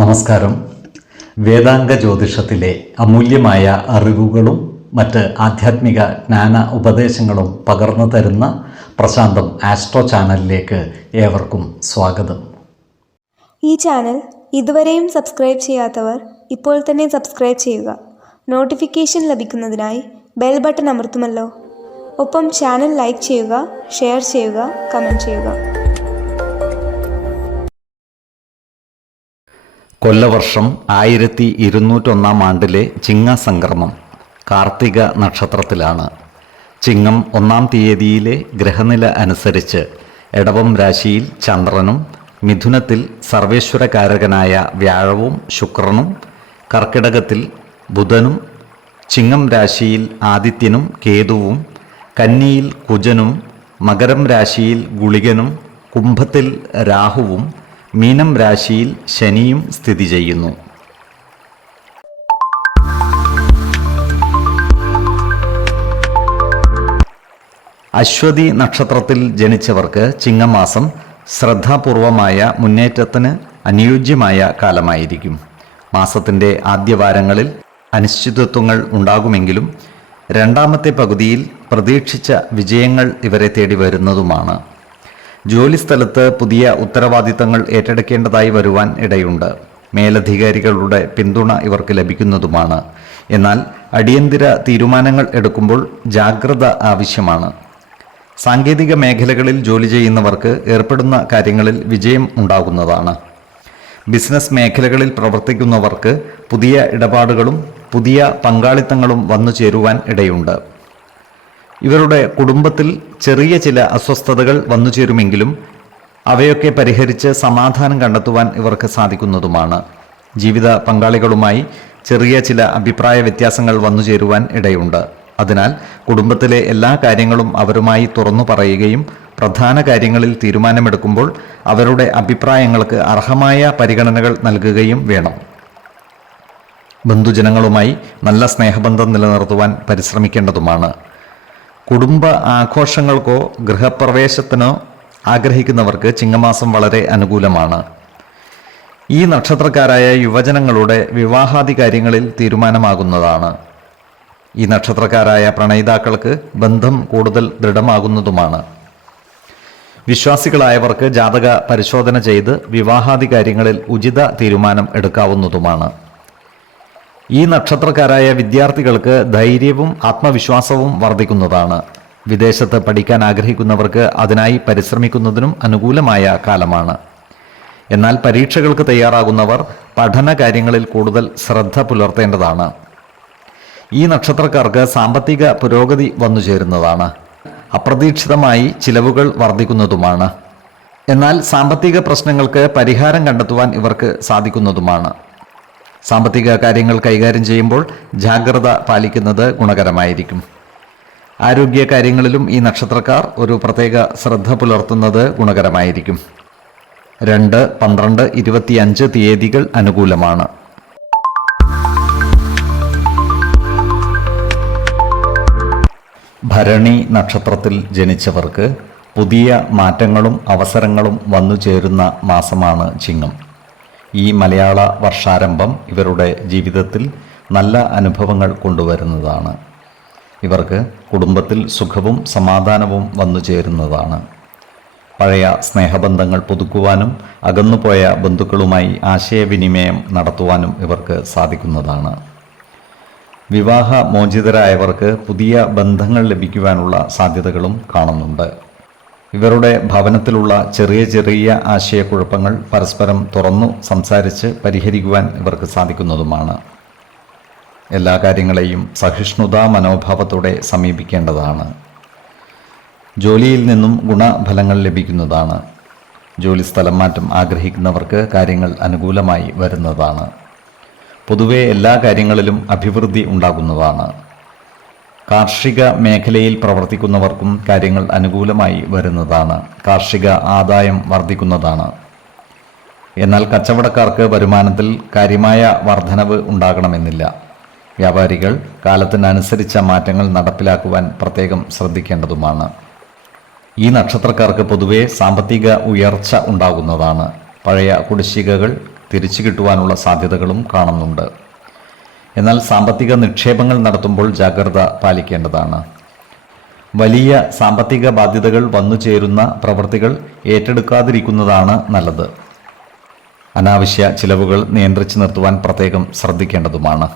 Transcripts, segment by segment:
നമസ്കാരം. വേദാംഗ ജ്യോതിഷത്തിലെ അമൂല്യമായ അറിവുകളും മറ്റ് ആധ്യാത്മിക ജ്ഞാന ഉപദേശങ്ങളും പകർന്നു തരുന്ന പ്രശാന്തം ആസ്ട്രോ ചാനലിലേക്ക് ഏവർക്കും സ്വാഗതം. ഈ ചാനൽ ഇതുവരെയും സബ്സ്ക്രൈബ് ചെയ്യാത്തവർ ഇപ്പോൾ തന്നെ സബ്സ്ക്രൈബ് ചെയ്യുക. നോട്ടിഫിക്കേഷൻ ലഭിക്കുന്നതിനായി ബെൽ ബട്ടൺ അമർത്തുമല്ലോ. ഒപ്പം ചാനൽ ലൈക്ക് ചെയ്യുക, ഷെയർ ചെയ്യുക, കമൻറ്റ് ചെയ്യുക. കൊല്ലവർഷം 1201 ആണ്ടിലെ ചിങ്ങസംക്രമം കാർത്തിക നക്ഷത്രത്തിലാണ്. ചിങ്ങം 1 തീയതിയിലെ ഗ്രഹനില അനുസരിച്ച് എടവം രാശിയിൽ ചന്ദ്രനും മിഥുനത്തിൽ സർവേശ്വരകാരകനായ വ്യാഴവും ശുക്രനും, കർക്കിടകത്തിൽ ബുധനും, ചിങ്ങം രാശിയിൽ ആദിത്യനും കേതുവും, കന്നിയിൽ കുജനും, മകരം രാശിയിൽ ഗുളികനും, കുംഭത്തിൽ രാഹുവും, മീനം രാശിയിൽ ശനിയും സ്ഥിതി ചെയ്യുന്നു. അശ്വതി നക്ഷത്രത്തിൽ ജനിച്ചവർക്ക് ചിങ്ങമാസം ശ്രദ്ധാപൂർവമായ മുന്നേറ്റത്തിന് അനുയോജ്യമായ കാലമായിരിക്കും. മാസത്തിൻ്റെ ആദ്യവാരങ്ങളിൽ അനിശ്ചിതത്വങ്ങൾ ഉണ്ടാകുമെങ്കിലും രണ്ടാമത്തെ പകുതിയിൽ പ്രതീക്ഷിച്ച വിജയങ്ങൾ ഇവരെ തേടി വരുന്നതുമാണ്. ജോലിസ്ഥലത്ത് പുതിയ ഉത്തരവാദിത്തങ്ങൾ ഏറ്റെടുക്കേണ്ടതായി വരുവാൻ ഇടയുണ്ട്. മേലധികാരികളുടെ പിന്തുണ ഇവർക്ക് ലഭിക്കുന്നതുമാണ്. എന്നാൽ അടിയന്തര തീരുമാനങ്ങൾ എടുക്കുമ്പോൾ ജാഗ്രത ആവശ്യമാണ്. സാങ്കേതിക മേഖലകളിൽ ജോലി ചെയ്യുന്നവർക്ക് ഏർപ്പെടുന്ന കാര്യങ്ങളിൽ വിജയം ഉണ്ടാകുന്നതാണ്. ബിസിനസ് മേഖലകളിൽ പ്രവർത്തിക്കുന്നവർക്ക് പുതിയ ഇടപാടുകളും പുതിയ പങ്കാളിത്തങ്ങളും വന്നു ചേരുവാൻ ഇടയുണ്ട്. ഇവരുടെ കുടുംബത്തിൽ ചെറിയ ചില അസ്വസ്ഥതകൾ വന്നു ചേരുമെങ്കിലും അവയൊക്കെ പരിഹരിച്ച് സമാധാനം കണ്ടെത്തുവാൻ ഇവർക്ക് സാധിക്കുന്നതുമാണ്. ജീവിത പങ്കാളികളുമായി ചെറിയ ചില അഭിപ്രായ വ്യത്യാസങ്ങൾ വന്നു ചേരുവാൻ ഇടയുണ്ട്. അതിനാൽ കുടുംബത്തിലെ എല്ലാ കാര്യങ്ങളും അവരുമായി തുറന്നു പറയുകയും പ്രധാന കാര്യങ്ങളിൽ തീരുമാനമെടുക്കുമ്പോൾ അവരുടെ അഭിപ്രായങ്ങൾക്ക് അർഹമായ പരിഗണനകൾ നൽകുകയും വേണം. ബന്ധുജനങ്ങളുമായി നല്ല സ്നേഹബന്ധം നിലനിർത്തുവാൻ പരിശ്രമിക്കേണ്ടതുമാണ്. കുടുംബ ആഘോഷങ്ങൾക്കോ ഗൃഹപ്രവേശത്തിനോ ആഗ്രഹിക്കുന്നവർക്ക് ചിങ്ങമാസം വളരെ അനുകൂലമാണ്. ഈ നക്ഷത്രക്കാരായ യുവജനങ്ങളുടെ വിവാഹാദി കാര്യങ്ങളിൽ തീരുമാനമാകുന്നതാണ്. ഈ നക്ഷത്രക്കാരായ പ്രണയിതാക്കൾക്ക് ബന്ധം കൂടുതൽ ദൃഢമാകുന്നതുമാണ്. വിശ്വാസികളായവർക്ക് ജാതക പരിശോധന ചെയ്ത് വിവാഹാദി കാര്യങ്ങളിൽ ഉചിത തീരുമാനം എടുക്കാവുന്നതുമാണ്. ഈ നക്ഷത്രക്കാരായ വിദ്യാർത്ഥികൾക്ക് ധൈര്യവും ആത്മവിശ്വാസവും വർദ്ധിക്കുന്നതാണ്. വിദേശത്ത് പഠിക്കാൻ ആഗ്രഹിക്കുന്നവർക്ക് അതിനായി പരിശ്രമിക്കുന്നതിനും അനുകൂലമായ കാലമാണ്. എന്നാൽ പരീക്ഷകൾക്ക് തയ്യാറാകുന്നവർ പഠന കാര്യങ്ങളിൽ കൂടുതൽ ശ്രദ്ധ പുലർത്തേണ്ടതാണ്. ഈ നക്ഷത്രക്കാർക്ക് സാമ്പത്തിക പുരോഗതി വന്നു ചേരുന്നതാണ്. അപ്രതീക്ഷിതമായി ചിലവുകൾ വർദ്ധിക്കുന്നതുമാണ്. എന്നാൽ സാമ്പത്തിക പ്രശ്നങ്ങൾക്ക് പരിഹാരം കണ്ടെത്തുവാൻ ഇവർക്ക് സാധിക്കുന്നതുമാണ്. സാമ്പത്തിക കാര്യങ്ങൾ കൈകാര്യം ചെയ്യുമ്പോൾ ജാഗ്രത പാലിക്കുന്നത് ഗുണകരമായിരിക്കും. ആരോഗ്യ കാര്യങ്ങളിലും ഈ നക്ഷത്രക്കാർ ഒരു പ്രത്യേക ശ്രദ്ധ പുലർത്തുന്നത് ഗുണകരമായിരിക്കും. 2, 12, 25 തീയതികൾ അനുകൂലമാണ്. ഭരണി നക്ഷത്രത്തിൽ ജനിച്ചവർക്ക് പുതിയ മാറ്റങ്ങളും അവസരങ്ങളും വന്നു ചേരുന്ന മാസമാണ് ചിങ്ങം. ഈ മലയാള വർഷാരംഭം ഇവരുടെ ജീവിതത്തിൽ നല്ല അനുഭവങ്ങൾ കൊണ്ടുവരുന്നതാണ്. ഇവർക്ക് കുടുംബത്തിൽ സുഖവും സമാധാനവും വന്നു ചേരുന്നതാണ്. പഴയ സ്നേഹബന്ധങ്ങൾ പുതുക്കുവാനും അകന്നുപോയ ബന്ധുക്കളുമായി ആശയവിനിമയം നടത്തുവാനും ഇവർക്ക് സാധിക്കുന്നതാണ്. വിവാഹ മോചിതരായവർക്ക് പുതിയ ബന്ധങ്ങൾ ലഭിക്കുവാനുള്ള സാധ്യതകളും കാണുന്നുണ്ട്. ഇവരുടെ ഭവനത്തിലുള്ള ചെറിയ ചെറിയ ആശയക്കുഴപ്പങ്ങൾ പരസ്പരം തുറന്നു സംസാരിച്ച് പരിഹരിക്കുവാൻ ഇവർക്ക് സാധിക്കുന്നതുമാണ്. എല്ലാ കാര്യങ്ങളെയും സഹിഷ്ണുതാ മനോഭാവത്തോടെ സമീപിക്കേണ്ടതാണ്. ജോലിയിൽ നിന്നും ഗുണഫലങ്ങൾ ലഭിക്കുന്നതാണ്. ജോലിസ്ഥലം മാറ്റം ആഗ്രഹിക്കുന്നവർക്ക് കാര്യങ്ങൾ അനുകൂലമായി വരുന്നതാണ്. പൊതുവെ എല്ലാ കാര്യങ്ങളിലും അഭിവൃദ്ധി ഉണ്ടാകുന്നതാണ്. കാർഷിക മേഖലയിൽ പ്രവർത്തിക്കുന്നവർക്കും കാര്യങ്ങൾ അനുകൂലമായി വരുന്നതാണ്. കാർഷിക ആദായം വർദ്ധിക്കുന്നതാണ്. എന്നാൽ കച്ചവടക്കാർക്ക് വരുമാനത്തിൽ കാര്യമായ വർധനവ് ഉണ്ടാകണമെന്നില്ല. വ്യാപാരികൾ കാലത്തിനനുസരിച്ച മാറ്റങ്ങൾ നടപ്പിലാക്കുവാൻ പ്രത്യേകം ശ്രദ്ധിക്കേണ്ടതുമാണ്. ഈ നക്ഷത്രക്കാർക്ക് പൊതുവെ സാമ്പത്തിക ഉയർച്ച ഉണ്ടാകുന്നതാണ്. പഴയ കുടിശ്ശികകൾ തിരിച്ചു കിട്ടുവാനുള്ള സാധ്യതകളും കാണുന്നുണ്ട്. എന്നാൽ സാമ്പത്തിക നിക്ഷേപങ്ങൾ നടത്തുമ്പോൾ ജാഗ്രത പാലിക്കേണ്ടതാണ്. വലിയ സാമ്പത്തിക ബാധ്യതകൾ വന്നു ചേരുന്ന പ്രവൃത്തികൾ ഏറ്റെടുക്കാതിരിക്കുന്നതാണ് നല്ലത്. അനാവശ്യ ചിലവുകൾ നിയന്ത്രിച്ചു നിർത്തുവാൻ പ്രത്യേകം ശ്രദ്ധിക്കേണ്ടതുമാണ്.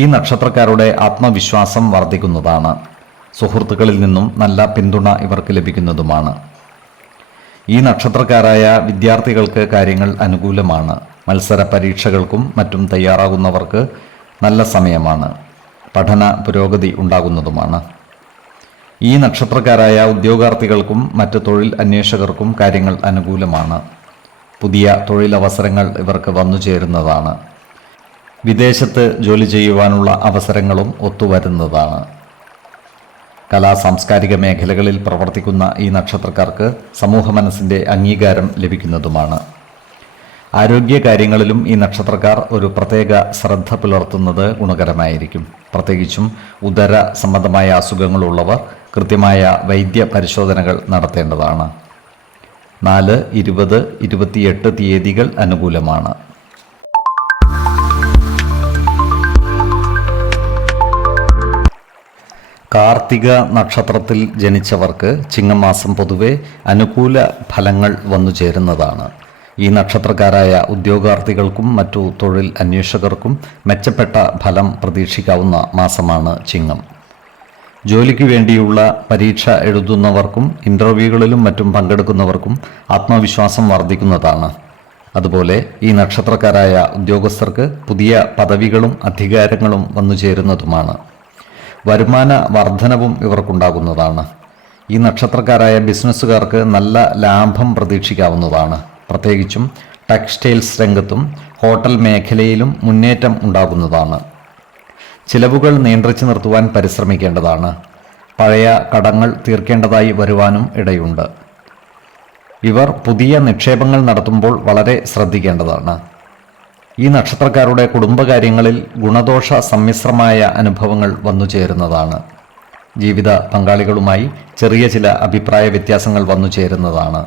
ഈ നക്ഷത്രക്കാരുടെ ആത്മവിശ്വാസം വർദ്ധിക്കുന്നതാണ്. സുഹൃത്തുക്കളിൽ നിന്നും നല്ല പിന്തുണ ഇവർക്ക് ലഭിക്കുന്നതുമാണ്. ഈ നക്ഷത്രക്കാരായ വിദ്യാർത്ഥികൾക്ക് കാര്യങ്ങൾ അനുകൂലമാണ്. മത്സര പരീക്ഷകൾക്കും മറ്റും തയ്യാറാകുന്നവർക്ക് നല്ല സമയമാണ്. പഠന പുരോഗതി ഉണ്ടാകുന്നതുമാണ്. ഈ നക്ഷത്രക്കാരായ ഉദ്യോഗാർത്ഥികൾക്കും മറ്റ് തൊഴിൽ അന്വേഷകർക്കും കാര്യങ്ങൾ അനുകൂലമാണ്. പുതിയ തൊഴിലവസരങ്ങൾ ഇവർക്ക് വന്നു ചേരുന്നതാണ്. വിദേശത്ത് ജോലി ചെയ്യുവാനുള്ള അവസരങ്ങളും ഒത്തുവരുന്നതാണ്. കലാ സാംസ്കാരിക മേഖലകളിൽ പ്രവർത്തിക്കുന്ന ഈ നക്ഷത്രക്കാർക്ക് സമൂഹ മനസ്സിൻ്റെ അംഗീകാരം ലഭിക്കുന്നതുമാണ്. ആരോഗ്യകാര്യങ്ങളിലും ഈ നക്ഷത്രക്കാർ ഒരു പ്രത്യേക ശ്രദ്ധ പുലർത്തുന്നത് ഗുണകരമായിരിക്കും. പ്രത്യേകിച്ചും ഉദര സംബന്ധമായ അസുഖങ്ങളുള്ളവർ കൃത്യമായ വൈദ്യ പരിശോധനകൾ നടത്തേണ്ടതാണ്. 4, 20, 28 തീയതികൾ അനുകൂലമാണ്. കാർത്തിക നക്ഷത്രത്തിൽ ജനിച്ചവർക്ക് ചിങ്ങമാസം പൊതുവെ അനുകൂല ഫലങ്ങൾ വന്നു ചേരുന്നതാണ്. ഈ നക്ഷത്രക്കാരായ ഉദ്യോഗാർത്ഥികൾക്കും മറ്റു തൊഴിൽ അന്വേഷകർക്കും മെച്ചപ്പെട്ട ഫലം പ്രതീക്ഷിക്കാവുന്ന മാസമാണ് ചിങ്ങം. ജോലിക്ക് വേണ്ടിയുള്ള പരീക്ഷ എഴുതുന്നവർക്കും ഇൻ്റർവ്യൂകളിലും മറ്റും പങ്കെടുക്കുന്നവർക്കും ആത്മവിശ്വാസം വർദ്ധിക്കുന്നതാണ്. അതുപോലെ ഈ നക്ഷത്രക്കാരായ ഉദ്യോഗസ്ഥർക്ക് പുതിയ പദവികളും അധികാരങ്ങളും വന്നു ചേരുന്നതുമാണ്. വരുമാന വർധനവും ഇവർക്കുണ്ടാകുന്നതാണ്. ഈ നക്ഷത്രക്കാരായ ബിസിനസ്സുകാർക്ക് നല്ല ലാഭം പ്രതീക്ഷിക്കാവുന്നതാണ്. പ്രത്യേകിച്ചും ടെക്സ്റ്റൈൽസ് രംഗത്തും ഹോട്ടൽ മേഖലയിലും മുന്നേറ്റം ഉണ്ടാകുന്നതാണ്. ചിലവുകൾ നിയന്ത്രിച്ചു നിർത്തുവാൻ പരിശ്രമിക്കേണ്ടതാണ്. പഴയ കടങ്ങൾ തീർക്കേണ്ടതായി വരുവാനും ഇടയുണ്ട്. ഇവർ പുതിയ നിക്ഷേപങ്ങൾ നടത്തുമ്പോൾ വളരെ ശ്രദ്ധിക്കേണ്ടതാണ്. ഈ നക്ഷത്രക്കാരുടെ കുടുംബകാര്യങ്ങളിൽ ഗുണദോഷ സമ്മിശ്രമായ അനുഭവങ്ങൾ വന്നു ചേരുന്നതാണ്. ജീവിത പങ്കാളികളുമായി ചെറിയ ചില അഭിപ്രായ വ്യത്യാസങ്ങൾ വന്നു ചേരുന്നതാണ്.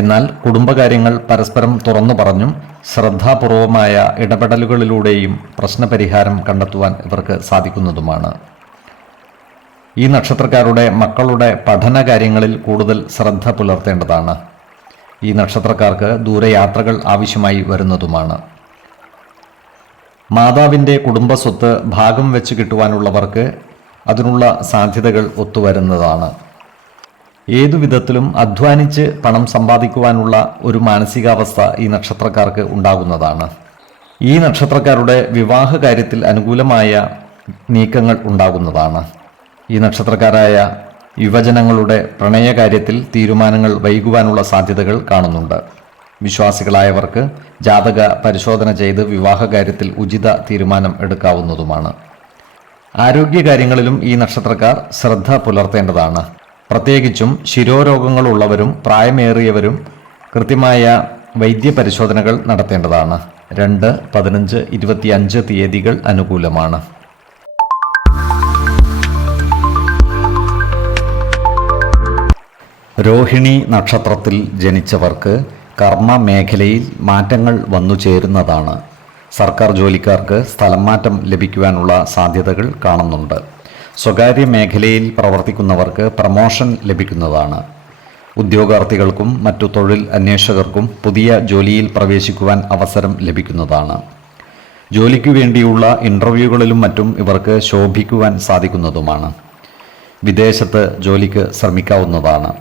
എന്നാൽ കുടുംബകാര്യങ്ങൾ പരസ്പരം തുറന്നു പറഞ്ഞും ശ്രദ്ധാപൂർവമായ ഇടപെടലുകളിലൂടെയും പ്രശ്നപരിഹാരം കണ്ടെത്തുവാൻ ഇവർക്ക് സാധിക്കുന്നതുമാണ്. ഈ നക്ഷത്രക്കാരുടെ മക്കളുടെ പഠനകാര്യങ്ങളിൽ കൂടുതൽ ശ്രദ്ധ പുലർത്തേണ്ടതാണ്. ഈ നക്ഷത്രക്കാർക്ക് ദൂരയാത്രകൾ ആവശ്യമായി വരുന്നതുമാണ്. മാതാവിൻ്റെ കുടുംബസ്വത്ത് ഭാഗം വെച്ച് കിട്ടുവാനുള്ളവർക്ക് അതിനുള്ള സാധ്യതകൾ ഒത്തുവരുന്നതാണ്. ഏതു വിധത്തിലും അധ്വാനിച്ച് പണം സമ്പാദിക്കുവാനുള്ള ഒരു മാനസികാവസ്ഥ ഈ നക്ഷത്രക്കാർക്ക് ഉണ്ടാകുന്നതാണ്. ഈ നക്ഷത്രക്കാരുടെ വിവാഹ കാര്യത്തിൽ അനുകൂലമായ നീക്കങ്ങൾ ഉണ്ടാകുന്നതാണ്. ഈ നക്ഷത്രക്കാരായ യുവജനങ്ങളുടെ പ്രണയകാര്യത്തിൽ തീരുമാനങ്ങൾ വൈകുവാനുള്ള സാധ്യതകൾ കാണുന്നുണ്ട്. വിശ്വാസികളായവർക്ക് ജാതക പരിശോധന ചെയ്ത് വിവാഹകാര്യത്തിൽ ഉചിത തീരുമാനം എടുക്കാവുന്നതുമാണ്. ആരോഗ്യകാര്യങ്ങളിലും ഈ നക്ഷത്രക്കാർ ശ്രദ്ധ പുലർത്തേണ്ടതാണ്. പ്രത്യേകിച്ചും ശിരോരോഗങ്ങളുള്ളവരും പ്രായമേറിയവരും കൃത്യമായ വൈദ്യപരിശോധനകൾ നടത്തേണ്ടതാണ്. 2, 15, 25 തീയതികൾ അനുകൂലമാണ്. രോഹിണി നക്ഷത്രത്തിൽ ജനിച്ചവർക്ക് കർമ്മ മേഖലയിൽ മാറ്റങ്ങൾ വന്നു ചേരുന്നതാണ്. സർക്കാർ ജോലിക്കാർക്ക് സ്ഥലം മാറ്റം ലഭിക്കുവാനുള്ള സാധ്യതകൾ കാണുന്നുണ്ട്. സ്വകാര്യ മേഖലയിൽ പ്രവർത്തിക്കുന്നവർക്ക് പ്രമോഷൻ ലഭിക്കുന്നതാണ്. ഉദ്യോഗാർത്ഥികൾക്കും മറ്റു തൊഴിൽ അന്വേഷകർക്കും പുതിയ ജോലിയിൽ പ്രവേശിക്കുവാൻ അവസരം ലഭിക്കുന്നതാണ്. ജോലിക്കു വേണ്ടിയുള്ള ഇൻ്റർവ്യൂകളിലും മറ്റും ഇവർക്ക് ശോഭിക്കുവാൻ സാധിക്കുന്നതുമാണ്. വിദേശത്ത് ജോലിക്ക് ശ്രമിക്കാവുന്നതാണ്.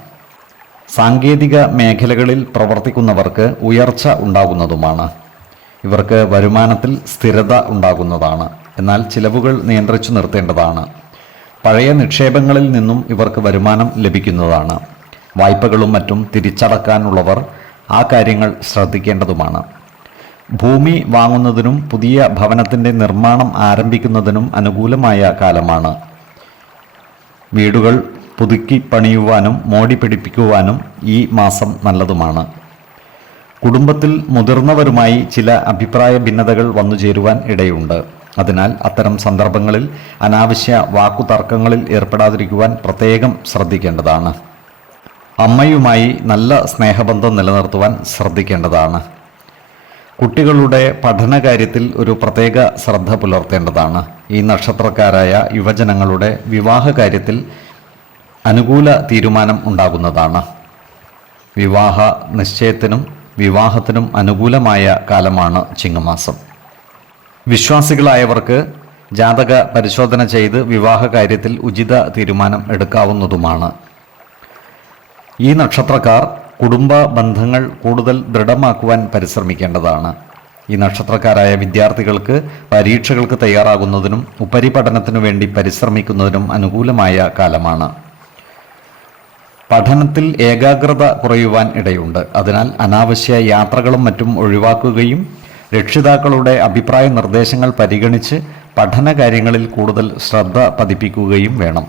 സാങ്കേതിക മേഖലകളിൽ പ്രവർത്തിക്കുന്നവർക്ക് ഉയർച്ച ഉണ്ടാകുന്നതുമാണ്. ഇവർക്ക് വരുമാനത്തിൽ സ്ഥിരത ഉണ്ടാകുന്നതാണ്. എന്നാൽ ചിലവുകൾ നിയന്ത്രിച്ചു നിർത്തേണ്ടതാണ്. പഴയ നിക്ഷേപങ്ങളിൽ നിന്നും ഇവർക്ക് വരുമാനം ലഭിക്കുന്നതാണ്. വായ്പകളും മറ്റും തിരിച്ചടക്കാനുള്ളവർ ആ കാര്യങ്ങൾ ശ്രദ്ധിക്കേണ്ടതുമാണ്. ഭൂമി വാങ്ങുന്നതിനും പുതിയ ഭവനത്തിൻ്റെ നിർമ്മാണം ആരംഭിക്കുന്നതിനും അനുകൂലമായ കാലമാണ്. വീടുകൾ പുതുക്കി പണിയുവാനും മോടി പിടിപ്പിക്കുവാനും ഈ മാസം നല്ലതുമാണ്. കുടുംബത്തിൽ മുതിർന്നവരുമായി ചില അഭിപ്രായ ഭിന്നതകൾ വന്നു ചേരുവാൻ ഇടയുണ്ട്. അതിനാൽ അത്തരം സന്ദർഭങ്ങളിൽ അനാവശ്യ വാക്കുതർക്കങ്ങളിൽ ഏർപ്പെടാതിരിക്കുവാൻ പ്രത്യേകം ശ്രദ്ധിക്കേണ്ടതാണ്. അമ്മയുമായി നല്ല സ്നേഹബന്ധം നിലനിർത്തുവാൻ ശ്രദ്ധിക്കേണ്ടതാണ്. കുട്ടികളുടെ പഠനകാര്യത്തിൽ ഒരു പ്രത്യേക ശ്രദ്ധ പുലർത്തേണ്ടതാണ്. ഈ നക്ഷത്രക്കാരായ യുവജനങ്ങളുടെ വിവാഹ കാര്യത്തിൽ അനുകൂല തീരുമാനം ഉണ്ടാകുന്നതാണ്. വിവാഹ നിശ്ചയത്തിനും വിവാഹത്തിനും അനുകൂലമായ കാലമാണ് ചിങ്ങമാസം. വിശ്വാസികളായവർക്ക് ജാതക പരിശോധന ചെയ്ത് വിവാഹ കാര്യത്തിൽ ഉചിത തീരുമാനം എടുക്കാവുന്നതുമാണ്. ഈ നക്ഷത്രക്കാർ കുടുംബ ബന്ധങ്ങൾ കൂടുതൽ ദൃഢമാക്കുവാൻ പരിശ്രമിക്കേണ്ടതാണ്. ഈ നക്ഷത്രക്കാരായ വിദ്യാർത്ഥികൾക്ക് പരീക്ഷകൾക്ക് തയ്യാറാകുന്നതിനും ഉപരിപഠനത്തിനു വേണ്ടി പരിശ്രമിക്കുന്നതിനും അനുകൂലമായ കാലമാണ്. പഠനത്തിൽ ഏകാഗ്രത കുറയുവാൻ ഇടയുണ്ട്. അതിനാൽ അനാവശ്യ യാത്രകളും മറ്റും ഒഴിവാക്കുകയും രക്ഷിതാക്കളുടെ അഭിപ്രായ നിർദ്ദേശങ്ങൾ പരിഗണിച്ച് പഠനകാര്യങ്ങളിൽ കൂടുതൽ ശ്രദ്ധ പതിപ്പിക്കുകയും വേണം.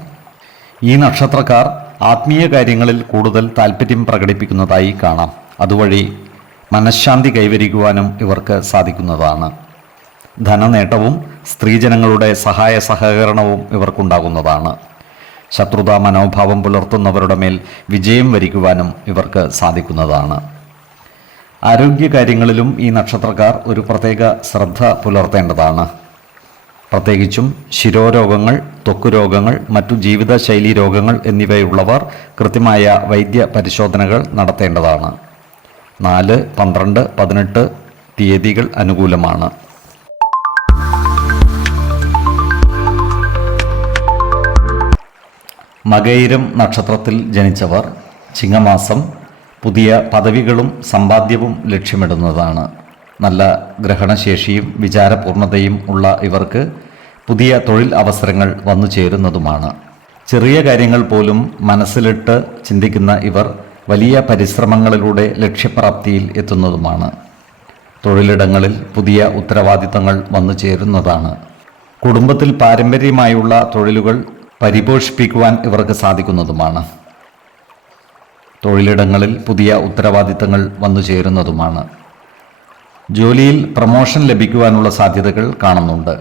ഈ നക്ഷത്രക്കാർ ആത്മീയ കാര്യങ്ങളിൽ കൂടുതൽ താൽപ്പര്യം പ്രകടിപ്പിക്കുന്നതായി കാണാം. അതുവഴി മനഃശാന്തി കൈവരിക്കുവാനും ഇവർക്ക് സാധിക്കുന്നതാണ്. ധനനേട്ടവും സ്ത്രീജനങ്ങളുടെ സഹായ സഹകരണവും ഇവർക്കുണ്ടാകുന്നതാണ്. ശത്രുതാ മനോഭാവം പുലർത്തുന്നവരുടെ മേൽ വിജയം വരിക്കുവാനും ഇവർക്ക് സാധിക്കുന്നതാണ്. ആരോഗ്യകാര്യങ്ങളിലും ഈ നക്ഷത്രക്കാർ ഒരു പ്രത്യേക ശ്രദ്ധ പുലർത്തേണ്ടതാണ്. പ്രത്യേകിച്ചും ശിരോരോഗങ്ങൾ, ത്വക്കുരോഗങ്ങൾ, മറ്റു ജീവിതശൈലി രോഗങ്ങൾ എന്നിവയുള്ളവർ കൃത്യമായ വൈദ്യ പരിശോധനകൾ നടത്തേണ്ടതാണ്. 4, 12, 18 തീയതികൾ അനുകൂലമാണ്. മകയിരം നക്ഷത്രത്തിൽ ജനിച്ചവർ ചിങ്ങമാസം പുതിയ പദവികളും സമ്പാദ്യവും ലക്ഷ്യമിടുന്നതാണ്. നല്ല ഗ്രഹണശേഷിയും വിചാരപൂർണതയും ഉള്ള ഇവർക്ക് പുതിയ തൊഴിൽ അവസരങ്ങൾ വന്നു ചേരുന്നതുമാണ്. ചെറിയ കാര്യങ്ങൾ പോലും മനസ്സിലിട്ട് ചിന്തിക്കുന്ന ഇവർ വലിയ പരിശ്രമങ്ങളിലൂടെ ലക്ഷ്യപ്രാപ്തിയിൽ എത്തുന്നതുമാണ്. തൊഴിലിടങ്ങളിൽ പുതിയ ഉത്തരവാദിത്തങ്ങൾ വന്നു ചേരുന്നതാണ്. കുടുംബത്തിൽ പാരമ്പര്യമായുള്ള തൊഴിലുകൾ പരിപോഷിപ്പിക്കുവാൻ ഇവർക്ക് സാധിക്കുന്നതുമാണ്. തൊഴിലിടങ്ങളിൽ പുതിയ ഉത്തരവാദിത്തങ്ങൾ വന്നു ചേരുന്നതുമാണ്. ജോലിയിൽ പ്രമോഷൻ ലഭിക്കുവാനുള്ള സാധ്യതകൾ കാണുന്നുണ്ട്.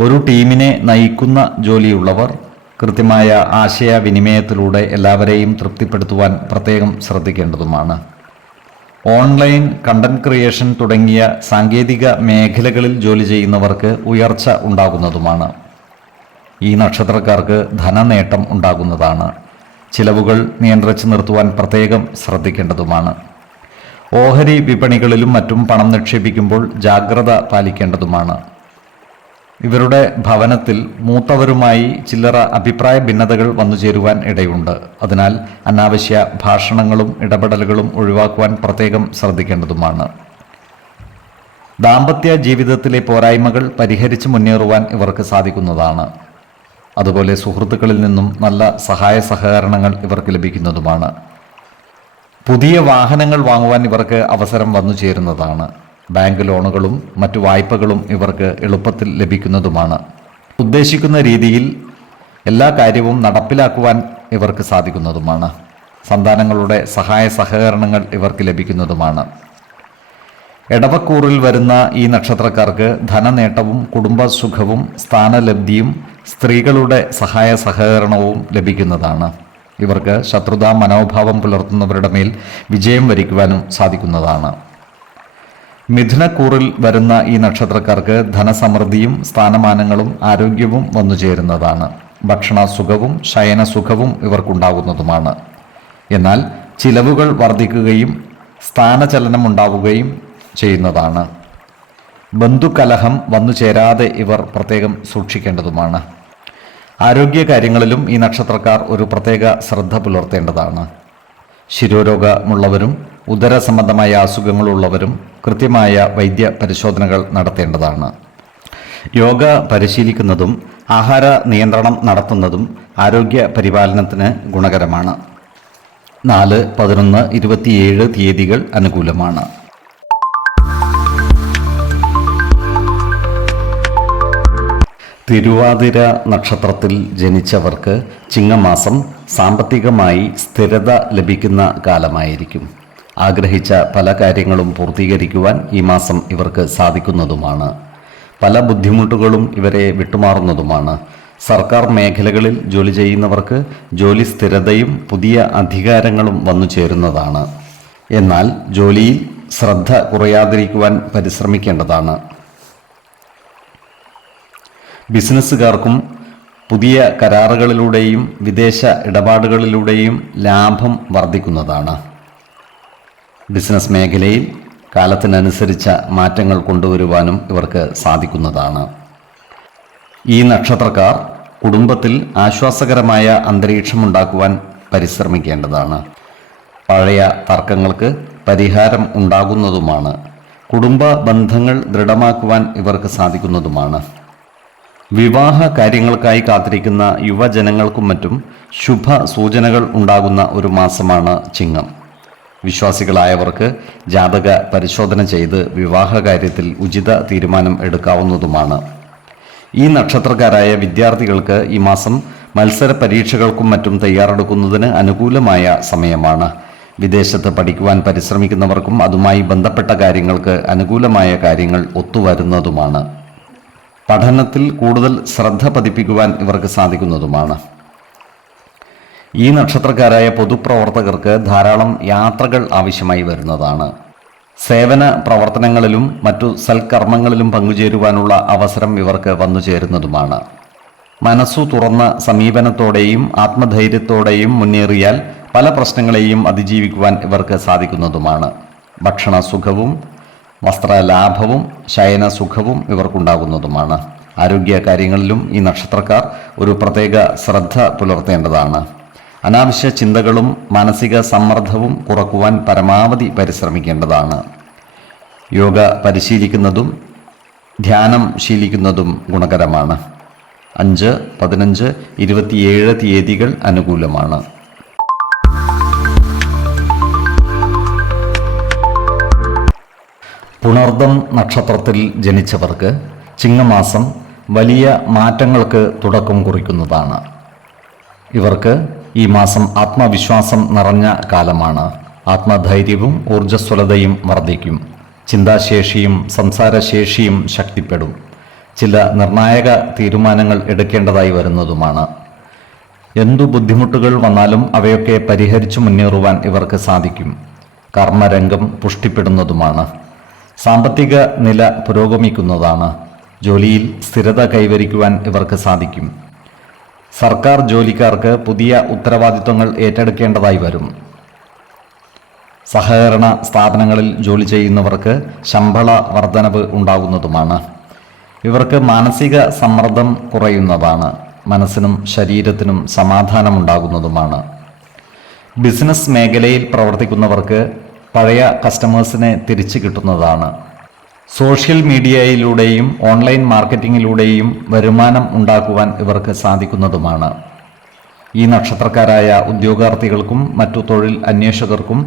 ഒരു ടീമിനെ നയിക്കുന്ന ജോലിയുള്ളവർ കൃത്യമായ ആശയവിനിമയത്തിലൂടെ എല്ലാവരെയും തൃപ്തിപ്പെടുത്തുവാൻ പ്രത്യേകം ശ്രദ്ധിക്കേണ്ടതുമാണ്. ഓൺലൈൻ കണ്ടന്റ് ക്രിയേഷൻ തുടങ്ങിയ സാങ്കേതിക മേഖലകളിൽ ജോലി ചെയ്യുന്നവർക്ക് ഉയർച്ച ഉണ്ടാകുന്നതുമാണ്. ഈ നക്ഷത്രക്കാർക്ക് ധനനേട്ടം ഉണ്ടാകുന്നതാണ്. ചിലവുകൾ നിയന്ത്രിച്ച് നിർത്തുവാൻ പ്രത്യേകം ശ്രദ്ധിക്കേണ്ടതുമാണ്. ഓഹരി വിപണികളിലും മറ്റും പണം നിക്ഷേപിക്കുമ്പോൾ ജാഗ്രത പാലിക്കേണ്ടതുമാണ്. ഇവരുടെ ഭവനത്തിൽ മൂത്തവരുമായി ചില്ലറ അഭിപ്രായ ഭിന്നതകൾ വന്നു ചേരുവാൻ ഇടയുണ്ട്. അതിനാൽ അനാവശ്യ ഭാഷണങ്ങളും ഇടപെടലുകളും ഒഴിവാക്കുവാൻ പ്രത്യേകം ശ്രദ്ധിക്കേണ്ടതുമാണ്. ദാമ്പത്യ ജീവിതത്തിലെ പോരായ്മകൾ പരിഹരിച്ച് മുന്നേറുവാൻ ഇവർക്ക് സാധിക്കുന്നതാണ്. അതുപോലെ സുഹൃത്തുക്കളിൽ നിന്നും നല്ല സഹായ സഹകരണങ്ങൾ ഇവർക്ക് ലഭിക്കുന്നതുമാണ്. പുതിയ വാഹനങ്ങൾ വാങ്ങുവാൻ ഇവർക്ക് അവസരം വന്നു ചേരുന്നതാണ്. ബാങ്ക് ലോണുകളും മറ്റു വായ്പകളും ഇവർക്ക് എളുപ്പത്തിൽ ലഭിക്കുന്നതുമാണ്. ഉദ്ദേശിക്കുന്ന രീതിയിൽ എല്ലാ കാര്യവും നടപ്പിലാക്കുവാൻ ഇവർക്ക് സാധിക്കുന്നതുമാണ്. സന്താനങ്ങളുടെ സഹായ സഹകരണങ്ങൾ ഇവർക്ക് ലഭിക്കുന്നതുമാണ്. എടവക്കൂറിൽ വരുന്ന ഈ നക്ഷത്രക്കാർക്ക് ധനനേട്ടവും കുടുംബസുഖവും സ്ഥാനലബ്ധിയും സ്ത്രീകളുടെ സഹായ സഹകരണവും ലഭിക്കുന്നതാണ്. ഇവർക്ക് ശത്രുതാ മനോഭാവം പുലർത്തുന്നവരുടെ മേൽ വിജയം വരിക്കുവാനും സാധിക്കുന്നതാണ്. മിഥുനക്കൂറിൽ വരുന്ന ഈ നക്ഷത്രക്കാർക്ക് ധനസമൃദ്ധിയും സ്ഥാനമാനങ്ങളും ആരോഗ്യവും വന്നു ചേരുന്നതാണ്. ഭക്ഷണസുഖവും ശയനസുഖവും ഇവർക്കുണ്ടാകുന്നതുമാണ്. എന്നാൽ ചിലവുകൾ വർദ്ധിക്കുകയും സ്ഥാനചലനം ഉണ്ടാവുകയും ചെയ്യുന്നതാണ്. ബന്ധുകലഹം വന്നു ചേരാതെ ഇവർ പ്രത്യേകം സൂക്ഷിക്കേണ്ടതുമാണ്. ആരോഗ്യകാര്യങ്ങളിലും ഈ നക്ഷത്രക്കാർ ഒരു പ്രത്യേക ശ്രദ്ധ പുലർത്തേണ്ടതാണ്. ശിരോരോഗമുള്ളവരും ഉദര സംബന്ധമായ അസുഖങ്ങളുള്ളവരും കൃത്യമായ വൈദ്യ പരിശോധനകൾ നടത്തേണ്ടതാണ്. യോഗ പരിശീലിക്കുന്നതും ആഹാര നിയന്ത്രണം നടത്തുന്നതും ആരോഗ്യ പരിപാലനത്തിന് ഗുണകരമാണ്. 4, 11, 27 തീയതികൾ അനുകൂലമാണ്. തിരുവാതിര നക്ഷത്രത്തിൽ ജനിച്ചവർക്ക് ചിങ്ങമാസം സാമ്പത്തികമായി സ്ഥിരത ലഭിക്കുന്ന കാലമായിരിക്കും. ആഗ്രഹിച്ച പല കാര്യങ്ങളും പൂർത്തീകരിക്കുവാൻ ഈ മാസം ഇവർക്ക് സാധിക്കുന്നതുമാണ്. പല ബുദ്ധിമുട്ടുകളും ഇവരെ വിട്ടുമാറുന്നതുമാണ്. സർക്കാർ മേഖലകളിൽ ജോലി ചെയ്യുന്നവർക്ക് ജോലി സ്ഥിരതയും പുതിയ അധികാരങ്ങളും വന്നു ചേരുന്നതാണ്. എന്നാൽ ജോലിയിൽ ശ്രദ്ധ കുറയാതിരിക്കുവാൻ പരിശ്രമിക്കേണ്ടതാണ്. ബിസിനസ്സുകാർക്കും പുതിയ കരാറുകളിലൂടെയും വിദേശ ഇടപാടുകളിലൂടെയും ലാഭം വർദ്ധിക്കുന്നതാണ്. ബിസിനസ് മേഖലയിൽ കാലത്തിനനുസരിച്ച മാറ്റങ്ങൾ കൊണ്ടുവരുവാനും ഇവർക്ക് സാധിക്കുന്നതാണ്. ഈ നക്ഷത്രക്കാർ കുടുംബത്തിൽ ആശ്വാസകരമായ അന്തരീക്ഷമുണ്ടാക്കുവാൻ പരിശ്രമിക്കേണ്ടതാണ്. പഴയ തർക്കങ്ങൾക്ക് പരിഹാരം ഉണ്ടാകുന്നതുമാണ്. കുടുംബ ബന്ധങ്ങൾ ദൃഢമാക്കുവാൻ ഇവർക്ക് സാധിക്കുന്നതുമാണ്. വിവാഹ കാര്യങ്ങൾക്കായി കാത്തിരിക്കുന്ന യുവജനങ്ങൾക്കും മറ്റും ശുഭ സൂചനകൾ ഉണ്ടാകുന്ന ഒരു മാസമാണ് ചിങ്ങം. വിശ്വാസികളായവർക്ക് ജാതക പരിശോധന ചെയ്ത് വിവാഹ കാര്യത്തിൽ ഉചിത തീരുമാനം എടുക്കാവുന്നതുമാണ്. ഈ നക്ഷത്രക്കാരായ വിദ്യാർത്ഥികൾക്ക് ഈ മാസം മത്സര പരീക്ഷകൾക്കും മറ്റും തയ്യാറെടുക്കുന്നതിന് അനുകൂലമായ സമയമാണ്. വിദേശത്ത് പഠിക്കുവാൻ പരിശ്രമിക്കുന്നവർക്കും അതുമായി ബന്ധപ്പെട്ട കാര്യങ്ങൾക്ക് അനുകൂലമായ കാര്യങ്ങൾ ഒത്തുവരുന്നതുമാണ്. പഠനത്തിൽ കൂടുതൽ ശ്രദ്ധ പതിപ്പിക്കുവാൻ ഇവർക്ക് സാധിക്കുന്നതുമാണ്. ഈ നക്ഷത്രക്കാരായ പൊതുപ്രവർത്തകർക്ക് ധാരാളം യാത്രകൾ ആവശ്യമായി വരുന്നതാണ്. സേവന പ്രവർത്തനങ്ങളിലും മറ്റു സൽക്കർമ്മങ്ങളിലും പങ്കുചേരുവാനുള്ള അവസരം ഇവർക്ക് വന്നു ചേരുന്നതുമാണ്. മനസ്സു തുറന്ന സമീപനത്തോടെയും ആത്മധൈര്യത്തോടെയും മുന്നേറിയാൽ പല പ്രശ്നങ്ങളെയും അതിജീവിക്കുവാൻ ഇവർക്ക് സാധിക്കുന്നതുമാണ്. ഭക്ഷണ സുഖവും വസ്ത്രലാഭവും ശയന സുഖവും ഇവർക്കുണ്ടാകുന്നതുമാണ്. ആരോഗ്യ കാര്യങ്ങളിലും ഈ നക്ഷത്രക്കാർ ഒരു പ്രത്യേക ശ്രദ്ധ പുലർത്തേണ്ടതാണ്. അനാവശ്യ ചിന്തകളും മാനസിക സമ്മർദ്ദവും കുറക്കുവാൻ പരമാവധി പരിശ്രമിക്കേണ്ടതാണ്. യോഗ പരിശീലിക്കുന്നതും ധ്യാനം ശീലിക്കുന്നതും ഗുണകരമാണ്. 5, 15, 27 തീയതികൾ അനുകൂലമാണ്. പുണർദം നക്ഷത്രത്തിൽ ജനിച്ചവർക്ക് ചിങ്ങമാസം വലിയ മാറ്റങ്ങൾക്ക് തുടക്കം കുറിക്കുന്നതാണ്. ഇവർക്ക് ഈ മാസം ആത്മവിശ്വാസം നിറഞ്ഞ കാലമാണ്. ആത്മധൈര്യവും ഊർജ്ജസ്വലതയും വർദ്ധിക്കും. ചിന്താശേഷിയും സംസാരശേഷിയും ശക്തിപ്പെടും. ചില നിർണായക തീരുമാനങ്ങൾ എടുക്കേണ്ടതായി വരുന്നതുമാണ്. എന്തു ബുദ്ധിമുട്ടുകൾ വന്നാലും അവയൊക്കെ പരിഹരിച്ചു മുന്നേറുവാൻ ഇവർക്ക് സാധിക്കും. കർമ്മരംഗം പുഷ്ടിപ്പെടുന്നതുമാണ്. സാമ്പത്തിക നില പുരോഗമിക്കുന്നതാണ്. ജോലിയിൽ സ്ഥിരത കൈവരിക്കുവാൻ ഇവർക്ക് സാധിക്കും. സർക്കാർ ജോലിക്കാർക്ക് പുതിയ ഉത്തരവാദിത്വങ്ങൾ ഏറ്റെടുക്കേണ്ടതായി വരും. സഹകരണ സ്ഥാപനങ്ങളിൽ ജോലി ചെയ്യുന്നവർക്ക് ശമ്പള വർധനവ് ഉണ്ടാകുന്നതുമാണ്. ഇവർക്ക് മാനസിക സമ്മർദ്ദം കുറയുന്നതാണ്. മനസ്സിനും ശരീരത്തിനും സമാധാനമുണ്ടാകുന്നതുമാണ്. ബിസിനസ് മേഖലയിൽ പ്രവർത്തിക്കുന്നവർക്ക് പഴയ കസ്റ്റമേഴ്സിനെ തിരിച്ചു കിട്ടുന്നതാണ്. സോഷ്യൽ മീഡിയയിലൂടെയും ഓൺലൈൻ മാർക്കറ്റിങ്ങിലൂടെയും വരുമാനം ഉണ്ടാക്കുവാൻ ഇവർക്ക് സാധിക്കുന്നതുമാണ്. ഈ നക്ഷത്രക്കാരായ ഉദ്യോഗാർത്ഥികൾക്കും മറ്റു തൊഴിൽ അന്വേഷകർക്കും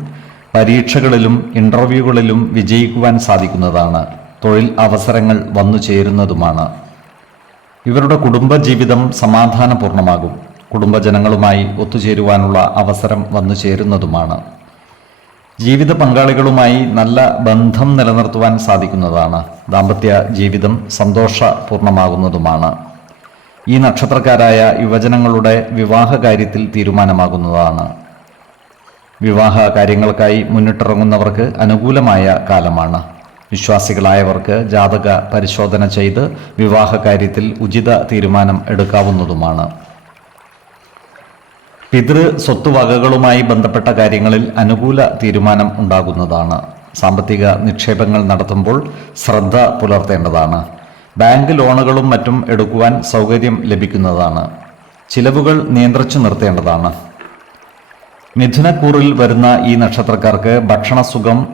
പരീക്ഷകളിലും ഇൻ്റർവ്യൂകളിലും വിജയിക്കുവാൻ സാധിക്കുന്നതാണ്. തൊഴിൽ അവസരങ്ങൾ വന്നു ചേരുന്നതുമാണ്. ഇവരുടെ കുടുംബജീവിതം സമാധാനപൂർണ്ണമാകും. കുടുംബജനങ്ങളുമായി ഒത്തുചേരുവാനുള്ള അവസരം വന്നു ചേരുന്നതുമാണ്. ജീവിത പങ്കാളികളുമായി നല്ല ബന്ധം നിലനിർത്തുവാൻ സാധിക്കുന്നതാണ്. ദാമ്പത്യ ജീവിതം സന്തോഷപൂർണ്ണമാകുന്നതുമാണ്. ഈ നക്ഷത്രക്കാരായ യുവജനങ്ങളുടെ വിവാഹ കാര്യത്തിൽ തീരുമാനമാകുന്നതാണ്. വിവാഹ കാര്യങ്ങൾക്കായി മുന്നിട്ടിറങ്ങുന്നവർക്ക് അനുകൂലമായ കാലമാണ്. വിശ്വാസികളായവർക്ക് ജാതക പരിശോധന ചെയ്ത് വിവാഹ കാര്യത്തിൽ ഉചിത തീരുമാനം എടുക്കാവുന്നതുമാണ്. പിതൃ സ്വത്തുവകകളുമായി ബന്ധപ്പെട്ട കാര്യങ്ങളിൽ അനുകൂല തീരുമാനം ഉണ്ടാകുന്നതാണ്. സാമ്പത്തിക നിക്ഷേപങ്ങൾ നടത്തുമ്പോൾ ശ്രദ്ധ പുലർത്തേണ്ടതാണ്. ബാങ്ക് ലോണുകളും മറ്റും എടുക്കുവാൻ സൗകര്യം ലഭിക്കുന്നതാണ്. ചിലവുകൾ നിയന്ത്രിച്ചു നിർത്തേണ്ടതാണ്. മിഥുനക്കൂറിൽ വരുന്ന ഈ നക്ഷത്രക്കാർക്ക് ഭക്ഷണസുഖം,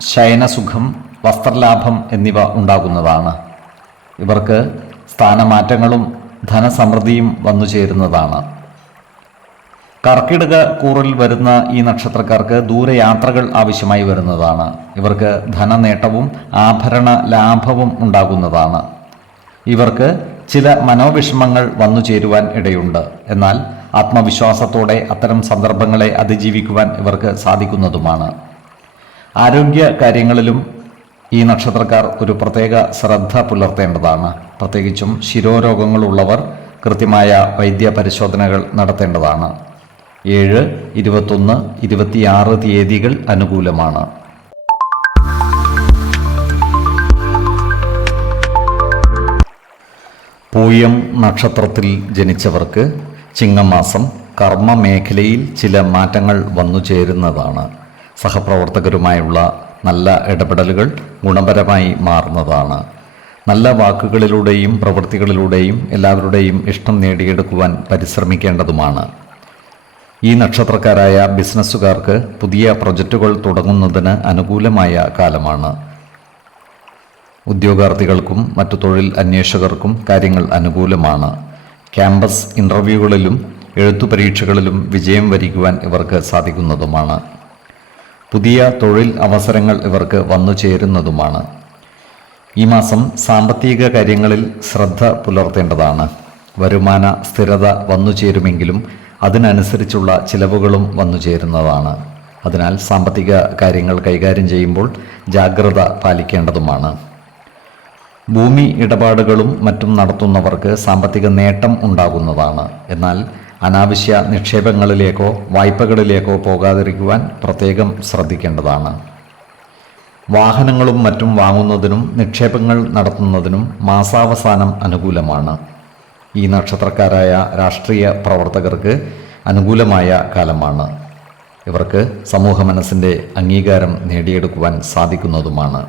ശയനസുഖം, വസ്ത്രലാഭം എന്നിവ ഉണ്ടാകുന്നതാണ്. ഇവർക്ക് സ്ഥാനമാറ്റങ്ങളും ധനസമൃദ്ധിയും വന്നു ചേരുന്നതാണ്. കർക്കിടക കൂറിൽ വരുന്ന ഈ നക്ഷത്രക്കാർക്ക് ദൂരയാത്രകൾ ആവശ്യമായി വരുന്നതാണ്. ഇവർക്ക് ധനനേട്ടവും ആഭരണ ലാഭവും ഉണ്ടാകുന്നതാണ്. ഇവർക്ക് ചില മനോവിഷമങ്ങൾ വന്നു ചേരുവാൻ ഇടയുണ്ട്. എന്നാൽ ആത്മവിശ്വാസത്തോടെ അത്തരം സന്ദർഭങ്ങളെ അതിജീവിക്കുവാൻ ഇവർക്ക് സാധിക്കുന്നതുമാണ്. ആരോഗ്യ കാര്യങ്ങളിലും ഈ നക്ഷത്രക്കാർ ഒരു പ്രത്യേക ശ്രദ്ധ പുലർത്തേണ്ടതാണ്. പ്രത്യേകിച്ചും ശിരോരോഗങ്ങളുള്ളവർ കൃത്യമായ വൈദ്യ പരിശോധനകൾ നടത്തേണ്ടതാണ്. 7, 21, 26 തീയതികൾ അനുകൂലമാണ്. പൂയം നക്ഷത്രത്തിൽ ജനിച്ചവർക്ക് ചിങ്ങമാസം കർമ്മ മേഖലയിൽ ചില മാറ്റങ്ങൾ വന്നു ചേരുന്നതാണ്. സഹപ്രവർത്തകരുമായുള്ള നല്ല ഇടപെടലുകൾ ഗുണപരമായി മാറുന്നതാണ്. നല്ല വാക്കുകളിലൂടെയും പ്രവൃത്തികളിലൂടെയും എല്ലാവരുടെയും ഇഷ്ടം നേടിയെടുക്കുവാൻ പരിശ്രമിക്കേണ്ടതുമാണ്. ഈ നക്ഷത്രക്കാരായ ബിസിനസ്സുകാർക്ക് പുതിയ പ്രൊജക്റ്റുകൾ തുടങ്ങുന്നതിന് അനുകൂലമായ കാലമാണ്. ഉദ്യോഗാർത്ഥികൾക്കും മറ്റു തൊഴിൽ അന്വേഷകർക്കും കാര്യങ്ങൾ അനുകൂലമാണ്. ക്യാമ്പസ് ഇൻ്റർവ്യൂകളിലും എഴുത്തു പരീക്ഷകളിലും വിജയം വരിക്കുവാൻ ഇവർക്ക് സാധിക്കുന്നതുമാണ്. പുതിയ തൊഴിൽ അവസരങ്ങൾ ഇവർക്ക് വന്നു ചേരുന്നതുമാണ്. ഈ മാസം സാമ്പത്തിക കാര്യങ്ങളിൽ ശ്രദ്ധ പുലർത്തേണ്ടതാണ്. വരുമാന സ്ഥിരത വന്നു ചേരുമെങ്കിലും അതിനനുസരിച്ചുള്ള ചിലവുകളും വന്നു ചേരുന്നതാണ്. അതിനാൽ സാമ്പത്തിക കാര്യങ്ങൾ കൈകാര്യം ചെയ്യുമ്പോൾ ജാഗ്രത പാലിക്കേണ്ടതുമാണ്. ഭൂമി ഇടപാടുകളും മറ്റും നടത്തുന്നവർക്ക് സാമ്പത്തിക നേട്ടം ഉണ്ടാകുന്നതാണ്. എന്നാൽ അനാവശ്യ നിക്ഷേപങ്ങളിലേക്കോ വായ്പകളിലേക്കോ പോകാതിരിക്കുവാൻ പ്രത്യേകം ശ്രദ്ധിക്കേണ്ടതാണ്. വാഹനങ്ങളും മറ്റും വാങ്ങുന്നതിനും നിക്ഷേപങ്ങൾ നടത്തുന്നതിനും മാസാവസാനം അനുകൂലമാണ്. ഈ നക്ഷത്രക്കാരായ രാഷ്ട്രീയ പ്രവർത്തകർക്ക് അനുകൂലമായ കാലമാണ്. ഇവർക്ക് സമൂഹ മനസ്സിൻ്റെ അംഗീകാരം നേടിയെടുക്കുവാൻ സാധിക്കുന്നതുമാണ്.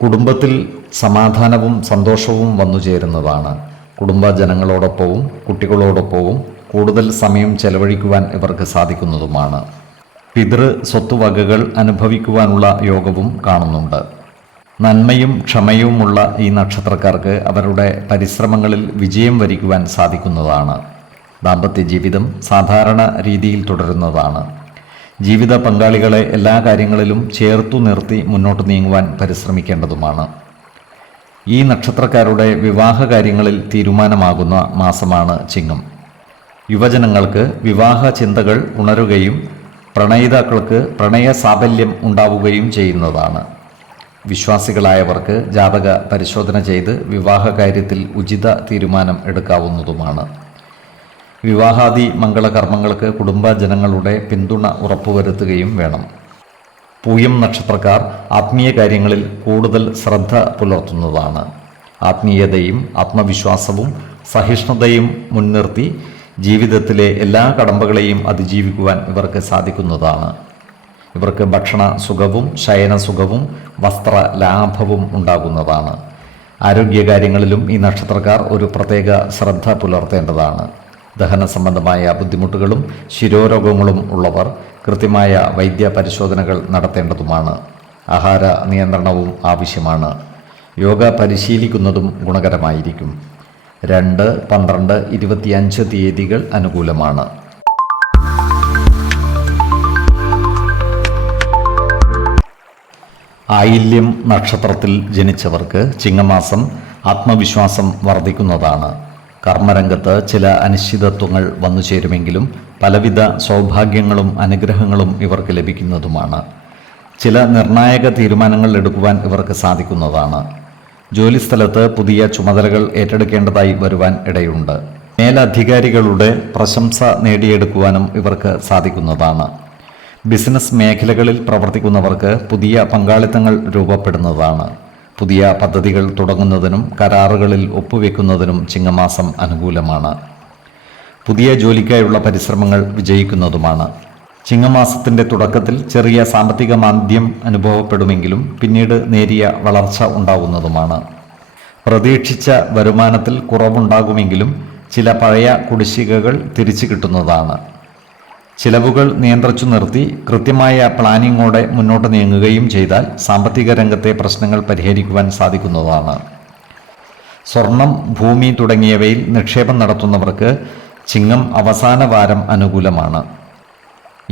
കുടുംബത്തിൽ സമാധാനവും സന്തോഷവും വന്നു ചേരുന്നതാണ്. കുടുംബജനങ്ങളോടൊപ്പവും കുട്ടികളോടൊപ്പവും കൂടുതൽ സമയം ചെലവഴിക്കുവാൻ ഇവർക്ക് സാധിക്കുന്നതുമാണ്. പിതൃ സ്വത്തുവകകൾ അനുഭവിക്കുവാനുള്ള യോഗവും കാണുന്നുണ്ട്. നന്മയും ക്ഷമയുമുള്ള ഈ നക്ഷത്രക്കാർക്ക് അവരുടെ പരിശ്രമങ്ങളിൽ വിജയം വരിക്കുവാൻ സാധിക്കുന്നതാണ്. ദാമ്പത്യ ജീവിതം സാധാരണ രീതിയിൽ തുടരുന്നതാണ്. ജീവിത പങ്കാളികളെ എല്ലാ കാര്യങ്ങളിലും ചേർത്തു നിർത്തി മുന്നോട്ട് നീങ്ങുവാൻ പരിശ്രമിക്കേണ്ടതുമാണ്. ഈ നക്ഷത്രക്കാരുടെ വിവാഹ കാര്യങ്ങളിൽ തീരുമാനമാകുന്ന മാസമാണ് ചിങ്ങം. യുവജനങ്ങൾക്ക് വിവാഹ ചിന്തകൾ ഉണരുകയും പ്രണയിതാക്കൾക്ക് പ്രണയ സാഫല്യം ഉണ്ടാവുകയും ചെയ്യുന്നതാണ്. വിശ്വാസികളായവർക്ക് ജാതക പരിശോധന ചെയ്ത് വിവാഹ കാര്യത്തിൽ ഉചിത തീരുമാനം എടുക്കാവുന്നതുമാണ്. വിവാഹാദി മംഗളകർമ്മങ്ങൾക്ക് കുടുംബജനങ്ങളുടെ പിന്തുണ ഉറപ്പുവരുത്തുകയും വേണം. പൂയം നക്ഷത്രക്കാർ ആത്മീയ കാര്യങ്ങളിൽ കൂടുതൽ ശ്രദ്ധ പുലർത്തുന്നതാണ്. ആത്മീയതയും ആത്മവിശ്വാസവും സഹിഷ്ണുതയും മുൻനിർത്തി ജീവിതത്തിലെ എല്ലാ കടമ്പകളെയും അതിജീവിക്കുവാൻ ഇവർക്ക് സാധിക്കുന്നതാണ്. ഇവർക്ക് ഭക്ഷണ സുഖവും ശയന സുഖവും വസ്ത്ര ലാഭവും ഉണ്ടാകുന്നതാണ്. ആരോഗ്യകാര്യങ്ങളിലും ഈ നക്ഷത്രക്കാർ ഒരു പ്രത്യേക ശ്രദ്ധ പുലർത്തേണ്ടതാണ്. ദഹന സംബന്ധമായ ബുദ്ധിമുട്ടുകളും ശിരോരോഗങ്ങളും ഉള്ളവർ കൃത്യമായ വൈദ്യ പരിശോധനകൾ നടത്തേണ്ടതുമാണ്. ആഹാര നിയന്ത്രണവും ആവശ്യമാണ്. യോഗ പരിശീലിക്കുന്നതും ഗുണകരമായിരിക്കും. 2, 12, 25 തീയതികൾ അനുകൂലമാണ്. ആയില്യം നക്ഷത്രത്തിൽ ജനിച്ചവർക്ക് ചിങ്ങമാസം ആത്മവിശ്വാസം വർദ്ധിക്കുന്നതാണ്. കർമ്മരംഗത്ത് ചില അനിശ്ചിതത്വങ്ങൾ വന്നു ചേരുമെങ്കിലും പലവിധ സൗഭാഗ്യങ്ങളും അനുഗ്രഹങ്ങളും ഇവർക്ക് ലഭിക്കുന്നതുമാണ്. ചില നിർണായക തീരുമാനങ്ങൾ എടുക്കുവാൻ ഇവർക്ക് സാധിക്കുന്നതാണ്. ജോലിസ്ഥലത്ത് പുതിയ ചുമതലകൾ ഏറ്റെടുക്കേണ്ടതായി വരുവാൻ ഇടയുണ്ട്. മേലധികാരികളുടെ പ്രശംസ നേടിയെടുക്കുവാനും ഇവർക്ക് സാധിക്കുന്നതാണ്. ബിസിനസ് മേഖലകളിൽ പ്രവർത്തിക്കുന്നവർക്ക് പുതിയ പങ്കാളിത്തങ്ങൾ രൂപപ്പെടുന്നതാണ്. പുതിയ പദ്ധതികൾ തുടങ്ങുന്നതിനും കരാറുകളിൽ ഒപ്പുവെക്കുന്നതിനും ചിങ്ങമാസം അനുകൂലമാണ്. പുതിയ ജോലിക്കായുള്ള പരിശ്രമങ്ങൾ വിജയിക്കുന്നതുമാണ്. ചിങ്ങമാസത്തിൻ്റെ തുടക്കത്തിൽ ചെറിയ സാമ്പത്തിക മാന്ദ്യം അനുഭവപ്പെടുമെങ്കിലും പിന്നീട് നേരിയ വളർച്ച ഉണ്ടാകുന്നതുമാണ്. പ്രതീക്ഷിച്ച വരുമാനത്തിൽ കുറവുണ്ടാകുമെങ്കിലും ചില പഴയ കുടിശ്ശികകൾ തിരിച്ചു കിട്ടുന്നതാണ്. ചിലവുകൾ നിയന്ത്രിച്ചു നിർത്തി കൃത്യമായ പ്ലാനിങ്ങോടെ മുന്നോട്ട് നീങ്ങുകയും ചെയ്താൽ സാമ്പത്തിക രംഗത്തെ പ്രശ്നങ്ങൾ പരിഹരിക്കുവാൻ സാധിക്കുന്നതാണ്. സ്വർണം, ഭൂമി തുടങ്ങിയവയിൽ നിക്ഷേപം നടത്തുന്നവർക്ക് ചിങ്ങം അവസാന വാരം അനുകൂലമാണ്.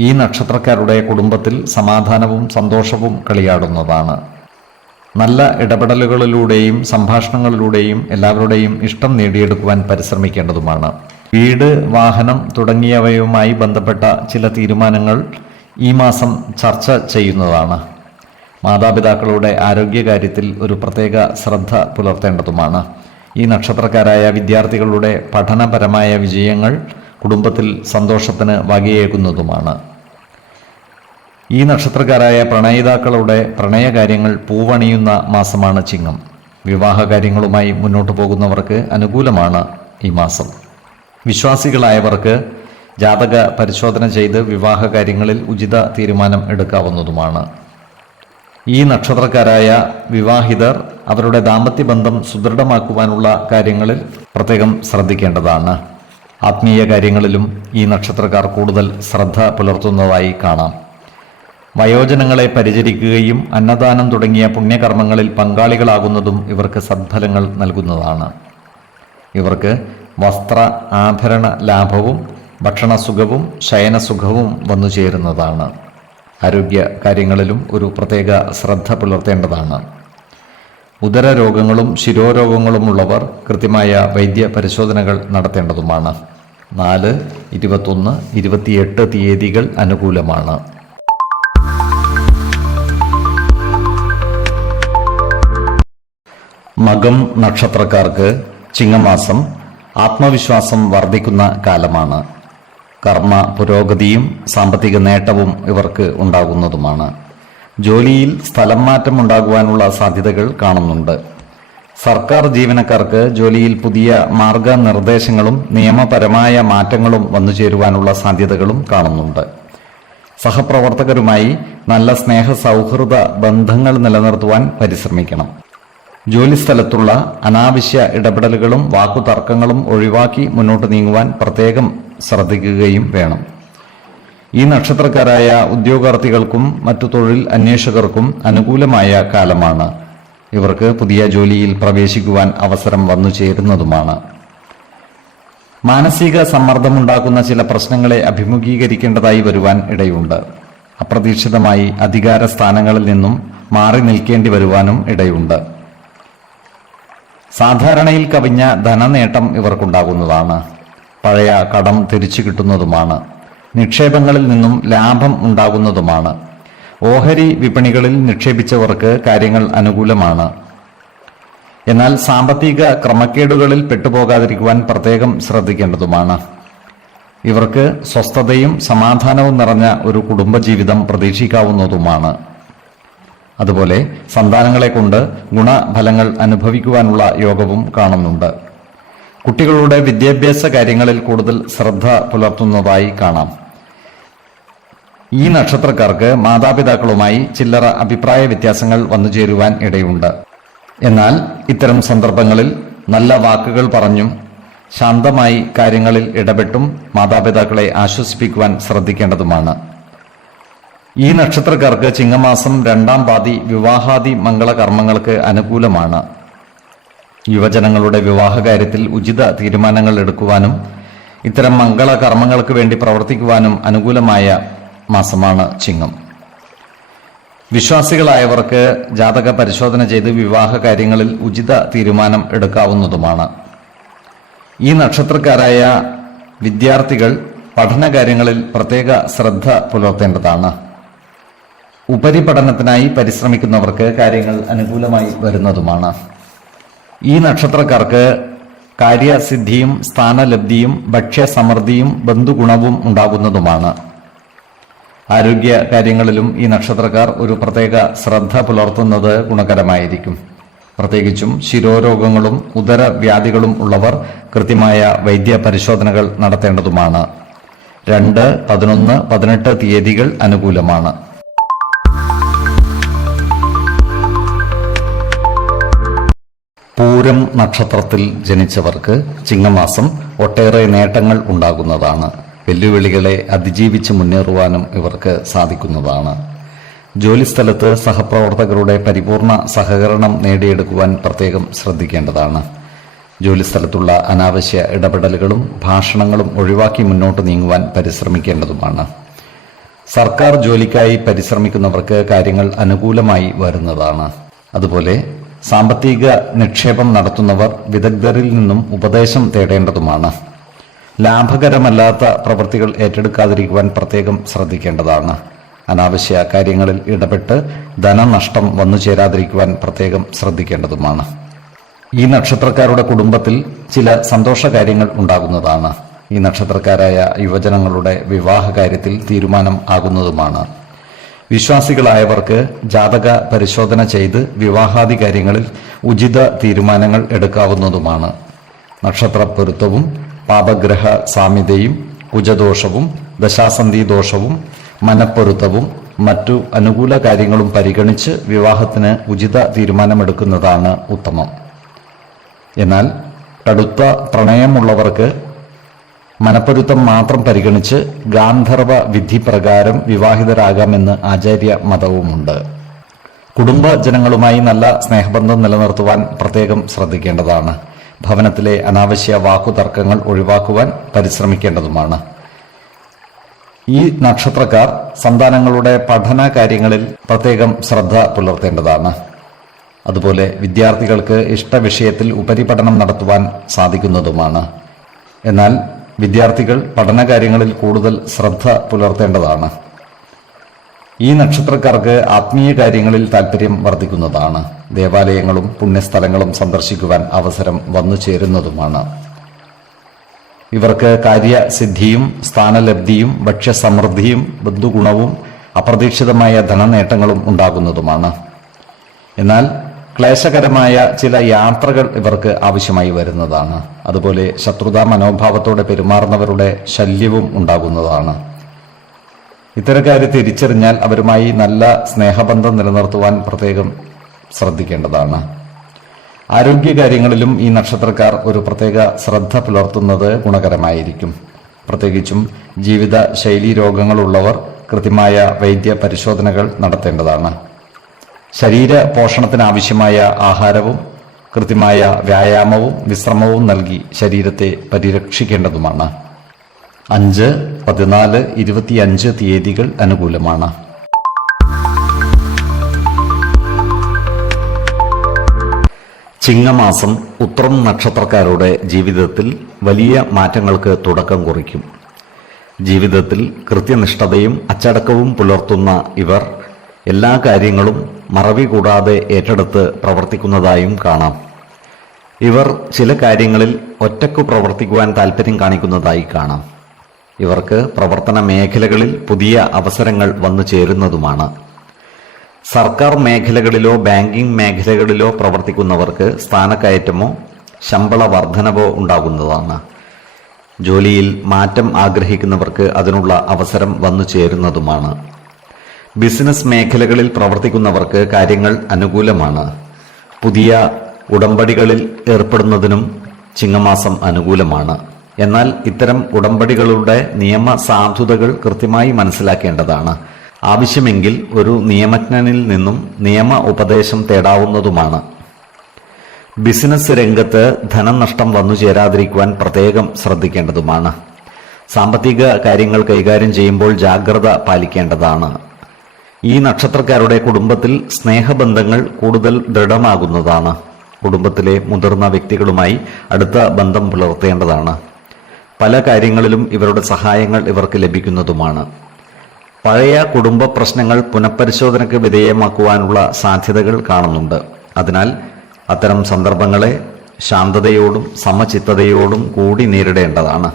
ഈ നക്ഷത്രക്കാരുടെ കുടുംബത്തിൽ സമാധാനവും സന്തോഷവും കളിയാടുന്നതാണ്. നല്ല ഇടപെടലുകളിലൂടെയും സംഭാഷണങ്ങളിലൂടെയും എല്ലാവരുടെയും ഇഷ്ടം നേടിയെടുക്കുവാൻ പരിശ്രമിക്കേണ്ടതുമാണ്. വീട്, വാഹനം തുടങ്ങിയവയുമായി ബന്ധപ്പെട്ട ചില തീരുമാനങ്ങൾ ഈ മാസം ചർച്ച ചെയ്യുന്നതാണ്. മാതാപിതാക്കളുടെ ആരോഗ്യകാര്യത്തിൽ ഒരു പ്രത്യേക ശ്രദ്ധ പുലർത്തേണ്ടതുമാണ്. ഈ നക്ഷത്രക്കാരായ വിദ്യാർത്ഥികളുടെ പഠനപരമായ വിജയങ്ങൾ കുടുംബത്തിൽ സന്തോഷത്തിന് വകയേകുന്നതുമാണ്. ഈ നക്ഷത്രക്കാരായ പ്രണയിതാക്കളുടെ പ്രണയകാര്യങ്ങൾ പൂവണിയുന്ന മാസമാണ് ചിങ്ങം. വിവാഹ കാര്യങ്ങളുമായി മുന്നോട്ടു പോകുന്നവർക്ക് അനുകൂലമാണ് ഈ മാസം. വിശ്വാസികളായവർക്ക് ജാതക പരിശോധന ചെയ്ത് വിവാഹ കാര്യങ്ങളിൽ ഉചിത തീരുമാനം എടുക്കാവുന്നതുമാണ്. ഈ നക്ഷത്രക്കാരായ വിവാഹിതർ അവരുടെ ദാമ്പത്യബന്ധം സുദൃഢമാക്കുവാനുള്ള കാര്യങ്ങളിൽ പ്രത്യേകം ശ്രദ്ധിക്കേണ്ടതാണ്. ആത്മീയ കാര്യങ്ങളിലും ഈ നക്ഷത്രക്കാർ കൂടുതൽ ശ്രദ്ധ പുലർത്തുന്നതായി കാണാം. വയോജനങ്ങളെ പരിചരിക്കുകയും അന്നദാനം തുടങ്ങിയ പുണ്യകർമ്മങ്ങളിൽ പങ്കാളികളാകുന്നതും ഇവർക്ക് സദ്ഫലങ്ങൾ നൽകുന്നതാണ്. ഇവർക്ക് വസ്ത്ര ആഭരണ ലാഭവും ഭക്ഷണസുഖവും ശയനസുഖവും വന്നു ചേരുന്നതാണ്. ആരോഗ്യ കാര്യങ്ങളിലും ഒരു പ്രത്യേക ശ്രദ്ധ പുലർത്തേണ്ടതാണ്. ഉദര രോഗങ്ങളും ശിരോരോഗങ്ങളും ഉള്ളവർ കൃത്യമായ വൈദ്യ പരിശോധനകൾ നടത്തേണ്ടതുമാണ്. 4, 21, 28 തീയതികൾ അനുകൂലമാണ്. മകം നക്ഷത്രക്കാർക്ക് ചിങ്ങമാസം ആത്മവിശ്വാസം വർദ്ധിക്കുന്ന കാലമാണ്. കർമ്മ പുരോഗതിയും സാമ്പത്തിക നേട്ടവും ഇവർക്ക് ഉണ്ടാകുന്നതുമാണ്. ജോലിയിൽ സ്ഥലം മാറ്റം ഉണ്ടാകുവാനുള്ള സാധ്യതകൾ കാണുന്നുണ്ട്. സർക്കാർ ജീവനക്കാർക്ക് ജോലിയിൽ പുതിയ മാർഗനിർദ്ദേശങ്ങളും നിയമപരമായ മാറ്റങ്ങളും വന്നു ചേരുവാനുള്ള സാധ്യതകളും കാണുന്നുണ്ട്. സഹപ്രവർത്തകരുമായി നല്ല സ്നേഹ സൗഹൃദ ബന്ധങ്ങൾ നിലനിർത്തുവാൻ പരിശ്രമിക്കണം. ജോലിസ്ഥലത്തുള്ള അനാവശ്യ ഇടപെടലുകളും വാക്കുതർക്കങ്ങളും ഒഴിവാക്കി മുന്നോട്ട് നീങ്ങുവാൻ പ്രത്യേകം ശ്രദ്ധിക്കുകയും വേണം. ഈ നക്ഷത്രക്കാരായ ഉദ്യോഗാർത്ഥികൾക്കും മറ്റു തൊഴിൽ അന്വേഷകർക്കും അനുകൂലമായ കാലമാണ്. ഇവർക്ക് പുതിയ ജോലിയിൽ പ്രവേശിക്കുവാൻ അവസരം വന്നു ചേരുന്നതുമാണ്. മാനസിക സമ്മർദ്ദമുണ്ടാക്കുന്ന ചില പ്രശ്നങ്ങളെ അഭിമുഖീകരിക്കേണ്ടതായി വരുവാൻ ഇടയുണ്ട്. അപ്രതീക്ഷിതമായി അധികാര സ്ഥാനങ്ങളിൽ നിന്നും മാറി നിൽക്കേണ്ടി വരുവാനും ഇടയുണ്ട്. സാധാരണയിൽ കവിഞ്ഞ ധനനേട്ടം ഇവർക്കുണ്ടാകുന്നതാണ്. പഴയ കടം തിരിച്ചു കിട്ടുന്നതുമാണ്. നിക്ഷേപങ്ങളിൽ നിന്നും ലാഭം ഉണ്ടാകുന്നതുമാണ്. ഓഹരി വിപണികളിൽ നിക്ഷേപിച്ചവർക്ക് കാര്യങ്ങൾ അനുകൂലമാണ്. എന്നാൽ സാമ്പത്തിക ക്രമക്കേടുകളിൽ പെട്ടുപോകാതിരിക്കുവാൻ പ്രത്യേകം ശ്രദ്ധിക്കേണ്ടതുമാണ്. ഇവർക്ക് സ്വസ്ഥതയും സമാധാനവും നിറഞ്ഞ ഒരു കുടുംബജീവിതം പ്രതീക്ഷിക്കാവുന്നതുമാണ്. അതുപോലെ സന്താനങ്ങളെ കൊണ്ട് ഗുണഫലങ്ങൾ അനുഭവിക്കുവാനുള്ള യോഗവും കാണുന്നുണ്ട്. കുട്ടികളുടെ വിദ്യാഭ്യാസ കാര്യങ്ങളിൽ കൂടുതൽ ശ്രദ്ധ പുലർത്തുന്നതായി കാണാം. ഈ നക്ഷത്രക്കാർക്ക് മാതാപിതാക്കളുമായി ചില്ലറ അഭിപ്രായ വ്യത്യാസങ്ങൾ വന്നു ചേരുവാൻ ഇടയുണ്ട്. എന്നാൽ ഇത്തരം സന്ദർഭങ്ങളിൽ നല്ല വാക്കുകൾ പറഞ്ഞും ശാന്തമായി കാര്യങ്ങളിൽ ഇടപെട്ടും മാതാപിതാക്കളെ ആശ്വസിപ്പിക്കുവാൻ ശ്രദ്ധിക്കേണ്ടതുമാണ്. ഈ നക്ഷത്രക്കാർക്ക് ചിങ്ങമാസം 2ാം പാതി വിവാഹാദി മംഗളകർമ്മങ്ങൾക്ക് അനുകൂലമാണ്. യുവജനങ്ങളുടെ വിവാഹകാര്യത്തിൽ ഉചിത തീരുമാനങ്ങൾ എടുക്കുവാനും ഇത്തരം മംഗളകർമ്മങ്ങൾക്ക് വേണ്ടി പ്രവർത്തിക്കുവാനും അനുകൂലമായ മാസമാണ് ചിങ്ങം. വിശ്വാസികളായവർക്ക് ജാതക പരിശോധന ചെയ്ത് വിവാഹ കാര്യങ്ങളിൽ ഉചിത തീരുമാനം എടുക്കാവുന്നതുമാണ്. ഈ നക്ഷത്രക്കാരായ വിദ്യാർത്ഥികൾ പഠനകാര്യങ്ങളിൽ പ്രത്യേക ശ്രദ്ധ പുലർത്തേണ്ടതാണ്. ഉപരിപഠനത്തിനായി പരിശ്രമിക്കുന്നവർക്ക് കാര്യങ്ങൾ അനുകൂലമായി വരുന്നതുമാണ്. ഈ നക്ഷത്രക്കാർക്ക് കാര്യസിദ്ധിയും സ്ഥാനലബ്ധിയും ഭക്ഷ്യസമൃദ്ധിയും ബന്ധുഗുണവും ഉണ്ടാകുന്നതുമാണ്. ആരോഗ്യ കാര്യങ്ങളിലും ഈ നക്ഷത്രക്കാർ ഒരു പ്രത്യേക ശ്രദ്ധ പുലർത്തുന്നത് ഗുണകരമായിരിക്കും. പ്രത്യേകിച്ചും ശിരോരോഗങ്ങളും ഉദരവ്യാധികളും ഉള്ളവർ കൃത്യമായ വൈദ്യ പരിശോധനകൾ നടത്തേണ്ടതുമാണ്. 2, 11, 18 തീയതികൾ അനുകൂലമാണ്. പൂരം നക്ഷത്രത്തിൽ ജനിച്ചവർക്ക് ചിങ്ങമാസം ഒട്ടേറെ നേട്ടങ്ങൾ ഉണ്ടാകുന്നതാണ്. വെല്ലുവിളികളെ അതിജീവിച്ച് മുന്നേറുവാനും ഇവർക്ക് സാധിക്കുന്നതാണ്. ജോലിസ്ഥലത്ത് സഹപ്രവർത്തകരുടെ പരിപൂർണ സഹകരണം നേടിയെടുക്കുവാൻ പ്രത്യേകം ശ്രദ്ധിക്കേണ്ടതാണ്. ജോലിസ്ഥലത്തുള്ള അനാവശ്യ ഇടപെടലുകളും ഭാഷണങ്ങളും ഒഴിവാക്കി മുന്നോട്ട് നീങ്ങുവാൻ പരിശ്രമിക്കേണ്ടതുമാണ്. സർക്കാർ ജോലിക്കായി പരിശ്രമിക്കുന്നവർക്ക് കാര്യങ്ങൾ അനുകൂലമായി വരുന്നതാണ്. അതുപോലെ സാമ്പത്തിക നിക്ഷേപം നടത്തുന്നവർ വിദഗ്ധരിൽ നിന്നും ഉപദേശം തേടേണ്ടതുമാണ്. ലാഭകരമല്ലാത്ത പ്രവൃത്തികൾ ഏറ്റെടുക്കാതിരിക്കുവാൻ പ്രത്യേകം ശ്രദ്ധിക്കേണ്ടതാണ്. അനാവശ്യ കാര്യങ്ങളിൽ ഇടപെട്ട് ധനനഷ്ടം വന്നു ചേരാതിരിക്കുവാൻ പ്രത്യേകം ശ്രദ്ധിക്കേണ്ടതുമാണ്. ഈ നക്ഷത്രക്കാരുടെ കുടുംബത്തിൽ ചില സന്തോഷ കാര്യങ്ങൾ ഉണ്ടാകുന്നതാണ്. ഈ നക്ഷത്രക്കാരായ യുവജനങ്ങളുടെ വിവാഹ കാര്യത്തിൽ തീരുമാനം ആകുന്നതുമാണ്. വിശ്വാസികളായവർക്ക് ജാതക പരിശോധന ചെയ്ത് വിവാഹാദി കാര്യങ്ങളിൽ ഉചിത തീരുമാനങ്ങൾ എടുക്കാവുന്നതുമാണ്. നക്ഷത്ര പൊരുത്തവും പാപഗ്രഹ സാമ്യതയും കുജദോഷവും ദശാസന്ധി ദോഷവും മനപ്പൊരുത്തവും മറ്റു അനുകൂല കാര്യങ്ങളും പരിഗണിച്ച് വിവാഹത്തിന് ഉചിത തീരുമാനമെടുക്കുന്നതാണ് ഉത്തമം. എന്നാൽ കടുത്ത പ്രണയമുള്ളവർക്ക് മനപ്പൊരുത്തം മാത്രം പരിഗണിച്ച് ഗാന്ധർവ വിധി പ്രകാരം വിവാഹിതരാകാമെന്ന് ആചാര്യ മതവുമുണ്ട്. കുടുംബജനങ്ങളുമായി നല്ല സ്നേഹബന്ധം നിലനിർത്തുവാൻ പ്രത്യേകം ശ്രദ്ധിക്കേണ്ടതാണ്. ഭവനത്തിലെ അനാവശ്യ വാക്കുതർക്കങ്ങൾ ഒഴിവാക്കുവാൻ പരിശ്രമിക്കേണ്ടതുമാണ്. ഈ നക്ഷത്രക്കാർ സന്താനങ്ങളുടെ പഠന കാര്യങ്ങളിൽ പ്രത്യേകം ശ്രദ്ധ പുലർത്തേണ്ടതാണ്. അതുപോലെ വിദ്യാർത്ഥികൾക്ക് ഇഷ്ടവിഷയത്തിൽ ഉപരിപഠനം നടത്തുവാൻ സാധിക്കുന്നതുമാണ്. എന്നാൽ വിദ്യാർത്ഥികൾ പഠനകാര്യങ്ങളിൽ കൂടുതൽ ശ്രദ്ധ പുലർത്തേണ്ടതാണ്. ഈ നക്ഷത്രക്കാർക്ക് ആത്മീയ കാര്യങ്ങളിൽ താല്പര്യം വർദ്ധിക്കുന്നതാണ്. ദേവാലയങ്ങളും പുണ്യസ്ഥലങ്ങളും സന്ദർശിക്കുവാൻ അവസരം വന്നു ചേരുന്നതുമാണ്. ഇവർക്ക് കാര്യസിദ്ധിയും സ്ഥാനലബ്ധിയും ഭക്ഷ്യസമൃദ്ധിയും ബന്ധുഗുണവും അപ്രതീക്ഷിതമായ ധനനേട്ടങ്ങളും ഉണ്ടാകുന്നതുമാണ്. എന്നാൽ ക്ലേശകരമായ ചില യാത്രകൾ ഇവർക്ക് ആവശ്യമായി വരുന്നതാണ്. അതുപോലെ ശത്രുതാ മനോഭാവത്തോടെ പെരുമാറുന്നവരുടെ ശല്യവും ഉണ്ടാകുന്നതാണ്. ഇത്തരക്കാരെ തിരിച്ചറിഞ്ഞാൽ അവരുമായി നല്ല സ്നേഹബന്ധം നിലനിർത്തുവാൻ പ്രത്യേകം ശ്രദ്ധിക്കേണ്ടതാണ്. ആരോഗ്യകാര്യങ്ങളിലും ഈ നക്ഷത്രക്കാർ ഒരു പ്രത്യേക ശ്രദ്ധ പുലർത്തുന്നത് ഗുണകരമായിരിക്കും. പ്രത്യേകിച്ചും ജീവിത ശൈലീ രോഗങ്ങളുള്ളവർ കൃത്യമായ വൈദ്യ പരിശോധനകൾ നടത്തേണ്ടതാണ്. ശരീര പോഷണത്തിനാവശ്യമായ ആഹാരവും കൃത്യമായ വ്യായാമവും വിശ്രമവും നൽകി ശരീരത്തെ പരിരക്ഷിക്കേണ്ടതുമാണ്. 5, 14, 25 തീയതികൾ അനുകൂലമാണ്. ചിങ്ങമാസം ഉത്രം നക്ഷത്രക്കാരുടെ ജീവിതത്തിൽ വലിയ മാറ്റങ്ങൾക്ക് തുടക്കം കുറിക്കും. ജീവിതത്തിൽ കൃത്യനിഷ്ഠതയും അച്ചടക്കവും പുലർത്തുന്ന ഇവർ എല്ലാ കാര്യങ്ങളും മറവി കൂടാതെ ഏറ്റെടുത്ത് പ്രവർത്തിക്കുന്നതായും കാണാം. ഇവർ ചില കാര്യങ്ങളിൽ ഒറ്റയ്ക്കു പ്രവർത്തിക്കുവാൻ താല്പര്യം കാണിക്കുന്നതായി കാണാം. ഇവർക്ക് പ്രവർത്തന മേഖലകളിൽ പുതിയ അവസരങ്ങൾ വന്നു ചേരുന്നതുമാണ്. സർക്കാർ മേഖലകളിലോ ബാങ്കിംഗ് മേഖലകളിലോ പ്രവർത്തിക്കുന്നവർക്ക് സ്ഥാനക്കയറ്റമോ ശമ്പള വർധനവോ ഉണ്ടാകുന്നതാണ്. ജോലിയിൽ മാറ്റം ആഗ്രഹിക്കുന്നവർക്ക് അതിനുള്ള അവസരം വന്നു ചേരുന്നതുമാണ്. ബിസിനസ് മേഖലകളിൽ പ്രവർത്തിക്കുന്നവർക്ക് കാര്യങ്ങൾ അനുകൂലമാണ്. പുതിയ ഉടമ്പടികളിൽ ഏർപ്പെടുന്നതിനും ചിങ്ങമാസം അനുകൂലമാണ്. എന്നാൽ ഇത്തരം ഉടമ്പടികളുടെ നിയമസാധുതകൾ കൃത്യമായി മനസ്സിലാക്കേണ്ടതാണ്. ആവശ്യമെങ്കിൽ ഒരു നിയമജ്ഞനിൽ നിന്നും നിയമ ഉപദേശം തേടാവുന്നതുമാണ്. ബിസിനസ് രംഗത്ത് ധനനഷ്ടം വന്നു ചേരാതിരിക്കുവാൻ പ്രത്യേകം ശ്രദ്ധിക്കേണ്ടതുമാണ്. സാമ്പത്തിക കാര്യങ്ങൾ കൈകാര്യം ചെയ്യുമ്പോൾ ജാഗ്രത പാലിക്കേണ്ടതാണ്. ഈ നക്ഷത്രക്കാരുടെ കുടുംബത്തിൽ സ്നേഹബന്ധങ്ങൾ കൂടുതൽ ദൃഢമാകുന്നതാണ്. കുടുംബത്തിലെ മുതിർന്ന വ്യക്തികളുമായി അടുത്ത ബന്ധം പുലർത്തേണ്ടതാണ്. പല കാര്യങ്ങളിലും ഇവരുടെ സഹായങ്ങൾ ഇവർക്ക് ലഭിക്കുന്നതുമാണ്. പഴയ കുടുംബ പ്രശ്നങ്ങൾ പുനഃപരിശോധനയ്ക്ക് വിധേയമാക്കുവാനുള്ള സാധ്യതകൾ കാണുന്നുണ്ട്. അതിനാൽ അത്തരം സന്ദർഭങ്ങളെ ശാന്തതയോടും സമചിത്തതയോടും കൂടി നേരിടേണ്ടതാണ്.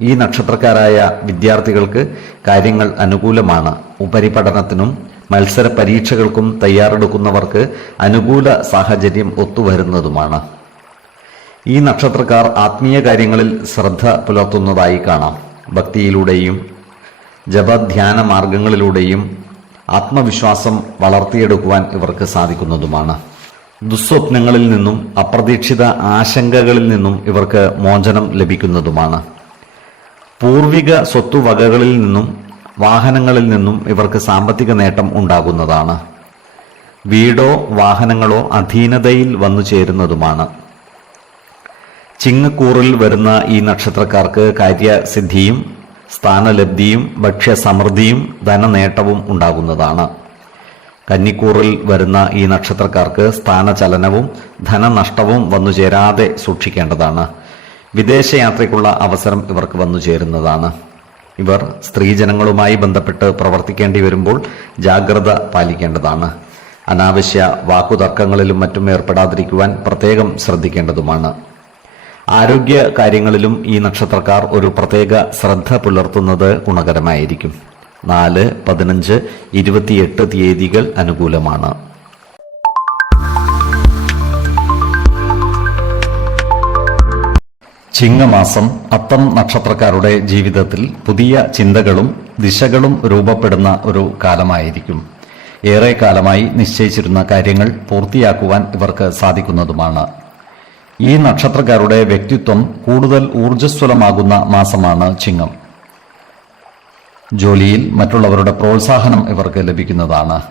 ഈ നക്ഷത്രക്കാരായ വിദ്യാർത്ഥികൾക്ക് കാര്യങ്ങൾ അനുകൂലമാണ്. ഉപരിപഠനത്തിനും മത്സര പരീക്ഷകൾക്കും തയ്യാറെടുക്കുന്നവർക്ക് അനുകൂല സാഹചര്യം ഒത്തുവരുന്നതുമാണ്. ഈ നക്ഷത്രക്കാർ ആത്മീയ കാര്യങ്ങളിൽ ശ്രദ്ധ പുലർത്തുന്നതായി കാണാം. ഭക്തിയിലൂടെയും ജപധ്യാന മാർഗങ്ങളിലൂടെയും ആത്മവിശ്വാസം വളർത്തിയെടുക്കുവാൻ ഇവർക്ക് സാധിക്കുന്നതുമാണ്. ദുസ്വപ്നങ്ങളിൽ നിന്നും അപ്രതീക്ഷിത ആശങ്കകളിൽ നിന്നും ഇവർക്ക് മോചനം ലഭിക്കുന്നതുമാണ്. പൂർവിക സ്വത്തുവകകളിൽ നിന്നും വാഹനങ്ങളിൽ നിന്നും ഇവർക്ക് സാമ്പത്തിക നേട്ടം ഉണ്ടാകുന്നതാണ്. വീടോ വാഹനങ്ങളോ അധീനതയിൽ വന്നു ചേരുന്നതുമാണ്. ചിങ്ങക്കൂറിൽ വരുന്ന ഈ നക്ഷത്രക്കാർക്ക് കാര്യസിദ്ധിയും സ്ഥാനലബ്ധിയും ഭക്ഷ്യസമൃദ്ധിയും ധനനേട്ടവും ഉണ്ടാകുന്നതാണ്. കന്നിക്കൂറിൽ വരുന്ന ഈ നക്ഷത്രക്കാർക്ക് സ്ഥാനചലനവും ധനനഷ്ടവും വന്നു ചേരാതെ സൂക്ഷിക്കേണ്ടതാണ്. വിദേശയാത്രയ്ക്കുള്ള അവസരം ഇവർക്ക് വന്നു ചേരുന്നതാണ്. ഇവർ സ്ത്രീജനങ്ങളുമായി ബന്ധപ്പെട്ട് പ്രവർത്തിക്കേണ്ടി വരുമ്പോൾ ജാഗ്രത പാലിക്കേണ്ടതാണ്. അനാവശ്യ വാക്കുതർക്കങ്ങളിലും മറ്റും ഏർപ്പെടാതിരിക്കുവാൻ പ്രത്യേകം ശ്രദ്ധിക്കേണ്ടതുമാണ്. ആരോഗ്യ കാര്യങ്ങളിലും ഈ നക്ഷത്രക്കാർ ഒരു പ്രത്യേക ശ്രദ്ധ പുലർത്തുന്നത് ഗുണകരമായിരിക്കും. 4, 15, 28 തീയതികൾ അനുകൂലമാണ്. ചിങ്ങമാസം അത്തം നക്ഷത്രക്കാരുടെ ജീവിതത്തിൽ പുതിയ ചിന്തകളും ദിശകളും രൂപപ്പെടുന്ന ഒരു കാലമായിരിക്കും. ഏറെ കാലമായി നിശ്ചയിച്ചിരുന്ന കാര്യങ്ങൾ പൂർത്തിയാക്കുവാൻ ഇവർക്ക് സാധിക്കുന്നതുമാണ്. ഈ നക്ഷത്രക്കാരുടെ വ്യക്തിത്വം കൂടുതൽ ഊർജ്ജസ്വലമാകുന്ന മാസമാണ് ചിങ്ങം. ജോലിയിൽ മറ്റുള്ളവരുടെ പ്രോത്സാഹനം ഇവർക്ക് ലഭിക്കുന്നതാണ്.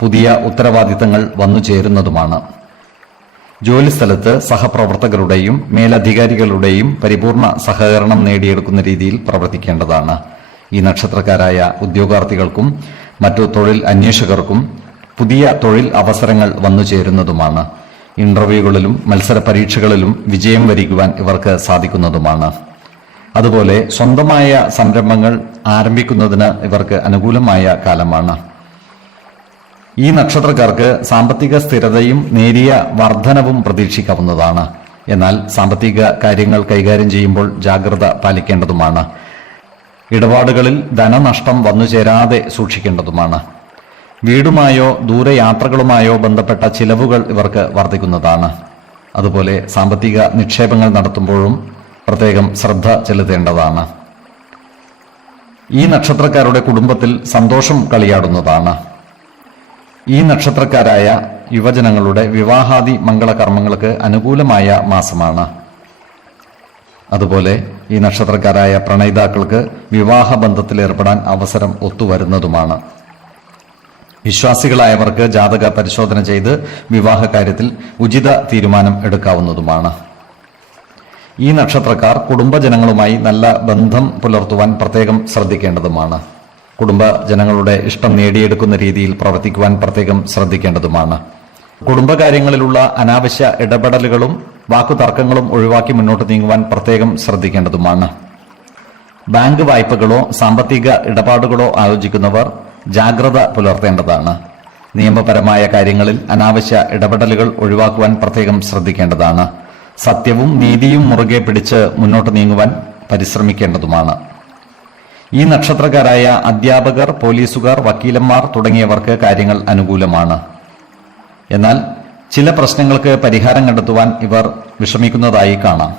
പുതിയ ഉത്തരവാദിത്തങ്ങൾ വന്നു ചേരുന്നതുമാണ്. ജോലിസ്ഥലത്ത് സഹപ്രവർത്തകരുടെയും മേലധികാരികളുടെയും പരിപൂർണ സഹകരണം നേടിയെടുക്കുന്ന രീതിയിൽ പ്രവർത്തിക്കേണ്ടതാണ്. ഈ നക്ഷത്രക്കാരായ ഉദ്യോഗാർത്ഥികൾക്കും മറ്റു തൊഴിൽ അന്വേഷകർക്കും പുതിയ തൊഴിൽ അവസരങ്ങൾ വന്നു ചേരുന്നതുമാണ്. ഇന്റർവ്യൂകളിലും മത്സര പരീക്ഷകളിലും വിജയം വരിക്കുവാൻ ഇവർക്ക് സാധിക്കുന്നതുമാണ്. അതുപോലെ സ്വന്തമായ സംരംഭങ്ങൾ ആരംഭിക്കുന്നതിന് ഇവർക്ക് അനുകൂലമായ കാലമാണ്. ഈ നക്ഷത്രക്കാർക്ക് സാമ്പത്തിക സ്ഥിരതയും നേരിയ വർധനവും പ്രതീക്ഷിക്കാവുന്നതാണ്. എന്നാൽ സാമ്പത്തിക കാര്യങ്ങൾ കൈകാര്യം ചെയ്യുമ്പോൾ ജാഗ്രത പാലിക്കേണ്ടതുമാണ്. ഇടപാടുകളിൽ ധനനഷ്ടം വന്നു ചേരാതെ സൂക്ഷിക്കേണ്ടതുമാണ്. വീടുമായോ ദൂരയാത്രകളുമായോ ബന്ധപ്പെട്ട ചിലവുകൾ ഇവർക്ക് വർദ്ധിക്കുന്നതാണ്. അതുപോലെ സാമ്പത്തിക നിക്ഷേപങ്ങൾ നടത്തുമ്പോഴും പ്രത്യേകം ശ്രദ്ധ ചെലുത്തേണ്ടതാണ്. ഈ നക്ഷത്രക്കാരുടെ കുടുംബത്തിൽ സന്തോഷം കളിയാടുന്നതാണ്. ഈ നക്ഷത്രക്കാരായ യുവജനങ്ങളുടെ വിവാഹാദി മംഗളകർമ്മങ്ങൾക്ക് അനുകൂലമായ മാസമാണ്. അതുപോലെ ഈ നക്ഷത്രക്കാരായ പ്രണയിതാക്കൾക്ക് വിവാഹബന്ധത്തിൽ ഏർപ്പെടാൻ അവസരം ഒത്തുവരുന്നതുമാണ്. വിശ്വാസികളായവർക്ക് ജാതക പരിശോധന ചെയ്ത് വിവാഹ കാര്യത്തിൽ ഉചിത തീരുമാനം എടുക്കാവുന്നതുമാണ്. ഈ നക്ഷത്രക്കാർ കുടുംബജനങ്ങളുമായി നല്ല ബന്ധം പുലർത്തുവാൻ പ്രത്യേകം ശ്രദ്ധിക്കേണ്ടതുമാണ്. കുടുംബജനങ്ങളുടെ ഇഷ്ടം നേടിയെടുക്കുന്ന രീതിയിൽ പ്രവർത്തിക്കുവാൻ പ്രത്യേകം ശ്രദ്ധിക്കേണ്ടതുമാണ്. കുടുംബകാര്യങ്ങളിലുള്ള അനാവശ്യ ഇടപെടലുകളും വാക്കുതർക്കങ്ങളും ഒഴിവാക്കി മുന്നോട്ട് നീങ്ങുവാൻ പ്രത്യേകം ശ്രദ്ധിക്കേണ്ടതുമാണ്. ബാങ്ക് വായ്പകളോ സാമ്പത്തിക ഇടപാടുകളോ ആലോചിക്കുന്നവർ ജാഗ്രത പുലർത്തേണ്ടതാണ്. നിയമപരമായ കാര്യങ്ങളിൽ അനാവശ്യ ഇടപെടലുകൾ ഒഴിവാക്കുവാൻ പ്രത്യേകം ശ്രദ്ധിക്കേണ്ടതാണ്. സത്യവും നീതിയും മുറുകെ പിടിച്ച് മുന്നോട്ട് നീങ്ങുവാൻ പരിശ്രമിക്കേണ്ടതുമാണ്. ഈ നക്ഷത്രക്കാരായ അധ്യാപകർ, പോലീസുകാർ, വക്കീലന്മാർ തുടങ്ങിയവർക്ക് കാര്യങ്ങൾ അനുകൂലമാണ്. എന്നാൽ ചില പ്രശ്നങ്ങൾക്ക് പരിഹാരം കണ്ടെത്തുവാൻ ഇവർ വിഷമിക്കുന്നതായി കാണാം.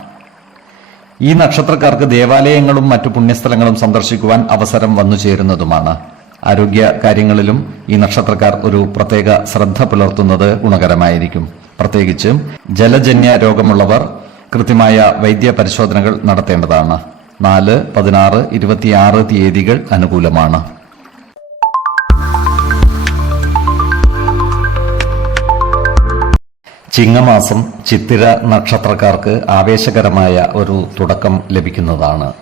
ഈ നക്ഷത്രക്കാർക്ക് ദേവാലയങ്ങളും മറ്റു പുണ്യസ്ഥലങ്ങളും സന്ദർശിക്കുവാൻ അവസരം വന്നു ചേരുന്നതുമാണ്. ആരോഗ്യ കാര്യങ്ങളിലും ഈ നക്ഷത്രക്കാർ ഒരു പ്രത്യേക ശ്രദ്ധ പുലർത്തുന്നത് ഗുണകരമായിരിക്കും. പ്രത്യേകിച്ച് ജലജന്യ രോഗമുള്ളവർ കൃത്യമായ വൈദ്യ പരിശോധനകൾ നടത്തേണ്ടതാണ്. 4, 16, 26 തീയതികൾ അനുകൂലമാണ്. ചിങ്ങമാസം ചിത്തിര നക്ഷത്രക്കാർക്ക് ആവേശകരമായ ഒരു തുടക്കം ലഭിക്കുന്നതാണ്.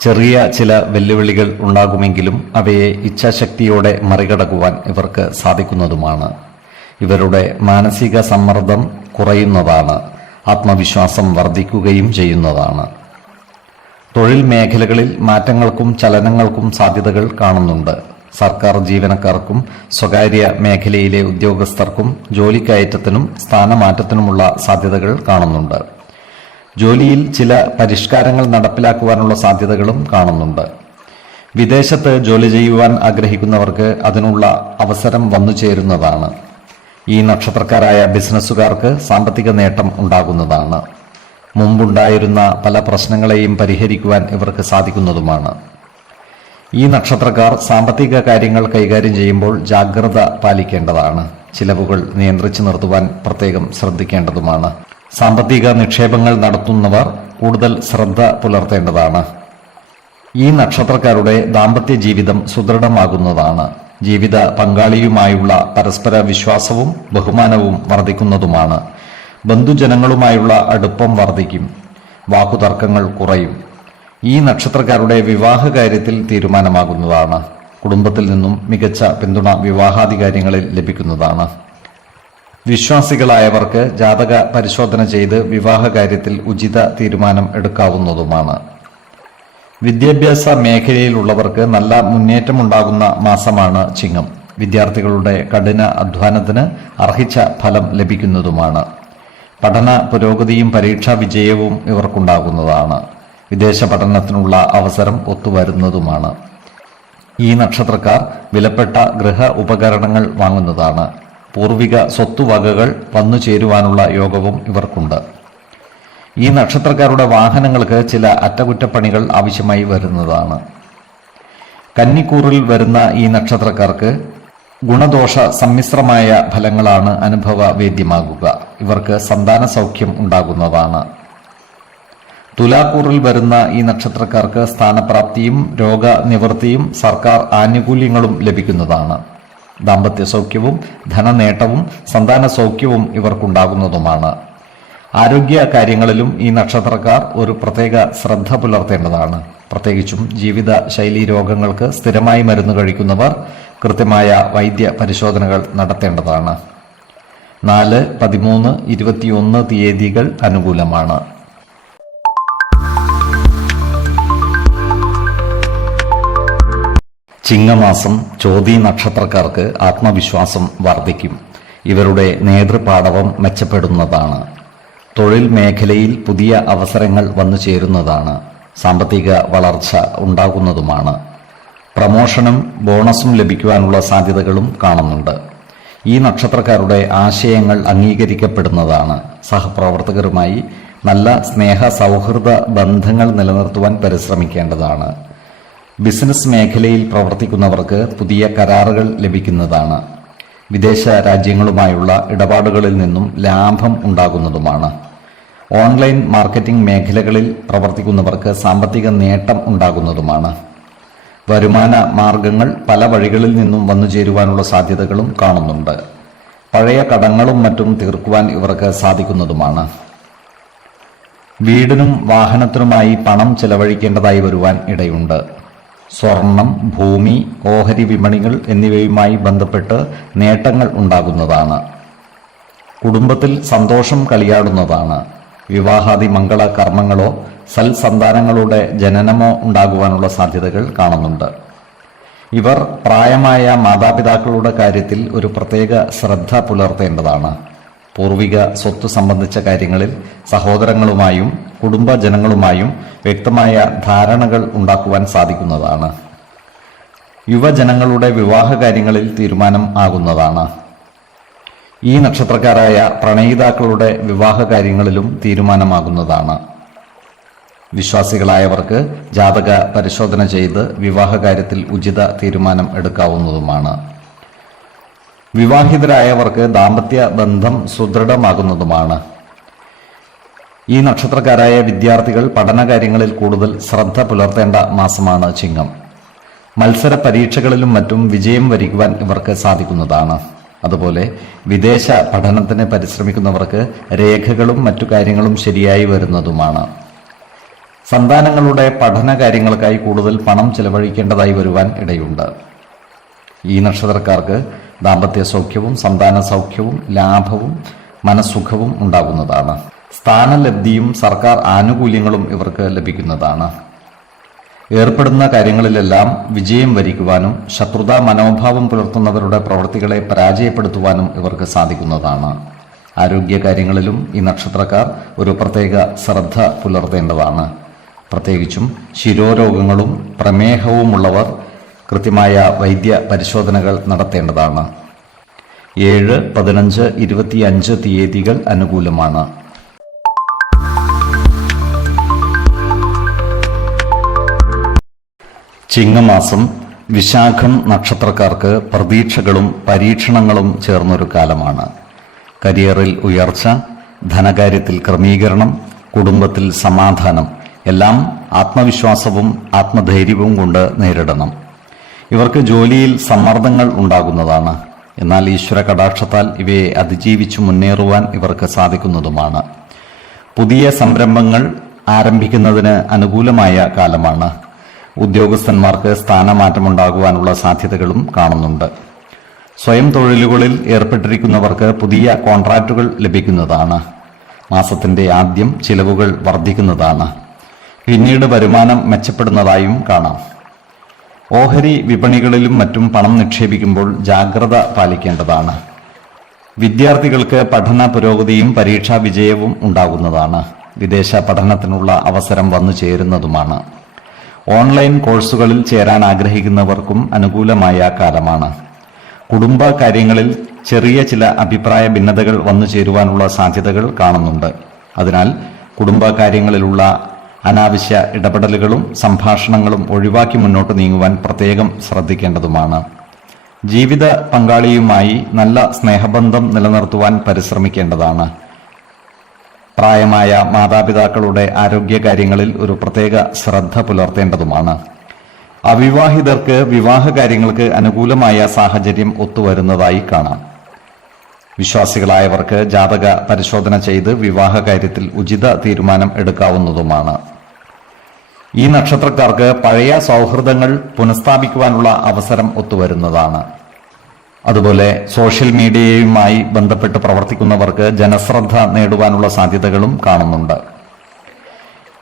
ചെറിയ ചില വെല്ലുവിളികൾ ഉണ്ടാകുമെങ്കിലും അവയെ ഇച്ഛാശക്തിയോടെ മറികടക്കുവാൻ ഇവർക്ക് സാധിക്കുന്നതുമാണ്. ഇവരുടെ മാനസിക സമ്മർദ്ദം കുറയുന്നതാണ്. ആത്മവിശ്വാസം വർദ്ധിക്കുകയും ചെയ്യുന്നതാണ്. തൊഴിൽ മേഖലകളിൽ മാറ്റങ്ങൾക്കും ചലനങ്ങൾക്കും സാധ്യതകൾ കാണുന്നുണ്ട്. സർക്കാർ ജീവനക്കാർക്കും സ്വകാര്യ മേഖലയിലെ ഉദ്യോഗസ്ഥർക്കും ജോലിക്കയറ്റത്തിനും സ്ഥാനമാറ്റത്തിനുമുള്ള സാധ്യതകൾ കാണുന്നുണ്ട്. ജോലിയിൽ ചില പരിഷ്കാരങ്ങൾ നടപ്പിലാക്കുവാനുള്ള സാധ്യതകളും കാണുന്നുണ്ട്. വിദേശത്ത് ജോലി ചെയ്യുവാൻ ആഗ്രഹിക്കുന്നവർക്ക് അതിനുള്ള അവസരം വന്നു ചേരുന്നതാണ്. ഈ നക്ഷത്രക്കാരായ ബിസിനസ്സുകാർക്ക് സാമ്പത്തിക നേട്ടം ഉണ്ടാകുന്നതാണ്. മുമ്പുണ്ടായിരുന്ന പല പ്രശ്നങ്ങളെയും പരിഹരിക്കുവാൻ ഇവർക്ക് സാധിക്കുന്നതുമാണ്. ഈ നക്ഷത്രക്കാർ സാമ്പത്തിക കാര്യങ്ങൾ കൈകാര്യം ചെയ്യുമ്പോൾ ജാഗ്രത പാലിക്കേണ്ടതാണ്. ചിലവുകൾ നിയന്ത്രിച്ചു നിർത്തുവാൻ പ്രത്യേകം ശ്രദ്ധിക്കേണ്ടതുമാണ്. സാമ്പത്തിക നിക്ഷേപങ്ങൾ നടത്തുന്നവർ കൂടുതൽ ശ്രദ്ധ പുലർത്തേണ്ടതാണ്. ഈ നക്ഷത്രക്കാരുടെ ദാമ്പത്യ ജീവിതം സുദൃഢമാകുന്നതാണ്. ജീവിത പങ്കാളിയുമായുള്ള പരസ്പര വിശ്വാസവും ബഹുമാനവും വർദ്ധിക്കുന്നതുമാണ്. ബന്ധുജനങ്ങളുമായുള്ള അടുപ്പം വർദ്ധിക്കും. വാക്കുതർക്കങ്ങൾ കുറയും. ഈ നക്ഷത്രക്കാരുടെ വിവാഹ കാര്യത്തിൽ തീരുമാനമാകുന്നതാണ്. കുടുംബത്തിൽ നിന്നും മികച്ച പിന്തുണ വിവാഹാദി കാര്യങ്ങളിൽ ലഭിക്കുന്നതാണ്. വിശ്വാസികളായവർക്ക് ജാതക പരിശോധന ചെയ്ത് വിവാഹ കാര്യത്തിൽ ഉചിത തീരുമാനം എടുക്കാവുന്നതുമാണ്. വിദ്യാഭ്യാസ മേഖലയിലുള്ളവർക്ക് നല്ല മുന്നേറ്റമുണ്ടാകുന്ന മാസമാണ് ചിങ്ങം. വിദ്യാർത്ഥികളുടെ കഠിന അധ്വാനത്തിന് അർഹിച്ച ഫലം ലഭിക്കുന്നതുമാണ്. പഠന പുരോഗതിയും പരീക്ഷാ വിജയവും ഇവർക്കുണ്ടാകുന്നതാണ്. വിദേശ പഠനത്തിനുള്ള അവസരം ഒത്തുവരുന്നതുമാണ്. ഈ നക്ഷത്രക്കാർ വിലപ്പെട്ട ഗൃഹ ഉപകരണങ്ങൾ വാങ്ങുന്നതാണ്. പൂർവിക സ്വത്തുവകകൾ വന്നു ചേരുവാനുള്ള യോഗവും ഇവർക്കുണ്ട്. ഈ നക്ഷത്രക്കാരുടെ വാഹനങ്ങൾക്ക് ചില അറ്റകുറ്റപ്പണികൾ ആവശ്യമായി വരുന്നതാണ്. കന്നിക്കൂറിൽ വരുന്ന ഈ നക്ഷത്രക്കാർക്ക് ഗുണദോഷ സമ്മിശ്രമായ ഫലങ്ങളാണ് അനുഭവവേദ്യമാകുക. ഇവർക്ക് സന്താന സൗഖ്യം ഉണ്ടാകുന്നതാണ്. തുലാക്കൂറിൽ വരുന്ന ഈ നക്ഷത്രക്കാർക്ക് സ്ഥാനപ്രാപ്തിയും രോഗനിവൃത്തിയും സർക്കാർ ആനുകൂല്യങ്ങളും ലഭിക്കുന്നതാണ്. ദാമ്പത്യ സൗഖ്യവും ധനനേട്ടവും സന്താന സൗഖ്യവും ഇവർക്കുണ്ടാകുന്നതുമാണ്. ആരോഗ്യ കാര്യങ്ങളിലും ഈ നക്ഷത്രക്കാർ ഒരു പ്രത്യേക ശ്രദ്ധ പുലർത്തേണ്ടതാണ്. പ്രത്യേകിച്ചും ജീവിത ശൈലീ രോഗങ്ങൾക്ക് സ്ഥിരമായി മരുന്ന് കഴിക്കുന്നവർ കൃത്യമായ വൈദ്യ പരിശോധനകൾ നടത്തേണ്ടതാണ്. 4, 13, 21 തീയതികൾ അനുകൂലമാണ്. ചിങ്ങമാസം ചോതി നക്ഷത്രക്കാർക്ക് ആത്മവിശ്വാസം വർദ്ധിക്കും. ഇവരുടെ നേതൃപാടവം മെച്ചപ്പെടുന്നതാണ്. തൊഴിൽ മേഖലയിൽ പുതിയ അവസരങ്ങൾ വന്നു ചേരുന്നതാണ്. സാമ്പത്തിക വളർച്ച ഉണ്ടാകുന്നതുമാണ്. പ്രമോഷനും ബോണസും ലഭിക്കുവാനുള്ള സാധ്യതകളും കാണുന്നുണ്ട്. ഈ നക്ഷത്രക്കാരുടെ ആശയങ്ങൾ അംഗീകരിക്കപ്പെടുന്നതാണ്. സഹപ്രവർത്തകരുമായി നല്ല സ്നേഹ സൗഹൃദ ബന്ധങ്ങൾ നിലനിർത്തുവാൻ പരിശ്രമിക്കേണ്ടതാണ്. ബിസിനസ് മേഖലയിൽ പ്രവർത്തിക്കുന്നവർക്ക് പുതിയ കരാറുകൾ ലഭിക്കുന്നതാണ്. വിദേശ രാജ്യങ്ങളുമായുള്ള ഇടപാടുകളിൽ നിന്നും ലാഭം ഉണ്ടാകുന്നതുമാണ്. ഓൺലൈൻ മാർക്കറ്റിംഗ് മേഖലകളിൽ പ്രവർത്തിക്കുന്നവർക്ക് സാമ്പത്തിക നേട്ടം ഉണ്ടാകുന്നതുമാണ്. വരുമാന മാർഗങ്ങൾ പല വഴികളിൽ നിന്നും വന്നു ചേരുവാനുള്ള സാധ്യതകളും കാണുന്നുണ്ട്. പഴയ കടങ്ങളും മറ്റും തീർക്കുവാൻ ഇവർക്ക് സാധിക്കുന്നതുമാണ്. വീടിനും വാഹനത്തിനുമായി പണം ചെലവഴിക്കേണ്ടതായി വരുവാൻ ഇടയുണ്ട്. സ്വർണം, ഭൂമി, ഓഹരി വിപണികൾ എന്നിവയുമായി ബന്ധപ്പെട്ട് നേട്ടങ്ങൾ ഉണ്ടാകുന്നതാണ്. കുടുംബത്തിൽ സന്തോഷം കളിയാടുന്നതാണ്. വിവാഹാദി മംഗള കർമ്മങ്ങളോ സൽസന്താനങ്ങളുടെ ജനനമോ ഉണ്ടാകുവാനുള്ള സാധ്യതകൾ കാണുന്നുണ്ട്. ഇവർ പ്രായമായ മാതാപിതാക്കളുടെ കാര്യത്തിൽ ഒരു പ്രത്യേക ശ്രദ്ധ പുലർത്തേണ്ടതാണ്. പൂർവിക സ്വത്ത് സംബന്ധിച്ച കാര്യങ്ങളിൽ സഹോദരങ്ങളുമായും കുടുംബജനങ്ങളുമായും വ്യക്തമായ ധാരണകൾ ഉണ്ടാക്കുവാൻ സാധിക്കുന്നതാണ്. യുവജനങ്ങളുടെ വിവാഹ കാര്യങ്ങളിൽ തീരുമാനം ആകുന്നതാണ്. ഈ നക്ഷത്രക്കാരായ പ്രണയിതാക്കളുടെ വിവാഹ കാര്യങ്ങളിലും തീരുമാനമാകുന്നതാണ്. വിശ്വാസികളായവർക്ക് ജാതക പരിശോധന ചെയ്ത് വിവാഹ കാര്യത്തിൽ ഉചിത തീരുമാനം എടുക്കാവുന്നതുമാണ്. വിവാഹിതരായവർക്ക് ദാമ്പത്യ ബന്ധം സുദൃഢമാകുന്നതുമാണ്. ഈ നക്ഷത്രക്കാരായ വിദ്യാർത്ഥികൾ പഠനകാര്യങ്ങളിൽ കൂടുതൽ ശ്രദ്ധ പുലർത്തേണ്ട മാസമാണ് ചിങ്ങം. മത്സര പരീക്ഷകളിലും മറ്റും വിജയം വരിക്കുവാൻ ഇവർക്ക് സാധിക്കുന്നതാണ്. അതുപോലെ വിദേശ പഠനത്തിന് പരിശ്രമിക്കുന്നവർക്ക് രേഖകളും മറ്റു കാര്യങ്ങളും ശരിയായി വരുന്നതുമാണ്. സന്താനങ്ങളുടെ പഠന കാര്യങ്ങൾക്കായി കൂടുതൽ പണം ചെലവഴിക്കേണ്ടതായി വരുവാൻ ഇടയുണ്ട്. ഈ നക്ഷത്രക്കാർക്ക് ദാമ്പത്യ സൗഖ്യവും സന്താന സൗഖ്യവും ലാഭവും മനസ്സുഖവും ഉണ്ടാകുന്നതാണ്. സ്ഥാനലബ്ധിയും സർക്കാർ ആനുകൂല്യങ്ങളും ഇവർക്ക് ലഭിക്കുന്നതാണ്. ഏർപ്പെടുന്ന കാര്യങ്ങളിലെല്ലാം വിജയം വരിക്കുവാനും ശത്രുതാ മനോഭാവം പുലർത്തുന്നവരുടെ പ്രവൃത്തികളെ പരാജയപ്പെടുത്തുവാനും ഇവർക്ക് സാധിക്കുന്നതാണ്. ആരോഗ്യകാര്യങ്ങളിലും ഈ നക്ഷത്രക്കാർ ഒരു പ്രത്യേക ശ്രദ്ധ പുലർത്തേണ്ടതാണ്. പ്രത്യേകിച്ചും ശിരോരോഗങ്ങളും പ്രമേഹവുമുള്ളവർ കൃത്യമായ വൈദ്യ പരിശോധനകൾ നടത്തേണ്ടതാണ്. 7, 15, 25 തീയതികൾ അനുകൂലമാണ്. ചിങ്ങമാസം വിശാഖം നക്ഷത്രക്കാർക്ക് പ്രതീക്ഷകളും പരീക്ഷണങ്ങളും ചേർന്നൊരു കാലമാണ്. കരിയറിൽ ഉയർച്ച, ധനകാര്യത്തിൽ ക്രമീകരണം, കുടുംബത്തിൽ സമാധാനം എല്ലാം ആത്മവിശ്വാസവും ആത്മധൈര്യവും കൊണ്ട് നേരിടണം. ഇവർക്ക് ജോലിയിൽ സമ്മർദ്ദങ്ങൾ ഉണ്ടാകുന്നതാണ്. എന്നാൽ ഈശ്വര കടാക്ഷത്താൽ ഇവയെ അതിജീവിച്ചു മുന്നേറുവാൻ ഇവർക്ക് സാധിക്കുന്നതുമാണ്. പുതിയ സംരംഭങ്ങൾ ആരംഭിക്കുന്നതിന് അനുകൂലമായ കാലമാണ്. ഉദ്യോഗസ്ഥന്മാർക്ക് സ്ഥാനമാറ്റമുണ്ടാകുവാനുള്ള സാധ്യതകളും കാണുന്നുണ്ട്. സ്വയം തൊഴിലുകളിൽ ഏർപ്പെട്ടിരിക്കുന്നവർക്ക് പുതിയ കോൺട്രാക്റ്റുകൾ ലഭിക്കുന്നതാണ്. മാസത്തിന്റെ ആദ്യം ചിലവുകൾ വർദ്ധിക്കുന്നതാണ്. പിന്നീട് വരുമാനം മെച്ചപ്പെടുന്നതായും കാണാം. ഓഹരി വിപണികളിലും മറ്റും പണം നിക്ഷേപിക്കുമ്പോൾ ജാഗ്രത പാലിക്കേണ്ടതാണ്. വിദ്യാർത്ഥികൾക്ക് പഠന പുരോഗതിയും പരീക്ഷാ വിജയവും ഉണ്ടാകുന്നതാണ്. വിദേശ പഠനത്തിനുള്ള അവസരം വന്നു ചേരുന്നതുമാണ്. ഓൺലൈൻ കോഴ്സുകളിൽ ചേരാൻ ആഗ്രഹിക്കുന്നവർക്കും അനുകൂലമായ കാലമാണ്. കുടുംബ കാര്യങ്ങളിൽ ചെറിയ ചില അഭിപ്രായ ഭിന്നതകൾ വന്നു ചേരുവാനുള്ള സാധ്യതകൾ കാണുന്നുണ്ട്. അതിനാൽ കുടുംബ കാര്യങ്ങളിലുള്ള അനാവശ്യ ഇടപെടലുകളും സംഭാഷണങ്ങളും ഒഴിവാക്കി മുന്നോട്ട് നീങ്ങുവാൻ പ്രത്യേകം ശ്രദ്ധിക്കേണ്ടതുമാണ്. ജീവിത പങ്കാളിയുമായി നല്ല സ്നേഹബന്ധം നിലനിർത്തുവാൻ പരിശ്രമിക്കേണ്ടതാണ്. പ്രായമായ മാതാപിതാക്കളുടെ ആരോഗ്യകാര്യങ്ങളിൽ ഒരു പ്രത്യേക ശ്രദ്ധ പുലർത്തേണ്ടതുമാണ്. അവിവാഹിതർക്ക് വിവാഹ കാര്യങ്ങൾക്ക് അനുകൂലമായ സാഹചര്യം ഒത്തുവരുന്നതായി കാണാം. വിശ്വാസികളായവർക്ക് ജാതക പരിശോധന ചെയ്ത് വിവാഹ കാര്യത്തിൽ ഉചിത തീരുമാനം എടുക്കാവുന്നതുമാണ്. ഈ നക്ഷത്രക്കാർക്ക് പഴയ സൗഹൃദങ്ങൾ പുനഃസ്ഥാപിക്കുവാനുള്ള അവസരം ഒത്തുവരുന്നതാണ്. അതുപോലെ സോഷ്യൽ മീഡിയയുമായി ബന്ധപ്പെട്ട് പ്രവർത്തിക്കുന്നവർക്ക് ജനശ്രദ്ധ നേടുവാനുള്ള സാധ്യതകളും കാണുന്നുണ്ട്.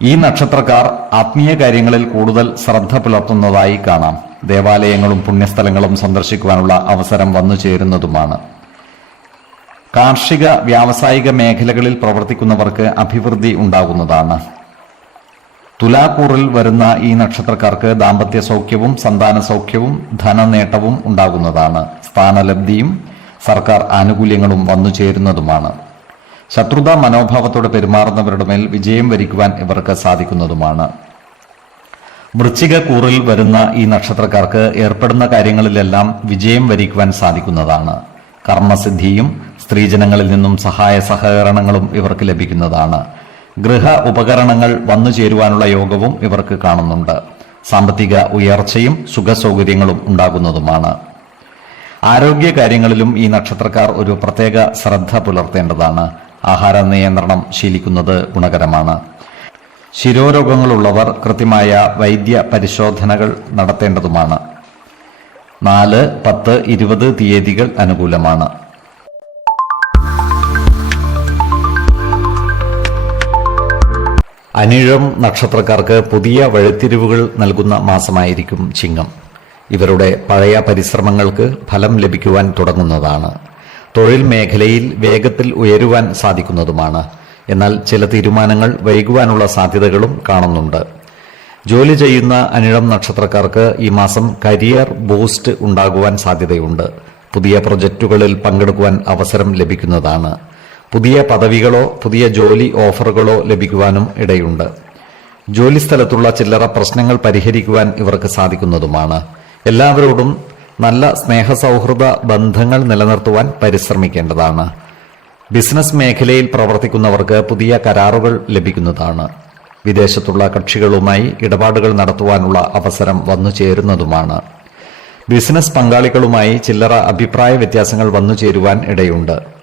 ഈ നക്ഷത്രക്കാർ ആത്മീയ കാര്യങ്ങളിൽ കൂടുതൽ ശ്രദ്ധ പുലർത്തുന്നതായി കാണാം. ദേവാലയങ്ങളും പുണ്യസ്ഥലങ്ങളും സന്ദർശിക്കുവാനുള്ള അവസരം വന്നു ചേരുന്നതുമാണ്. കാർഷിക വ്യാവസായിക മേഖലകളിൽ പ്രവർത്തിക്കുന്നവർക്ക് അഭിവൃദ്ധി ഉണ്ടാകുന്നതാണ്. തുലാക്കൂറിൽ വരുന്ന ഈ നക്ഷത്രക്കാർക്ക് ദാമ്പത്യ സൗഖ്യവും സന്താന സൗഖ്യവും ധനനേട്ടവും ഉണ്ടാകുന്നതാണ്. സ്ഥാനലബ്ധിയും സർക്കാർ ആനുകൂല്യങ്ങളും വന്നു ചേരുന്നതുമാണ്. ശത്രുതാ മനോഭാവത്തോടെ പെരുമാറുന്നവരുടെ മേൽ വിജയം വരിക്കുവാൻ ഇവർക്ക് സാധിക്കുന്നതുമാണ്. വൃശ്ചിക കൂറിൽ വരുന്ന ഈ നക്ഷത്രക്കാർക്ക് ഏർപ്പെടുന്ന കാര്യങ്ങളിലെല്ലാം വിജയം വരിക്കുവാൻ സാധിക്കുന്നതാണ്. കർമ്മസിദ്ധിയും സ്ത്രീജനങ്ങളിൽ നിന്നും സഹായ സഹകരണങ്ങളും ഇവർക്ക് ലഭിക്കുന്നതാണ്. ഗൃഹ ഉപകരണങ്ങൾ വന്നു ചേരുവാനുള്ള യോഗവും ഇവർക്ക് കാണുന്നുണ്ട്. സാമ്പത്തിക ഉയർച്ചയും സുഖസൗകര്യങ്ങളും ഉണ്ടാകുന്നതുമാണ്. ആരോഗ്യ കാര്യങ്ങളിലും ഈ നക്ഷത്രക്കാർ ഒരു പ്രത്യേക ശ്രദ്ധ പുലർത്തേണ്ടതാണ്. ആഹാര നിയന്ത്രണം ശീലിക്കുന്നത് ഗുണകരമാണ്. ശിരോരോഗങ്ങളുള്ളവർ കൃത്യമായ വൈദ്യ പരിശോധനകൾ നടത്തേണ്ടതുമാണ്. 4, 10, 20 തീയതികൾ അനുകൂലമാണ്. അനിഴം നക്ഷത്രക്കാർക്ക് പുതിയ വഴിത്തിരിവുകൾ നൽകുന്ന മാസമായിരിക്കും ചിങ്ങം. ഇവരുടെ പഴയ പരിശ്രമങ്ങൾക്ക് ഫലം ലഭിക്കുവാൻ തുടങ്ങുന്നതാണ്. തൊഴിൽ മേഖലയിൽ വേഗത്തിൽ ഉയരുവാൻ സാധിക്കുന്നതുമാണ്. എന്നാൽ ചില തീരുമാനങ്ങൾ വൈകുവാനുള്ള സാധ്യതകളും കാണുന്നുണ്ട്. ജോലി ചെയ്യുന്ന അനിഴം നക്ഷത്രക്കാർക്ക് ഈ മാസം കരിയർ ബൂസ്റ്റ് ഉണ്ടാകുവാൻ സാധ്യതയുണ്ട്. പുതിയ പ്രൊജക്റ്റുകളിൽ പങ്കെടുക്കുവാൻ അവസരം ലഭിക്കുന്നതാണ്. പുതിയ പദവികളോ പുതിയ ജോലി ഓഫറുകളോ ലഭിക്കുവാനും ഇടയുണ്ട്. ജോലിസ്ഥലത്തുള്ള ചില്ലറ പ്രശ്നങ്ങൾ പരിഹരിക്കുവാൻ ഇവർക്ക് സാധിക്കുന്നതുമാണ്. എല്ലാവരോടും നല്ല സ്നേഹസൗഹൃദ ബന്ധങ്ങൾ നിലനിർത്തുവാൻ പരിശ്രമിക്കേണ്ടതാണ്. ബിസിനസ് മേഖലയിൽ പ്രവർത്തിക്കുന്നവർക്ക് പുതിയ കരാറുകൾ ലഭിക്കുന്നതാണ്. വിദേശത്തുള്ള കക്ഷികളുമായി ഇടപാടുകൾ നടത്തുവാനുള്ള അവസരം വന്നു ചേരുന്നതുമാണ്. ബിസിനസ് പങ്കാളികളുമായി ചില്ലറ അഭിപ്രായ വ്യത്യാസങ്ങൾ വന്നു ചേരുവാൻ ഇടയുണ്ട്.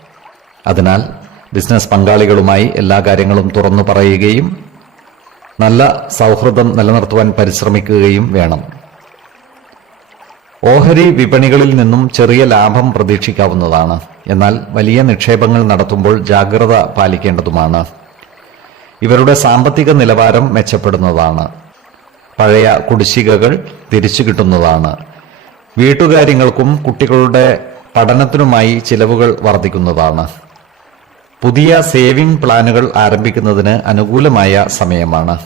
അതിനാൽ ബിസിനസ് പങ്കാളികളുമായി എല്ലാ കാര്യങ്ങളും തുറന്നു പറയുകയും നല്ല സൗഹൃദം നിലനിർത്തുവാൻ പരിശ്രമിക്കുകയും വേണം. ഓഹരി വിപണികളിൽ നിന്നും ചെറിയ ലാഭം പ്രതീക്ഷിക്കാവുന്നതാണ്. എന്നാൽ വലിയ നിക്ഷേപങ്ങൾ നടത്തുമ്പോൾ ജാഗ്രത പാലിക്കേണ്ടതുമാണ്. ഇവരുടെ സാമ്പത്തിക നിലവാരം മെച്ചപ്പെടുന്നതാണ്. പഴയ കുടിശ്ശികകൾ തിരിച്ചു കിട്ടുന്നതാണ്. വീട്ടുകാര്യങ്ങൾക്കും കുട്ടികളുടെ പഠനത്തിനുമായി ചിലവുകൾ വർദ്ധിക്കുന്നതാണ്. പുതിയ സേവിംഗ് പ്ലാനുകൾ ആരംഭിക്കുന്നതിന് അനുകൂലമായ സമയമാണ്.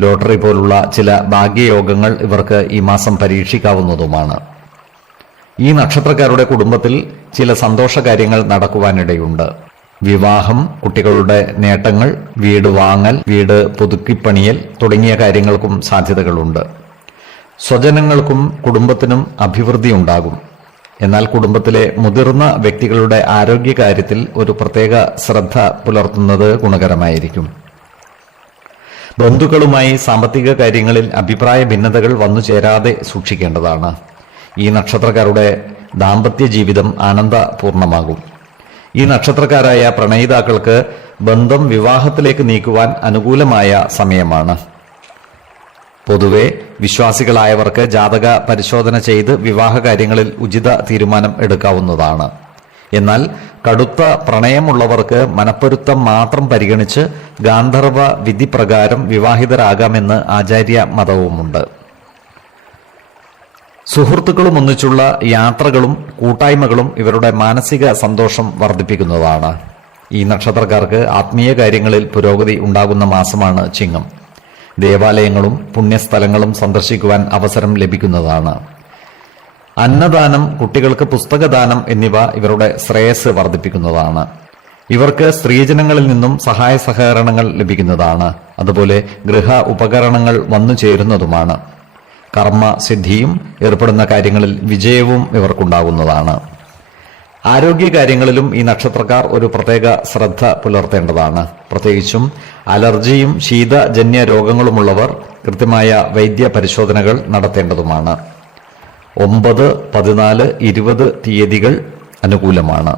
ലോട്ടറി പോലുള്ള ചില ഭാഗ്യയോഗങ്ങൾ ഇവർക്ക് ഈ മാസം പരീക്ഷിക്കാവുന്നതുമാണ്. ഈ നക്ഷത്രക്കാരുടെ കുടുംബത്തിൽ ചില സന്തോഷകാര്യങ്ങൾ നടക്കുവാനിടയുണ്ട്. വിവാഹം, കുട്ടികളുടെ നേട്ടങ്ങൾ, വീട് വാങ്ങൽ, വീട് പുതുക്കിപ്പണിയൽ തുടങ്ങിയ കാര്യങ്ങൾക്കും സാധ്യതകളുണ്ട്. സ്വജനങ്ങൾക്കും കുടുംബത്തിനും അഭിവൃദ്ധി ഉണ്ടാകും. എന്നാൽ കുടുംബത്തിലെ മുതിർന്ന വ്യക്തികളുടെ ആരോഗ്യകാര്യത്തിൽ ഒരു പ്രത്യേക ശ്രദ്ധ പുലർത്തുന്നത് ഗുണകരമായിരിക്കും. ബന്ധുക്കളുമായി സാമ്പത്തിക കാര്യങ്ങളിൽ അഭിപ്രായ ഭിന്നതകൾ വന്നു ചേരാതെ സൂക്ഷിക്കേണ്ടതാണ്. ഈ നക്ഷത്രക്കാരുടെ ദാമ്പത്യ ജീവിതം ആനന്ദപൂർണമാകും. ഈ നക്ഷത്രക്കാരായ പ്രണയിതാക്കൾക്ക് ബന്ധം വിവാഹത്തിലേക്ക് നീക്കുവാൻ അനുകൂലമായ സമയമാണ്. പൊതുവെ വിശ്വാസികളായവർക്ക് ജാതക പരിശോധന ചെയ്ത് വിവാഹ കാര്യങ്ങളിൽ ഉചിത തീരുമാനം എടുക്കാവുന്നതാണ്. എന്നാൽ കടുത്ത പ്രണയമുള്ളവർക്ക് മനപ്പൊരുത്തം മാത്രം പരിഗണിച്ച് ഗാന്ധർവ വിധി പ്രകാരം വിവാഹിതരാകാമെന്ന് ആചാര്യ മതവുമുണ്ട്. സുഹൃത്തുക്കളും ഒന്നിച്ചുള്ള യാത്രകളും കൂട്ടായ്മകളും ഇവരുടെ മാനസിക സന്തോഷം വർദ്ധിപ്പിക്കുന്നതാണ്. ഈ നക്ഷത്രക്കാർക്ക് ആത്മീയ കാര്യങ്ങളിൽ പുരോഗതി ഉണ്ടാകുന്ന മാസമാണ് ചിങ്ങം. ദേവാലയങ്ങളും പുണ്യസ്ഥലങ്ങളും സന്ദർശിക്കുവാൻ അവസരം ലഭിക്കുന്നതാണ്. അന്നദാനം, കുട്ടികൾക്ക് പുസ്തകദാനം എന്നിവ ഇവരുടെ ശ്രേയസ് വർദ്ധിപ്പിക്കുന്നതാണ്. ഇവർക്ക് സ്ത്രീജനങ്ങളിൽ നിന്നും സഹായ സഹകരണങ്ങൾ ലഭിക്കുന്നതാണ്. അതുപോലെ ഗൃഹ ഉപകരണങ്ങൾ വന്നു ചേരുന്നതുമാണ്. കർമ്മ സിദ്ധിയും ഏർപ്പെടുന്ന കാര്യങ്ങളിൽ വിജയവും ഇവർക്കുണ്ടാകുന്നതാണ്. ആരോഗ്യകാര്യങ്ങളിലും ഈ നക്ഷത്രക്കാർ ഒരു പ്രത്യേക ശ്രദ്ധ പുലർത്തേണ്ടതാണ്. പ്രത്യേകിച്ചും അലർജിയും ശീതജന്യ രോഗങ്ങളുമുള്ളവർ കൃത്യമായ വൈദ്യ പരിശോധനകൾ നടത്തേണ്ടതുമാണ്. 9, 14, 20 തീയതികൾ അനുകൂലമാണ്.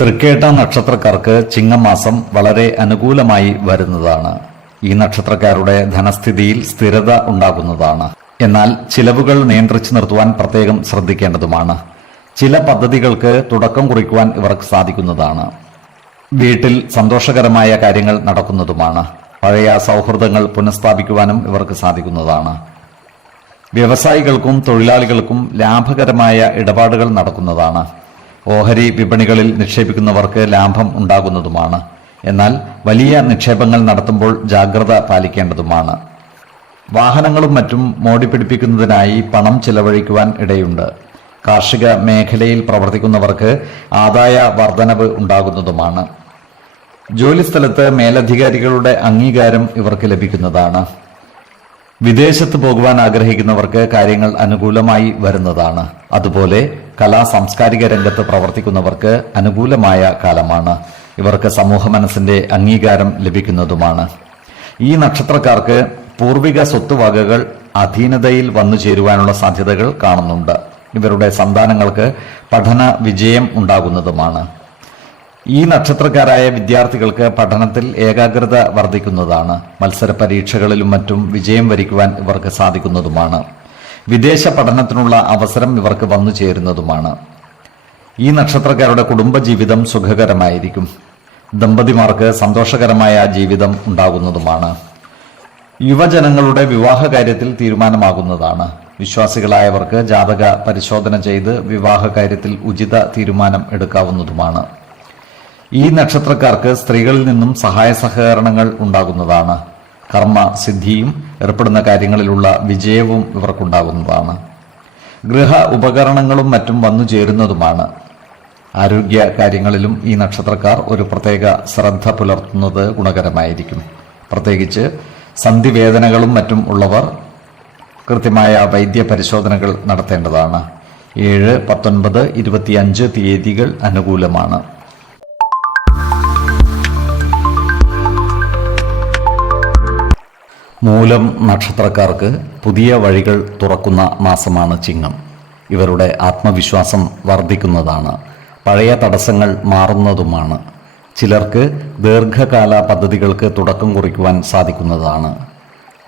തൃക്കേട്ട നക്ഷത്രക്കാർക്ക് ചിങ്ങമാസം വളരെ അനുകൂലമായി വരുന്നതാണ്. ഈ നക്ഷത്രക്കാരുടെ ധനസ്ഥിതിയിൽ സ്ഥിരത ഉണ്ടാകുന്നതാണ്. എന്നാൽ ചിലവുകൾ നിയന്ത്രിച്ചു നിർത്തുവാൻ പ്രത്യേകം ശ്രദ്ധിക്കേണ്ടതുമാണ്. ചില പദ്ധതികൾക്ക് തുടക്കം കുറിക്കുവാൻ ഇവർക്ക് സാധിക്കുന്നതാണ്. വീട്ടിൽ സന്തോഷകരമായ കാര്യങ്ങൾ നടക്കുന്നതുമാണ്. പഴയ സൗഹൃദങ്ങൾ പുനഃസ്ഥാപിക്കുവാനും ഇവർക്ക് സാധിക്കുന്നതാണ്. വ്യവസായികൾക്കും തൊഴിലാളികൾക്കും ലാഭകരമായ ഇടപാടുകൾ നടക്കുന്നതാണ്. ഓഹരി വിപണികളിൽ നിക്ഷേപിക്കുന്നവർക്ക് ലാഭം ഉണ്ടാകുന്നതുമാണ്. എന്നാൽ വലിയ നിക്ഷേപങ്ങൾ നടത്തുമ്പോൾ ജാഗ്രത പാലിക്കേണ്ടതുമാണ്. വാഹനങ്ങളും മറ്റും മോടിപ്പിടിപ്പിക്കുന്നതിനായി പണം ചെലവഴിക്കുവാൻ ഇടയുണ്ട്. കാർഷിക മേഖലയിൽ പ്രവർത്തിക്കുന്നവർക്ക് ആദായ വർധനവ് ഉണ്ടാകുന്നതുമാണ്. ജോലിസ്ഥലത്ത് മേലധികാരികളുടെ അംഗീകാരം ഇവർക്ക് ലഭിക്കുന്നതാണ്. വിദേശത്ത് പോകുവാൻ ആഗ്രഹിക്കുന്നവർക്ക് കാര്യങ്ങൾ അനുകൂലമായി വരുന്നതാണ്. അതുപോലെ കലാ സാംസ്കാരിക രംഗത്ത് പ്രവർത്തിക്കുന്നവർക്ക് അനുകൂലമായ കാലമാണ്. ഇവർക്ക് സമൂഹ മനസ്സിന്റെ അംഗീകാരം ലഭിക്കുന്നതുമാണ്. ഈ നക്ഷത്രക്കാർക്ക് പൂർവിക സ്വത്തുവകകൾ അധീനതയിൽ വന്നു ചേരുവാനുള്ള സാധ്യതകൾ കാണുന്നുണ്ട്. ഇവരുടെ സന്താനങ്ങൾക്ക് പഠന വിജയം ഉണ്ടാകുന്നതുമാണ്. ഈ നക്ഷത്രക്കാരായ വിദ്യാർത്ഥികൾക്ക് പഠനത്തിൽ ഏകാഗ്രത വർദ്ധിക്കുന്നതാണ്. മത്സര പരീക്ഷകളിലും മറ്റും വിജയം വരിക്കുവാൻ ഇവർക്ക് സാധിക്കുന്നതുമാണ്. വിദേശ പഠനത്തിനുള്ള അവസരം ഇവർക്ക് വന്നു ചേരുന്നതുമാണ്. ഈ നക്ഷത്രക്കാരുടെ കുടുംബജീവിതം സുഖകരമായിരിക്കും. ദമ്പതിമാർക്ക് സന്തോഷകരമായ ജീവിതം ഉണ്ടാകുന്നതുമാണ്. യുവജനങ്ങളുടെ വിവാഹ കാര്യത്തിൽ തീരുമാനമാകുന്നതാണ്. വിശ്വാസികളായവർക്ക് ജാതക പരിശോധന ചെയ്ത് വിവാഹ കാര്യത്തിൽ ഉചിത തീരുമാനം എടുക്കാവുന്നതുമാണ്. ഈ നക്ഷത്രക്കാർക്ക് സ്ത്രീകളിൽ നിന്നും സഹായ സഹകരണങ്ങൾ ഉണ്ടാകുന്നതാണ്. കർമ്മ സിദ്ധിയും ഏർപ്പെടുന്ന കാര്യങ്ങളിലുള്ള വിജയവും ഇവർക്കുണ്ടാകുന്നതാണ്. ഗൃഹ ഉപകരണങ്ങളും മറ്റും വന്നു ചേരുന്നതുമാണ്. ആരോഗ്യ കാര്യങ്ങളിലും ഈ നക്ഷത്രക്കാർ ഒരു പ്രത്യേക ശ്രദ്ധ പുലർത്തുന്നത് ഗുണകരമായിരിക്കും. പ്രത്യേകിച്ച് സന്ധിവേദനകളും മറ്റും ഉള്ളവർ കൃത്യമായ വൈദ്യ പരിശോധനകൾ നടത്തേണ്ടതാണ്. 7, 19, 25 തീയതികൾ അനുകൂലമാണ്. മൂലം നക്ഷത്രക്കാർക്ക് പുതിയ വഴികൾ തുറക്കുന്ന മാസമാണ് ചിങ്ങം. ഇവരുടെ ആത്മവിശ്വാസം വർദ്ധിക്കുന്നതാണ്. പഴയ തടസ്സങ്ങൾ മാറുന്നതുമാണ്. ചിലർക്ക് ദീർഘകാല പദ്ധതികൾക്ക് തുടക്കം കുറിക്കുവാൻ സാധിക്കുന്നതാണ്.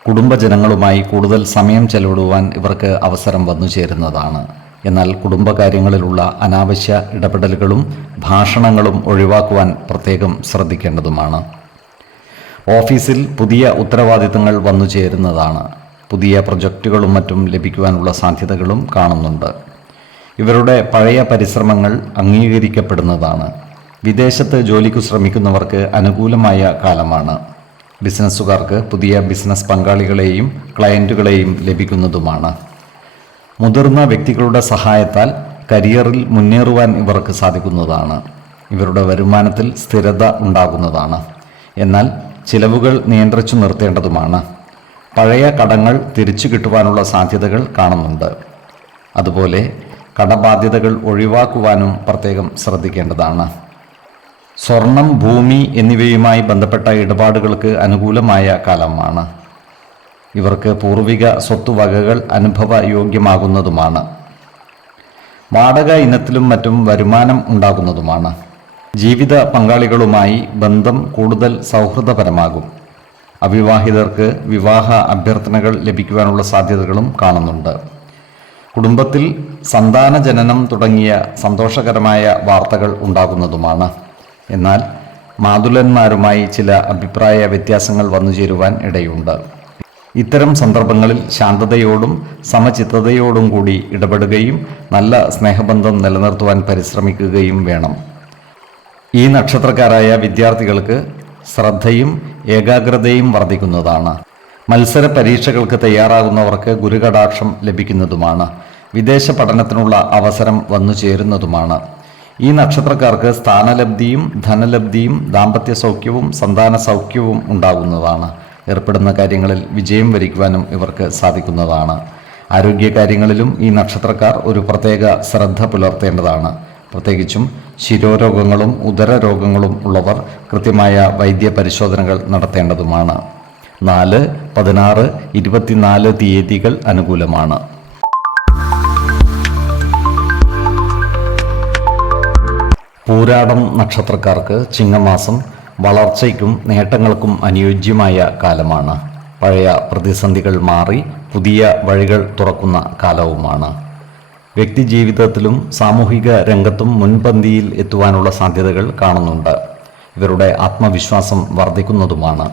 കുടുംബജനങ്ങളുമായി കൂടുതൽ സമയം ചെലവിടുവാൻ ഇവർക്ക് അവസരം വന്നു ചേരുന്നതാണ്. എന്നാൽ കുടുംബകാര്യങ്ങളിലുള്ള അനാവശ്യ ഇടപെടലുകളും ഭാഷണങ്ങളും ഒഴിവാക്കുവാൻ പ്രത്യേകം ശ്രദ്ധിക്കേണ്ടതുമാണ്. ഓഫീസിൽ പുതിയ ഉത്തരവാദിത്തങ്ങൾ വന്നു ചേരുന്നതാണ്. പുതിയ പ്രൊജക്റ്റുകളും മറ്റും ലഭിക്കുവാനുള്ള സാധ്യതകളും കാണുന്നുണ്ട്. ഇവരുടെ പഴയ പരിശ്രമങ്ങൾ അംഗീകരിക്കപ്പെടുന്നതാണ്. വിദേശത്ത് ജോലിക്കു ശ്രമിക്കുന്നവർക്ക് അനുകൂലമായ കാലമാണ്. ബിസിനസ്സുകാർക്ക് പുതിയ ബിസിനസ് പങ്കാളികളെയും ക്ലയൻറ്റുകളെയും ലഭിക്കുന്നതുമാണ്. മുതിർന്ന വ്യക്തികളുടെ സഹായത്താൽ കരിയറിൽ മുന്നേറുവാൻ ഇവർക്ക് സാധിക്കുന്നതാണ്. ഇവരുടെ വരുമാനത്തിൽ സ്ഥിരത ഉണ്ടാകുന്നതാണ്. എന്നാൽ ചിലവുകൾ നിയന്ത്രിച്ചു നിർത്തേണ്ടതുമാണ്. പഴയ കടങ്ങൾ തിരിച്ചു കിട്ടുവാനുള്ള സാധ്യതകൾ കാണുന്നുണ്ട്. അതുപോലെ കടബാധ്യതകൾ ഒഴിവാക്കുവാനും പ്രത്യേകം ശ്രദ്ധിക്കേണ്ടതാണ്. സ്വർണം, ഭൂമി എന്നിവയുമായി ബന്ധപ്പെട്ട ഇടപാടുകൾക്ക് അനുകൂലമായ കാലമാണ്. ഇവർക്ക് പൂർവിക സ്വത്തുവകകൾ അനുഭവയോഗ്യമാകുന്നതുമാണ്. വാടക ഇനത്തിലും മറ്റും വരുമാനം ഉണ്ടാകുന്നതുമാണ്. ജീവിത പങ്കാളികളുമായി ബന്ധം കൂടുതൽ സൗഹൃദപരമാകും. അവിവാഹിതർക്ക് വിവാഹ അഭ്യർത്ഥനകൾ ലഭിക്കുവാനുള്ള സാധ്യതകളും കാണുന്നുണ്ട്. കുടുംബത്തിൽ സന്താന ജനനം തുടങ്ങിയ സന്തോഷകരമായ വാർത്തകൾ ഉണ്ടാകുന്നതുമാണ്. എന്നാൽ മാതുലന്മാരുമായി ചില അഭിപ്രായ വ്യത്യാസങ്ങൾ വന്നുചേരുവാൻ ഇടയുണ്ട്. ഇത്തരം സന്ദർഭങ്ങളിൽ ശാന്തതയോടും സമചിത്തതയോടും കൂടി ഇടപെടുകയും നല്ല സ്നേഹബന്ധം നിലനിർത്തുവാൻ പരിശ്രമിക്കുകയും വേണം. ഈ നക്ഷത്രക്കാരായ വിദ്യാർത്ഥികൾക്ക് ശ്രദ്ധയും ഏകാഗ്രതയും വർദ്ധിക്കുന്നതാണ്. മത്സര പരീക്ഷകൾക്ക് തയ്യാറാകുന്നവർക്ക് ഗുരുകടാക്ഷം ലഭിക്കുന്നതുമാണ്. വിദേശ പഠനത്തിനുള്ള അവസരം വന്നു ചേരുന്നതുമാണ്. ഈ നക്ഷത്രക്കാർക്ക് സ്ഥാനലബ്ധിയും ധനലബ്ധിയും ദാമ്പത്യ സൗഖ്യവും സന്താന സൗഖ്യവും ഉണ്ടാകുന്നതാണ്. ഏർപ്പെടുന്ന കാര്യങ്ങളിൽ വിജയം വരിക്കുവാനും ഇവർക്ക് സാധിക്കുന്നതാണ്. ആരോഗ്യകാര്യങ്ങളിലും ഈ നക്ഷത്രക്കാർ ഒരു പ്രത്യേക ശ്രദ്ധ പുലർത്തേണ്ടതാണ്. പ്രത്യേകിച്ചും ശിരോരോഗങ്ങളും ഉദരരോഗങ്ങളും ഉള്ളവർ കൃത്യമായ വൈദ്യ പരിശോധനകൾ നടത്തേണ്ടതുമാണ്. 4, 16, 24 തീയതികൾ അനുകൂലമാണ്. പൂരാടം നക്ഷത്രക്കാർക്ക് ചിങ്ങമാസം വളർച്ചയ്ക്കും നേട്ടങ്ങൾക്കും അനുയോജ്യമായ കാലമാണ്. പഴയ പ്രതിസന്ധികൾ മാറി പുതിയ വഴികൾ തുറക്കുന്ന കാലവുമാണ്. വ്യക്തിജീവിതത്തിലും സാമൂഹിക രംഗത്തും മുൻപന്തിയിൽ എത്തുവാനുള്ള സാധ്യതകൾ കാണുന്നുണ്ട്. ഇവരുടെ ആത്മവിശ്വാസം വർദ്ധിക്കുന്നതുമാണ്.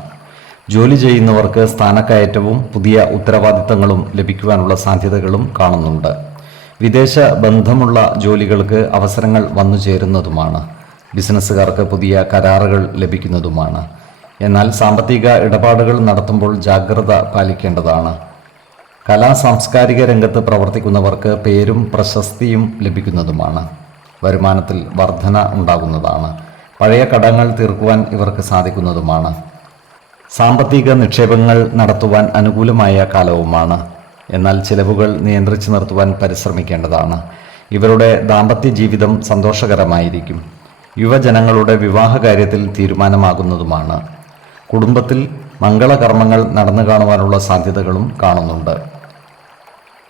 ജോലി ചെയ്യുന്നവർക്ക് സ്ഥാനക്കയറ്റവും പുതിയ ഉത്തരവാദിത്തങ്ങളും ലഭിക്കുവാനുള്ള സാധ്യതകളും കാണുന്നുണ്ട്. വിദേശ ബന്ധമുള്ള ജോലികൾക്ക് അവസരങ്ങൾ വന്നു ചേരുന്നതുമാണ്. ബിസിനസ്സുകാർക്ക് പുതിയ കരാറുകൾ ലഭിക്കുന്നതുമാണ്. എന്നാൽ സാമ്പത്തിക ഇടപാടുകൾ നടത്തുമ്പോൾ ജാഗ്രത പാലിക്കേണ്ടതാണ്. കലാ സാംസ്കാരിക രംഗത്ത് പ്രവർത്തിക്കുന്നവർക്ക് പേരും പ്രശസ്തിയും ലഭിക്കുന്നതുമാണ്. വരുമാനത്തിൽ വർധന ഉണ്ടാകുന്നതാണ്. പഴയ കടങ്ങൾ തീർക്കുവാൻ ഇവർക്ക് സാധിക്കുന്നതുമാണ്. സാമ്പത്തിക നിക്ഷേപങ്ങൾ നടത്തുവാൻ അനുകൂലമായ കാലവുമാണ്. എന്നാൽ ചിലവുകൾ നിയന്ത്രിച്ചു നിർത്തുവാൻ പരിശ്രമിക്കേണ്ടതാണ്. ഇവരുടെ ദാമ്പത്യ ജീവിതം സന്തോഷകരമായിരിക്കും. യുവജനങ്ങളുടെ വിവാഹ കാര്യത്തിൽ തീരുമാനമാകുന്നതുമാണ്. കുടുംബത്തിൽ മംഗളകർമ്മങ്ങൾ നടന്നു കാണുവാനുള്ള സാധ്യതകളും കാണുന്നുണ്ട്.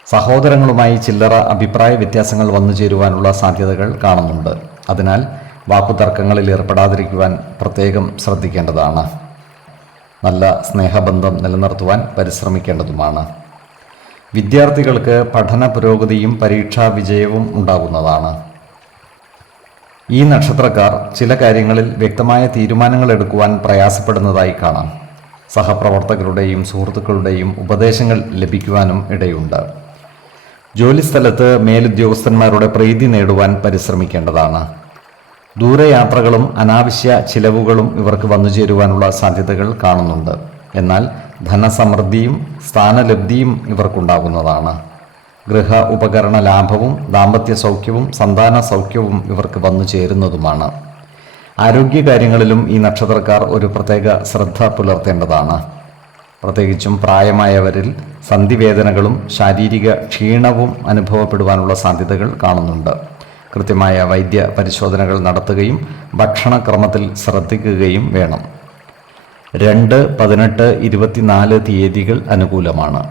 സഹോദരങ്ങളുമായി ചില്ലറ അഭിപ്രായ വ്യത്യാസങ്ങൾ വന്നു ചേരുവാനുള്ള സാധ്യതകൾ കാണുന്നുണ്ട്. അതിനാൽ വാക്കുതർക്കങ്ങളിൽ ഏർപ്പെടാതിരിക്കുവാൻ പ്രത്യേകം ശ്രദ്ധിക്കേണ്ടതാണ്. നല്ല സ്നേഹബന്ധം നിലനിർത്തുവാൻ പരിശ്രമിക്കേണ്ടതുമാണ്. വിദ്യാർത്ഥികൾക്ക് പഠന പുരോഗതിയും പരീക്ഷാ വിജയവും ഉണ്ടാകുന്നതാണ്. ഈ നക്ഷത്രക്കാർ ചില കാര്യങ്ങളിൽ വ്യക്തമായ തീരുമാനങ്ങൾ എടുക്കുവാൻ പ്രയാസപ്പെടുന്നതായി കാണാം. സഹപ്രവർത്തകരുടെയും സുഹൃത്തുക്കളുടെയും ഉപദേശങ്ങൾ ലഭിക്കുവാനും ഇടയുണ്ട്. ജോലിസ്ഥലത്ത് മേലുദ്യോഗസ്ഥന്മാരുടെ പ്രീതി നേടുവാൻ പരിശ്രമിക്കേണ്ടതാണ്. ദൂരയാത്രകളും അനാവശ്യ ചിലവുകളും ഇവർക്ക് വന്നു ചേരുവാനുള്ള സാധ്യതകൾ കാണുന്നുണ്ട്. എന്നാൽ ധനസമൃദ്ധിയും സ്ഥാനലബ്ധിയും ഇവർക്കുണ്ടാകുന്നതാണ്. ഗൃഹ ഉപകരണ ലാഭവും ദാമ്പത്യ സൗഖ്യവും സന്താന സൗഖ്യവും ഇവർക്ക് വന്നു ചേരുന്നതുമാണ്. ആരോഗ്യകാര്യങ്ങളിലും ഈ നക്ഷത്രക്കാർ ഒരു പ്രത്യേക ശ്രദ്ധ പുലർത്തേണ്ടതാണ്. പ്രത്യേകിച്ചും പ്രായമായവരിൽ സന്ധിവേദനകളും ശാരീരിക ക്ഷീണവും അനുഭവപ്പെടുവാനുള്ള സാധ്യതകൾ കാണുന്നുണ്ട്. കൃത്യമായ വൈദ്യ പരിശോധനകൾ നടത്തുകയും ഭക്ഷണക്രമത്തിൽ ശ്രദ്ധിക്കുകയും വേണം. 2, 18, 24 തീയതികൾ അനുകൂലമാണ്.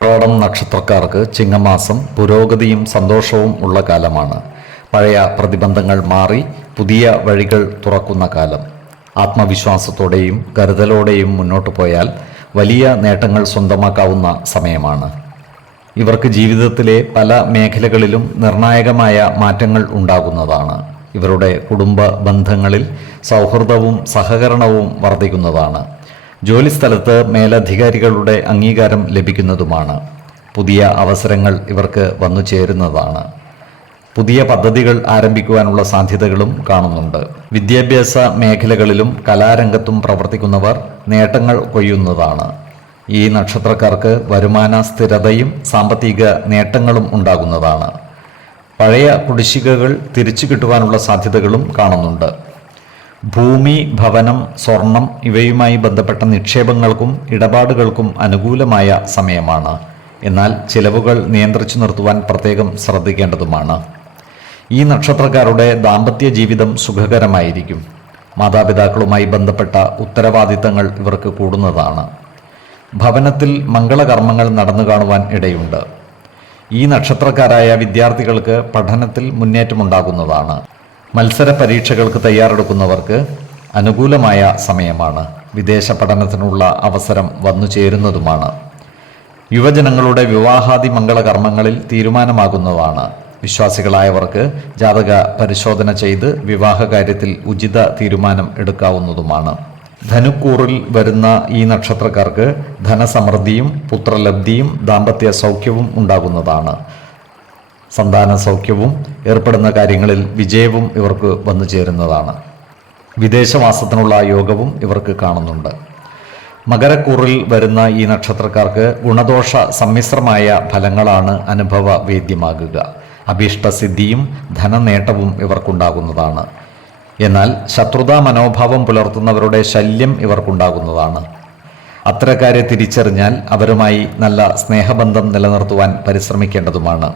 പൂരാടം നക്ഷത്രക്കാർക്ക് ചിങ്ങമാസം പുരോഗതിയും സന്തോഷവും ഉള്ള കാലമാണ്. പഴയ പ്രതിബന്ധങ്ങൾ മാറി പുതിയ വഴികൾ തുറക്കുന്ന കാലം. ആത്മവിശ്വാസത്തോടെയും കരുതലോടെയും മുന്നോട്ടു പോയാൽ വലിയ നേട്ടങ്ങൾ സ്വന്തമാക്കാവുന്ന സമയമാണ്. ഇവർക്ക് ജീവിതത്തിലെ പല മേഖലകളിലും നിർണായകമായ മാറ്റങ്ങൾ ഉണ്ടാകുന്നതാണ്. ഇവരുടെ കുടുംബ ബന്ധങ്ങളിൽ സൗഹൃദവും സഹകരണവും വർദ്ധിക്കുന്നതാണ്. ജോലിസ്ഥലത്ത് മേലധികാരികളുടെ അംഗീകാരം ലഭിക്കുന്നതുമാണ്. പുതിയ അവസരങ്ങൾ ഇവർക്ക് വന്നു ചേരുന്നതാണ്. പുതിയ പദ്ധതികൾ ആരംഭിക്കുവാനുള്ള സാധ്യതകളും കാണുന്നുണ്ട്. വിദ്യാഭ്യാസ മേഖലകളിലും കലാരംഗത്തും പ്രവർത്തിക്കുന്നവർ നേട്ടങ്ങൾ കൊയ്യുന്നതാണ്. ഈ നക്ഷത്രക്കാർക്ക് വരുമാന സ്ഥിരതയും സാമ്പത്തിക നേട്ടങ്ങളും ഉണ്ടാകുന്നതാണ്. പഴയ കുടിശ്ശികകൾ തിരിച്ചു കിട്ടുവാനുള്ള സാധ്യതകളും കാണുന്നുണ്ട്. ഭൂമി, ഭവനം, സ്വർണം ഇവയുമായി ബന്ധപ്പെട്ട നിക്ഷേപങ്ങൾക്കും ഇടപാടുകൾക്കും അനുകൂലമായ സമയമാണ്. എന്നാൽ ചിലവുകൾ നിയന്ത്രിച്ചു നിർത്തുവാൻ പ്രത്യേകം ശ്രദ്ധിക്കേണ്ടതുമാണ്. ഈ നക്ഷത്രക്കാരുടെ ദാമ്പത്യ ജീവിതം സുഖകരമായിരിക്കും. മാതാപിതാക്കളുമായി ബന്ധപ്പെട്ട ഉത്തരവാദിത്തങ്ങൾ ഇവർക്ക് കൂടുന്നതാണ്. ഭവനത്തിൽ മംഗളകർമ്മങ്ങൾ നടന്നു കാണുവാൻ ഇടയുണ്ട്. ഈ നക്ഷത്രക്കാരായ വിദ്യാർത്ഥികൾക്ക് പഠനത്തിൽ മുന്നേറ്റമുണ്ടാകുന്നതാണ്. മത്സര പരീക്ഷകൾക്ക് തയ്യാറെടുക്കുന്നവർക്ക് അനുകൂലമായ സമയമാണ്. വിദേശ പഠനത്തിനുള്ള അവസരം വന്നു ചേരുന്നതുമാണ്. യുവജനങ്ങളുടെ വിവാഹാദി മംഗളകർമ്മങ്ങളിൽ തീരുമാനമാകുന്നതാണ്. വിശ്വാസികളായവർക്ക് ജാതക പരിശോധന ചെയ്ത് വിവാഹ കാര്യത്തിൽ ഉചിത തീരുമാനം എടുക്കാവുന്നതുമാണ്. ധനുക്കൂറിൽ വരുന്ന ഈ നക്ഷത്രക്കാർക്ക് ധനസമൃദ്ധിയും പുത്രലബ്ധിയും ദാമ്പത്യ സൗഖ്യവും ഉണ്ടാകുന്നതാണ്. സന്താന സൗഖ്യവും ഏർപ്പെടുന്ന കാര്യങ്ങളിൽ വിജയവും ഇവർക്ക് വന്നു ചേരുന്നതാണ്. വിദേശവാസത്തിനുള്ള യോഗവും ഇവർക്ക് കാണുന്നുണ്ട്. മകരക്കൂറിൽ വരുന്ന ഈ നക്ഷത്രക്കാർക്ക് ഗുണദോഷ സമ്മിശ്രമായ ഫലങ്ങളാണ് അനുഭവ വേദ്യമാകുക. അഭീഷ്ടസിദ്ധിയും ധനനേട്ടവും ഇവർക്കുണ്ടാകുന്നതാണ്. എന്നാൽ ശത്രുതാ മനോഭാവം പുലർത്തുന്നവരുടെ ശല്യം ഇവർക്കുണ്ടാകുന്നതാണ്. അത്തരക്കാരെ തിരിച്ചറിഞ്ഞാൽ അവരുമായി നല്ല സ്നേഹബന്ധം നിലനിർത്തുവാൻ പരിശ്രമിക്കേണ്ടതുമാണ്.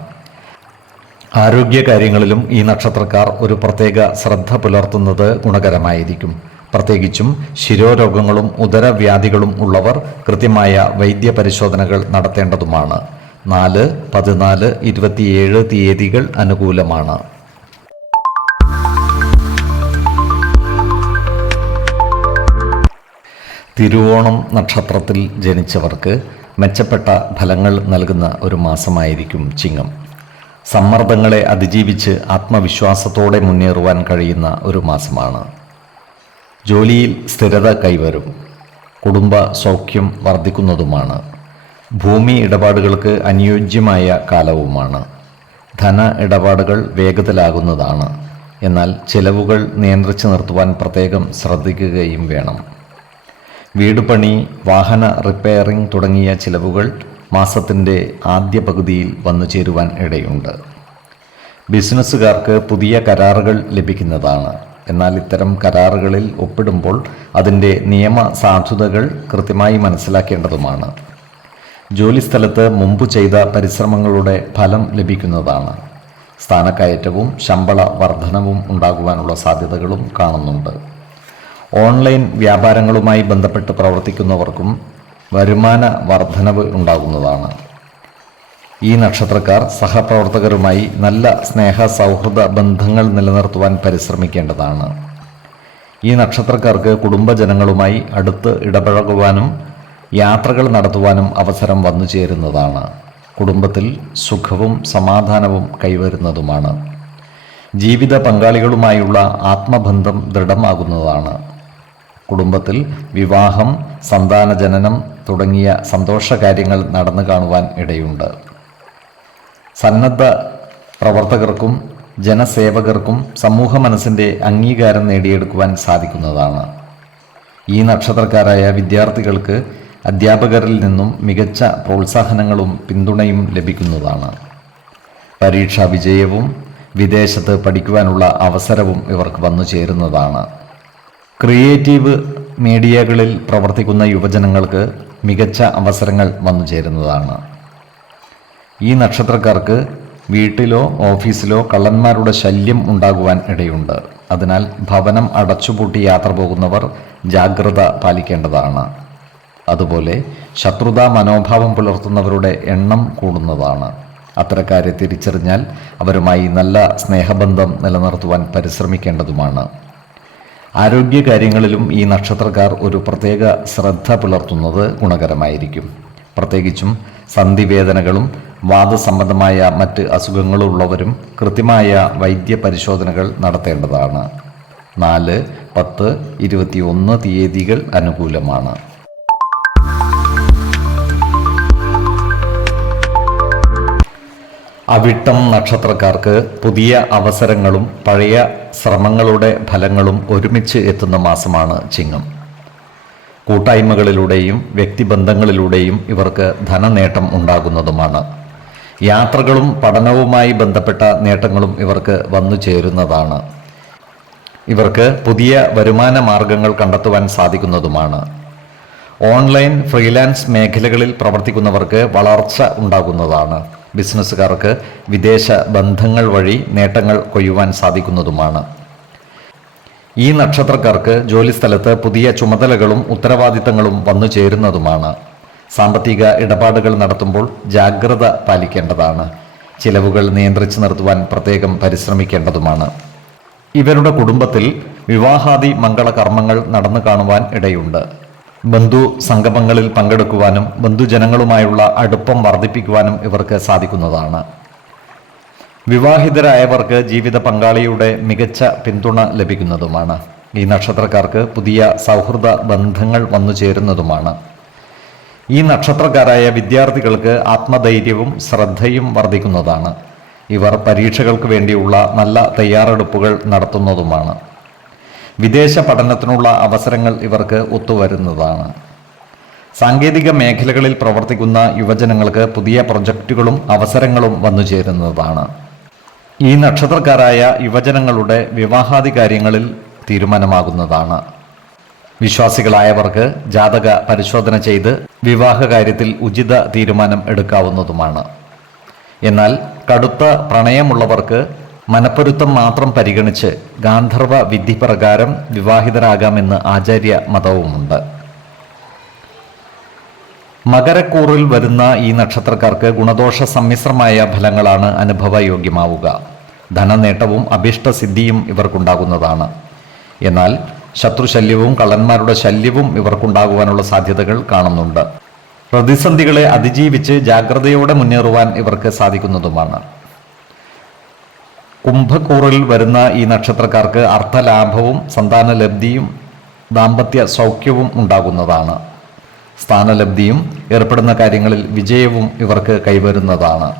ആരോഗ്യകാര്യങ്ങളിലും ഈ നക്ഷത്രക്കാർ ഒരു പ്രത്യേക ശ്രദ്ധ പുലർത്തുന്നത് ഗുണകരമായിരിക്കും. പ്രത്യേകിച്ചും ശിരോരോഗങ്ങളും ഉദരവ്യാധികളും ഉള്ളവർ കൃത്യമായ വൈദ്യപരിശോധനകൾ നടത്തേണ്ടതുമാണ്. 4, 14, 27 തീയതികൾ അനുകൂലമാണ്. തിരുവോണം നക്ഷത്രത്തിൽ ജനിച്ചവർക്ക് മെച്ചപ്പെട്ട ഫലങ്ങൾ നൽകുന്ന ഒരു മാസമായിരിക്കും ചിങ്ങം. സമ്മർദ്ദങ്ങളെ അതിജീവിച്ച് ആത്മവിശ്വാസത്തോടെ മുന്നേറുവാൻ കഴിയുന്ന ഒരു മാസമാണ്. ജോലിയിൽ സ്ഥിരത കൈവരും. കുടുംബ സൗഖ്യം വർദ്ധിക്കുന്നതുമാണ്. ഭൂമി ഇടപാടുകൾക്ക് അനുയോജ്യമായ കാലവുമാണ്. ധന ഇടപാടുകൾ വേഗത്തിലാകുന്നതാണ്. എന്നാൽ ചെലവുകൾ നിയന്ത്രിച്ചു നിർത്തുവാൻ പ്രത്യേകം ശ്രദ്ധിക്കുകയും വേണം. വീട് പണി, വാഹന റിപ്പയറിംഗ് തുടങ്ങിയ ചിലവുകൾ മാസത്തിൻ്റെ ആദ്യ പകുതിയിൽ വന്നു ചേരുവാൻ ഇടയുണ്ട്. ബിസിനസ്സുകാർക്ക് പുതിയ കരാറുകൾ ലഭിക്കുന്നതാണ്. എന്നാൽ ഇത്തരം കരാറുകളിൽ ഒപ്പിടുമ്പോൾ അതിൻ്റെ നിയമ സാധുതകൾ കൃത്യമായി മനസ്സിലാക്കേണ്ടതുമാണ്. ജോലിസ്ഥലത്ത് മുമ്പ് ചെയ്ത പരിശ്രമങ്ങളുടെ ഫലം ലഭിക്കുന്നതാണ്. സ്ഥാനക്കയറ്റവും ശമ്പള വർധനവും ഉണ്ടാകുവാനുള്ള സാധ്യതകളും കാണുന്നുണ്ട്. ഓൺലൈൻ വ്യാപാരങ്ങളുമായി ബന്ധപ്പെട്ട് പ്രവർത്തിക്കുന്നവർക്കും വരുമാന വർധനവ് ഉണ്ടാകുന്നതാണ്. ഈ നക്ഷത്രക്കാർ സഹപ്രവർത്തകരുമായി നല്ല സ്നേഹ സൗഹൃദ ബന്ധങ്ങൾ നിലനിർത്തുവാൻ പരിശ്രമിക്കേണ്ടതാണ്. ഈ നക്ഷത്രക്കാർക്ക് കുടുംബജനങ്ങളുമായി അടുത്ത് ഇടപഴകുവാനും യാത്രകൾ നടത്തുവാനും അവസരം വന്നു ചേരുന്നതാണ്. കുടുംബത്തിൽ സുഖവും സമാധാനവും കൈവരുന്നതുമാണ്. ജീവിത പങ്കാളികളുമായുള്ള ആത്മബന്ധം ദൃഢമാകുന്നതാണ്. കുടുംബത്തിൽ വിവാഹം, സന്താനജനനം തുടങ്ങിയ സന്തോഷകാര്യങ്ങൾ നടന്നു കാണുവാൻ ഇടയുണ്ട്. സന്നദ്ധ പ്രവർത്തകർക്കും ജനസേവകർക്കും സമൂഹ മനസ്സിൻ്റെ അംഗീകാരം നേടിയെടുക്കുവാൻ സാധിക്കുന്നതാണ്. ഈ നക്ഷത്രക്കാരായ വിദ്യാർത്ഥികൾക്ക് അധ്യാപകരിൽ നിന്നും മികച്ച പ്രോത്സാഹനങ്ങളും പിന്തുണയും ലഭിക്കുന്നതാണ്. പരീക്ഷാ വിജയവും വിദേശത്ത് പഠിക്കുവാനുള്ള അവസരവും ഇവർക്ക് വന്നു ചേരുന്നതാണ്. ക്രിയേറ്റീവ് മീഡിയകളിൽ പ്രവർത്തിക്കുന്ന യുവജനങ്ങൾക്ക് മികച്ച അവസരങ്ങൾ വന്നു ചേരുന്നതാണ്. ഈ നക്ഷത്രക്കാർക്ക് വീട്ടിലോ ഓഫീസിലോ കള്ളന്മാരുടെ ശല്യം ഉണ്ടാകുവാൻ ഇടയുണ്ട്. അതിനാൽ ഭവനം അടച്ചുപൂട്ടി യാത്ര പോകുന്നവർ ജാഗ്രത പാലിക്കേണ്ടതാണ്. അതുപോലെ ശത്രുതാ മനോഭാവം പുലർത്തുന്നവരുടെ എണ്ണം കൂടുന്നതാണ്. അത്തരക്കാരെ തിരിച്ചറിഞ്ഞാൽ അവരുമായി നല്ല സ്നേഹബന്ധം നിലനിർത്തുവാൻ പരിശ്രമിക്കേണ്ടതുമാണ്. ആരോഗ്യകാര്യങ്ങളിലും ഈ നക്ഷത്രക്കാർ ഒരു പ്രത്യേക ശ്രദ്ധ പുലർത്തുന്നത് ഗുണകരമായിരിക്കും. പ്രത്യേകിച്ചും സന്ധിവേദനകളും വാദസംബന്ധമായ മറ്റ് അസുഖങ്ങളുള്ളവരും കൃത്യമായ വൈദ്യപരിശോധനകൾ നടത്തേണ്ടതാണ്. 4, 10, 21 തീയതികൾ അനുകൂലമാണ്. അവിട്ടം നക്ഷത്രക്കാർക്ക് പുതിയ അവസരങ്ങളും പഴയ ശ്രമങ്ങളുടെ ഫലങ്ങളും ഒരുമിച്ച് എത്തുന്ന മാസമാണ് ചിങ്ങം. കൂട്ടായ്മകളിലൂടെയും വ്യക്തിബന്ധങ്ങളിലൂടെയും ഇവർക്ക് ധനനേട്ടം ഉണ്ടാകുന്നതുമാണ്. യാത്രകളും പഠനവുമായി ബന്ധപ്പെട്ട നേട്ടങ്ങളും ഇവർക്ക് വന്നു ചേരുന്നതാണ്. ഇവർക്ക് പുതിയ വരുമാന മാർഗങ്ങൾ കണ്ടെത്തുവാൻ സാധിക്കുന്നതുമാണ്. ഓൺലൈൻ ഫ്രീലാൻസ് മേഖലകളിൽ പ്രവർത്തിക്കുന്നവർക്ക് വളർച്ച ഉണ്ടാകുന്നതാണ്. ബിസിനസ്സുകാർക്ക് വിദേശ ബന്ധങ്ങൾ വഴി നേട്ടങ്ങൾ കൊയ്യുവാൻ സാധിക്കുന്നതുമാണ്. ഈ നക്ഷത്രക്കാർക്ക് ജോലിസ്ഥലത്ത് പുതിയ ചുമതലകളും ഉത്തരവാദിത്തങ്ങളും വന്നു ചേരുന്നതുമാണ്. സാമ്പത്തിക ഇടപാടുകൾ നടത്തുമ്പോൾ ജാഗ്രത പാലിക്കേണ്ടതാണ്. ചിലവുകൾ നിയന്ത്രിച്ചു നിർത്തുവാൻ പ്രത്യേകം പരിശ്രമിക്കേണ്ടതുമാണ്. ഇവരുടെ കുടുംബത്തിൽ വിവാഹാദി മംഗളകർമ്മങ്ങൾ നടന്നു കാണുവാൻ ഇടയുണ്ട്. ബന്ധു സംഗമങ്ങളിൽ പങ്കെടുക്കുവാനും ബന്ധുജനങ്ങളുമായുള്ള അടുപ്പം വർദ്ധിപ്പിക്കുവാനും ഇവർക്ക് സാധിക്കുന്നതാണ്. വിവാഹിതരായവർക്ക് ജീവിത പങ്കാളിയുടെ മികച്ച പിന്തുണ ലഭിക്കുന്നതുമാണ്. ഈ നക്ഷത്രക്കാർക്ക് പുതിയ സൗഹൃദ ബന്ധങ്ങൾ വന്നു ചേരുന്നതുമാണ്. ഈ നക്ഷത്രക്കാരായ വിദ്യാർത്ഥികൾക്ക് ആത്മധൈര്യവും ശ്രദ്ധയും വർദ്ധിക്കുന്നതാണ്. ഇവർ പരീക്ഷകൾക്ക് വേണ്ടിയുള്ള നല്ല തയ്യാറെടുപ്പുകൾ നടത്തുന്നതുമാണ്. വിദേശ പഠനത്തിനുള്ള അവസരങ്ങൾ ഇവർക്ക് ഒത്തുവരുന്നതാണ്. സാങ്കേതിക മേഖലകളിൽ പ്രവർത്തിക്കുന്ന യുവജനങ്ങൾക്ക് പുതിയ പ്രൊജക്റ്റുകളും അവസരങ്ങളും വന്നുചേരുന്നതാണ്. ഈ നക്ഷത്രക്കാരായ യുവജനങ്ങളുടെ വിവാഹാദി കാര്യങ്ങളിൽ തീരുമാനമാകുന്നതാണ്. വിശ്വാസികളായവർക്ക് ജാതക പരിശോധന ചെയ്ത് വിവാഹ കാര്യത്തിൽ ഉചിത തീരുമാനം എടുക്കാവുന്നതുമാണ്. എന്നാൽ കടുത്ത പ്രണയമുള്ളവർക്ക് മനപ്പൊരുത്തം മാത്രം പരിഗണിച്ച് ഗാന്ധർവ വിധി പ്രകാരം വിവാഹിതരാകാമെന്ന് ആചാര്യ മതവുമുണ്ട്. മകരക്കൂറിൽ വരുന്ന ഈ നക്ഷത്രക്കാർക്ക് ഗുണദോഷ സമ്മിശ്രമായ ഫലങ്ങളാണ് അനുഭവയോഗ്യമാവുക. ധനനേട്ടവും അഭീഷ്ടസിദ്ധിയും ഇവർക്കുണ്ടാകുന്നതാണ്. എന്നാൽ ശത്രുശല്യവും കള്ളന്മാരുടെ ശല്യവും ഇവർക്കുണ്ടാകുവാനുള്ള സാധ്യതകൾ കാണുന്നുണ്ട്. പ്രതിസന്ധികളെ അതിജീവിച്ച് ജാഗ്രതയോടെ മുന്നേറുവാൻ ഇവർക്ക് സാധിക്കുന്നതുമാണ്. കുംഭക്കൂറിൽ വരുന്ന ഈ നക്ഷത്രക്കാർക്ക് അർത്ഥലാഭവും സന്താനലബ്ധിയും ദാമ്പത്യ സൗഖ്യവും ഉണ്ടാകുന്നതാണ്. സ്ഥാനലബ്ധിയും ഏർപ്പെടുന്ന കാര്യങ്ങളിൽ വിജയവും ഇവർക്ക് കൈവരുന്നതാണ്.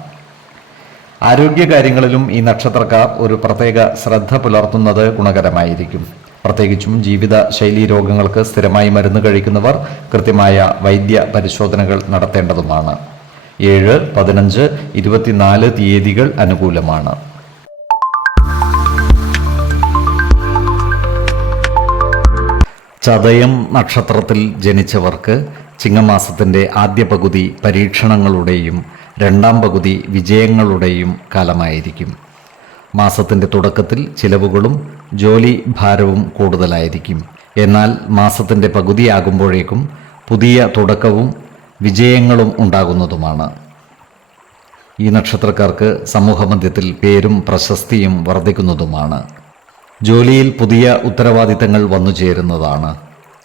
ആരോഗ്യകാര്യങ്ങളിലും ഈ നക്ഷത്രക്കാർ ഒരു പ്രത്യേക ശ്രദ്ധ പുലർത്തുന്നത് ഗുണകരമായിരിക്കും. പ്രത്യേകിച്ചും ജീവിത ശൈലീ രോഗങ്ങൾക്ക് സ്ഥിരമായി മരുന്ന് കഴിക്കുന്നവർ കൃത്യമായ വൈദ്യ പരിശോധനകൾ നടത്തേണ്ടതുമാണ്. 7, 15, 24 തീയതികൾ അനുകൂലമാണ്. ചതയം നക്ഷത്രത്തിൽ ജനിച്ചവർക്ക് ചിങ്ങമാസത്തിൻ്റെ ആദ്യ പകുതി പരീക്ഷണങ്ങളുടെയും രണ്ടാം പകുതി വിജയങ്ങളുടെയും കാലമായിരിക്കും. മാസത്തിൻ്റെ തുടക്കത്തിൽ ചിലവുകളും ജോലി ഭാരവും കൂടുതലായിരിക്കും. എന്നാൽ മാസത്തിൻ്റെ പകുതിയാകുമ്പോഴേക്കും പുതിയ തുടക്കവും വിജയങ്ങളും ഉണ്ടാകുന്നതുമാണ്. ഈ നക്ഷത്രക്കാർക്ക് സമൂഹമധ്യത്തിൽ പേരും പ്രശസ്തിയും വർദ്ധിക്കുന്നതുമാണ്. ജോലിയിൽ പുതിയ ഉത്തരവാദിത്തങ്ങൾ വന്നു ചേരുന്നതാണ്.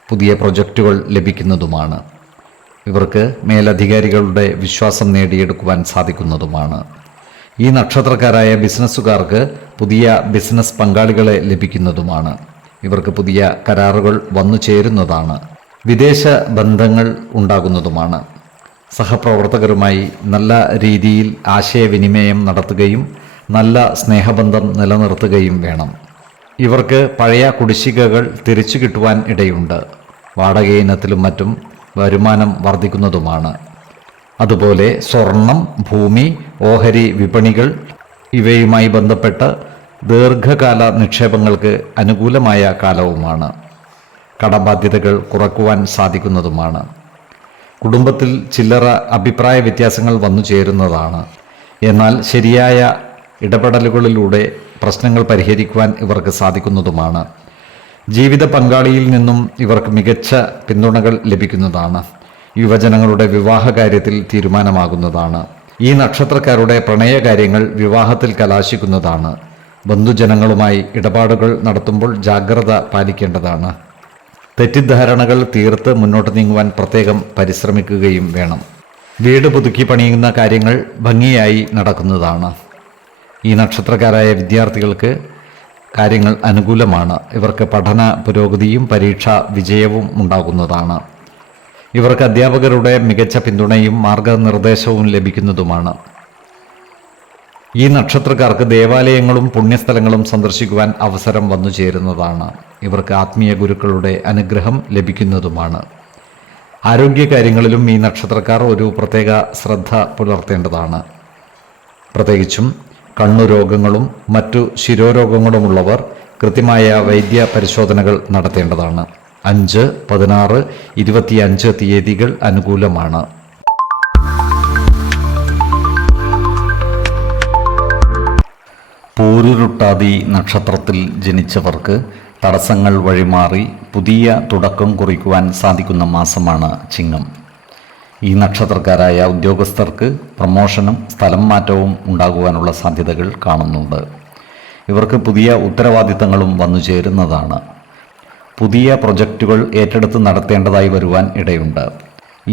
പുതിയ പ്രൊജക്റ്റുകൾ ലഭിക്കുന്നതുമാണ്. ഇവർക്ക് മേലധികാരികളുടെ വിശ്വാസം നേടിയെടുക്കുവാൻ സാധിക്കുന്നതുമാണ്. ഈ നക്ഷത്രക്കാരായ ബിസിനസ്സുകാർക്ക് പുതിയ ബിസിനസ് പങ്കാളികളെ ലഭിക്കുന്നതുമാണ്. ഇവർക്ക് പുതിയ കരാറുകൾ വന്നു ചേരുന്നതാണ്. വിദേശ ബന്ധങ്ങൾ ഉണ്ടാകുന്നതുമാണ്. സഹപ്രവർത്തകരുമായി നല്ല രീതിയിൽ ആശയവിനിമയം നടത്തുകയും നല്ല സ്നേഹബന്ധം നിലനിർത്തുകയും വേണം. ഇവർക്ക് പഴയ കുടിശ്ശികകൾ തിരിച്ചു കിട്ടുവാൻ ഇടയുണ്ട്. വാടകയിനത്തിലും മറ്റും വരുമാനം വർദ്ധിക്കുന്നതുമാണ്. അതുപോലെ സ്വർണം, ഭൂമി, ഓഹരി വിപണികൾ ഇവയുമായി ബന്ധപ്പെട്ട് ദീർഘകാല നിക്ഷേപങ്ങൾക്ക് അനുകൂലമായ കാലവുമാണ്. കടബാധ്യതകൾ കുറയ്ക്കുവാൻ സാധിക്കുന്നതുമാണ്. കുടുംബത്തിൽ ചില്ലറ അഭിപ്രായ വ്യത്യാസങ്ങൾ വന്നു ചേരുന്നതാണ്. എന്നാൽ ശരിയായ ഇടപെടലുകളിലൂടെ പ്രശ്നങ്ങൾ പരിഹരിക്കുവാൻ ഇവർക്ക് സാധിക്കുന്നതുമാണ്. ജീവിത പങ്കാളിയിൽ നിന്നും ഇവർക്ക് മികച്ച പിന്തുണകൾ ലഭിക്കുന്നതാണ്. യുവജനങ്ങളുടെ വിവാഹ കാര്യത്തിൽ തീരുമാനമാകുന്നതാണ്. ഈ നക്ഷത്രക്കാരുടെ പ്രണയകാര്യങ്ങൾ വിവാഹത്തിൽ കലാശിക്കുന്നതാണ്. ബന്ധുജനങ്ങളുമായി ഇടപാടുകൾ നടത്തുമ്പോൾ ജാഗ്രത പാലിക്കേണ്ടതാണ്. തെറ്റിദ്ധാരണകൾ തീർത്ത് മുന്നോട്ട് നീങ്ങുവാൻ പ്രത്യേകം പരിശ്രമിക്കുകയും വേണം. വീട് പുതുക്കി പണിയുന്ന കാര്യങ്ങൾ ഭംഗിയായി നടക്കുന്നതാണ്. ഈ നക്ഷത്രക്കാരായ വിദ്യാർത്ഥികൾക്ക് കാര്യങ്ങൾ അനുകൂലമാണ്. ഇവർക്ക് പഠന പുരോഗതിയും പരീക്ഷാ വിജയവും ഉണ്ടാകുന്നതാണ്. ഇവർക്ക് അധ്യാപകരുടെ മികച്ച പിന്തുണയും മാർഗനിർദ്ദേശവും ലഭിക്കുന്നതുമാണ്. ഈ നക്ഷത്രക്കാർക്ക് ദേവാലയങ്ങളും പുണ്യസ്ഥലങ്ങളും സന്ദർശിക്കുവാൻ അവസരം വന്നു ചേരുന്നതാണ്. ഇവർക്ക് ആത്മീയ ഗുരുക്കളുടെ അനുഗ്രഹം ലഭിക്കുന്നതുമാണ്. ആരോഗ്യകാര്യങ്ങളിലും ഈ നക്ഷത്രക്കാർ ഒരു പ്രത്യേക ശ്രദ്ധ പുലർത്തേണ്ടതാണ്. പ്രത്യേകിച്ചും കണ്ണുരോഗങ്ങളും മറ്റു ശിരോരോഗങ്ങളുമുള്ളവർ കൃത്യമായ വൈദ്യ പരിശോധനകൾ നടത്തേണ്ടതാണ്. 5, 16, 25 തീയതികൾ അനുകൂലമാണ്. പൂരുരുട്ടാതി നക്ഷത്രത്തിൽ ജനിച്ചവർക്ക് തടസ്സങ്ങൾ വഴിമാറി പുതിയ തുടക്കം കുറിക്കുവാൻ സാധിക്കുന്ന മാസമാണ് ചിങ്ങം. ഈ നക്ഷത്രക്കാരായ ഉദ്യോഗസ്ഥർക്ക് പ്രമോഷനും സ്ഥലം മാറ്റവും ഉണ്ടാകുവാനുള്ള സാധ്യതകൾ കാണുന്നുണ്ട്. ഇവർക്ക് പുതിയ ഉത്തരവാദിത്തങ്ങളും വന്നു ചേരുന്നതാണ്. പുതിയ പ്രൊജക്റ്റുകൾ ഏറ്റെടുത്ത് നടത്തേണ്ടതായി വരുവാൻ ഇടയുണ്ട്.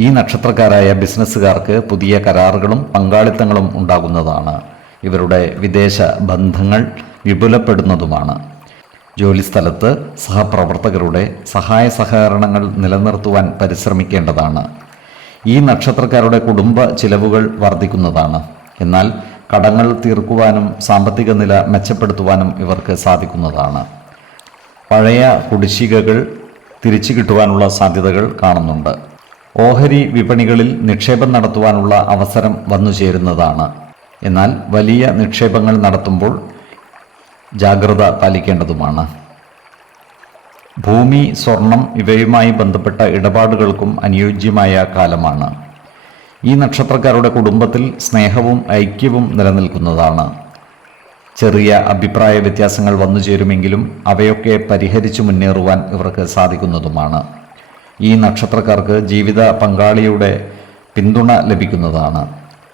ഈ നക്ഷത്രക്കാരായ ബിസിനസ്സുകാർക്ക് പുതിയ കരാറുകളും പങ്കാളിത്തങ്ങളും ഉണ്ടാകുന്നതാണ്. ഇവരുടെ വിദേശ ബന്ധങ്ങൾ വിപുലപ്പെടുന്നതുമാണ്. ജോലിസ്ഥലത്ത് സഹപ്രവർത്തകരുടെ സഹായ സഹകരണങ്ങൾ നിലനിർത്തുവാൻ പരിശ്രമിക്കേണ്ടതാണ്. ഈ നക്ഷത്രക്കാരുടെ കുടുംബ ചിലവുകൾ വർദ്ധിക്കുന്നതാണ്. എന്നാൽ കടങ്ങൾ തീർക്കുവാനും സാമ്പത്തിക നില മെച്ചപ്പെടുത്തുവാനും ഇവർക്ക് സാധിക്കുന്നതാണ്. പഴയ കുടിശ്ശികകൾ തിരിച്ചു കിട്ടുവാനുള്ള സാധ്യതകൾ കാണുന്നുണ്ട്. ഓഹരി വിപണികളിൽ നിക്ഷേപം നടത്തുവാനുള്ള അവസരം വന്നു ചേരുന്നതാണ്. എന്നാൽ വലിയ നിക്ഷേപങ്ങൾ നടത്തുമ്പോൾ ജാഗ്രത പാലിക്കേണ്ടതുമാണ്. ഭൂമി, സ്വർണം ഇവയുമായി ബന്ധപ്പെട്ട ഇടപാടുകൾക്കും അനുയോജ്യമായ കാലമാണ്. ഈ നക്ഷത്രക്കാരുടെ കുടുംബത്തിൽ സ്നേഹവും ഐക്യവും നിലനിൽക്കുന്നതാണ്. ചെറിയ അഭിപ്രായ വ്യത്യാസങ്ങൾ വന്നു ചേരുമെങ്കിലും അവയൊക്കെ പരിഹരിച്ചു മുന്നേറുവാൻ ഇവർക്ക് സാധിക്കുന്നതുമാണ്. ഈ നക്ഷത്രക്കാർക്ക് ജീവിത പങ്കാളിയുടെ പിന്തുണ ലഭിക്കുന്നതാണ്.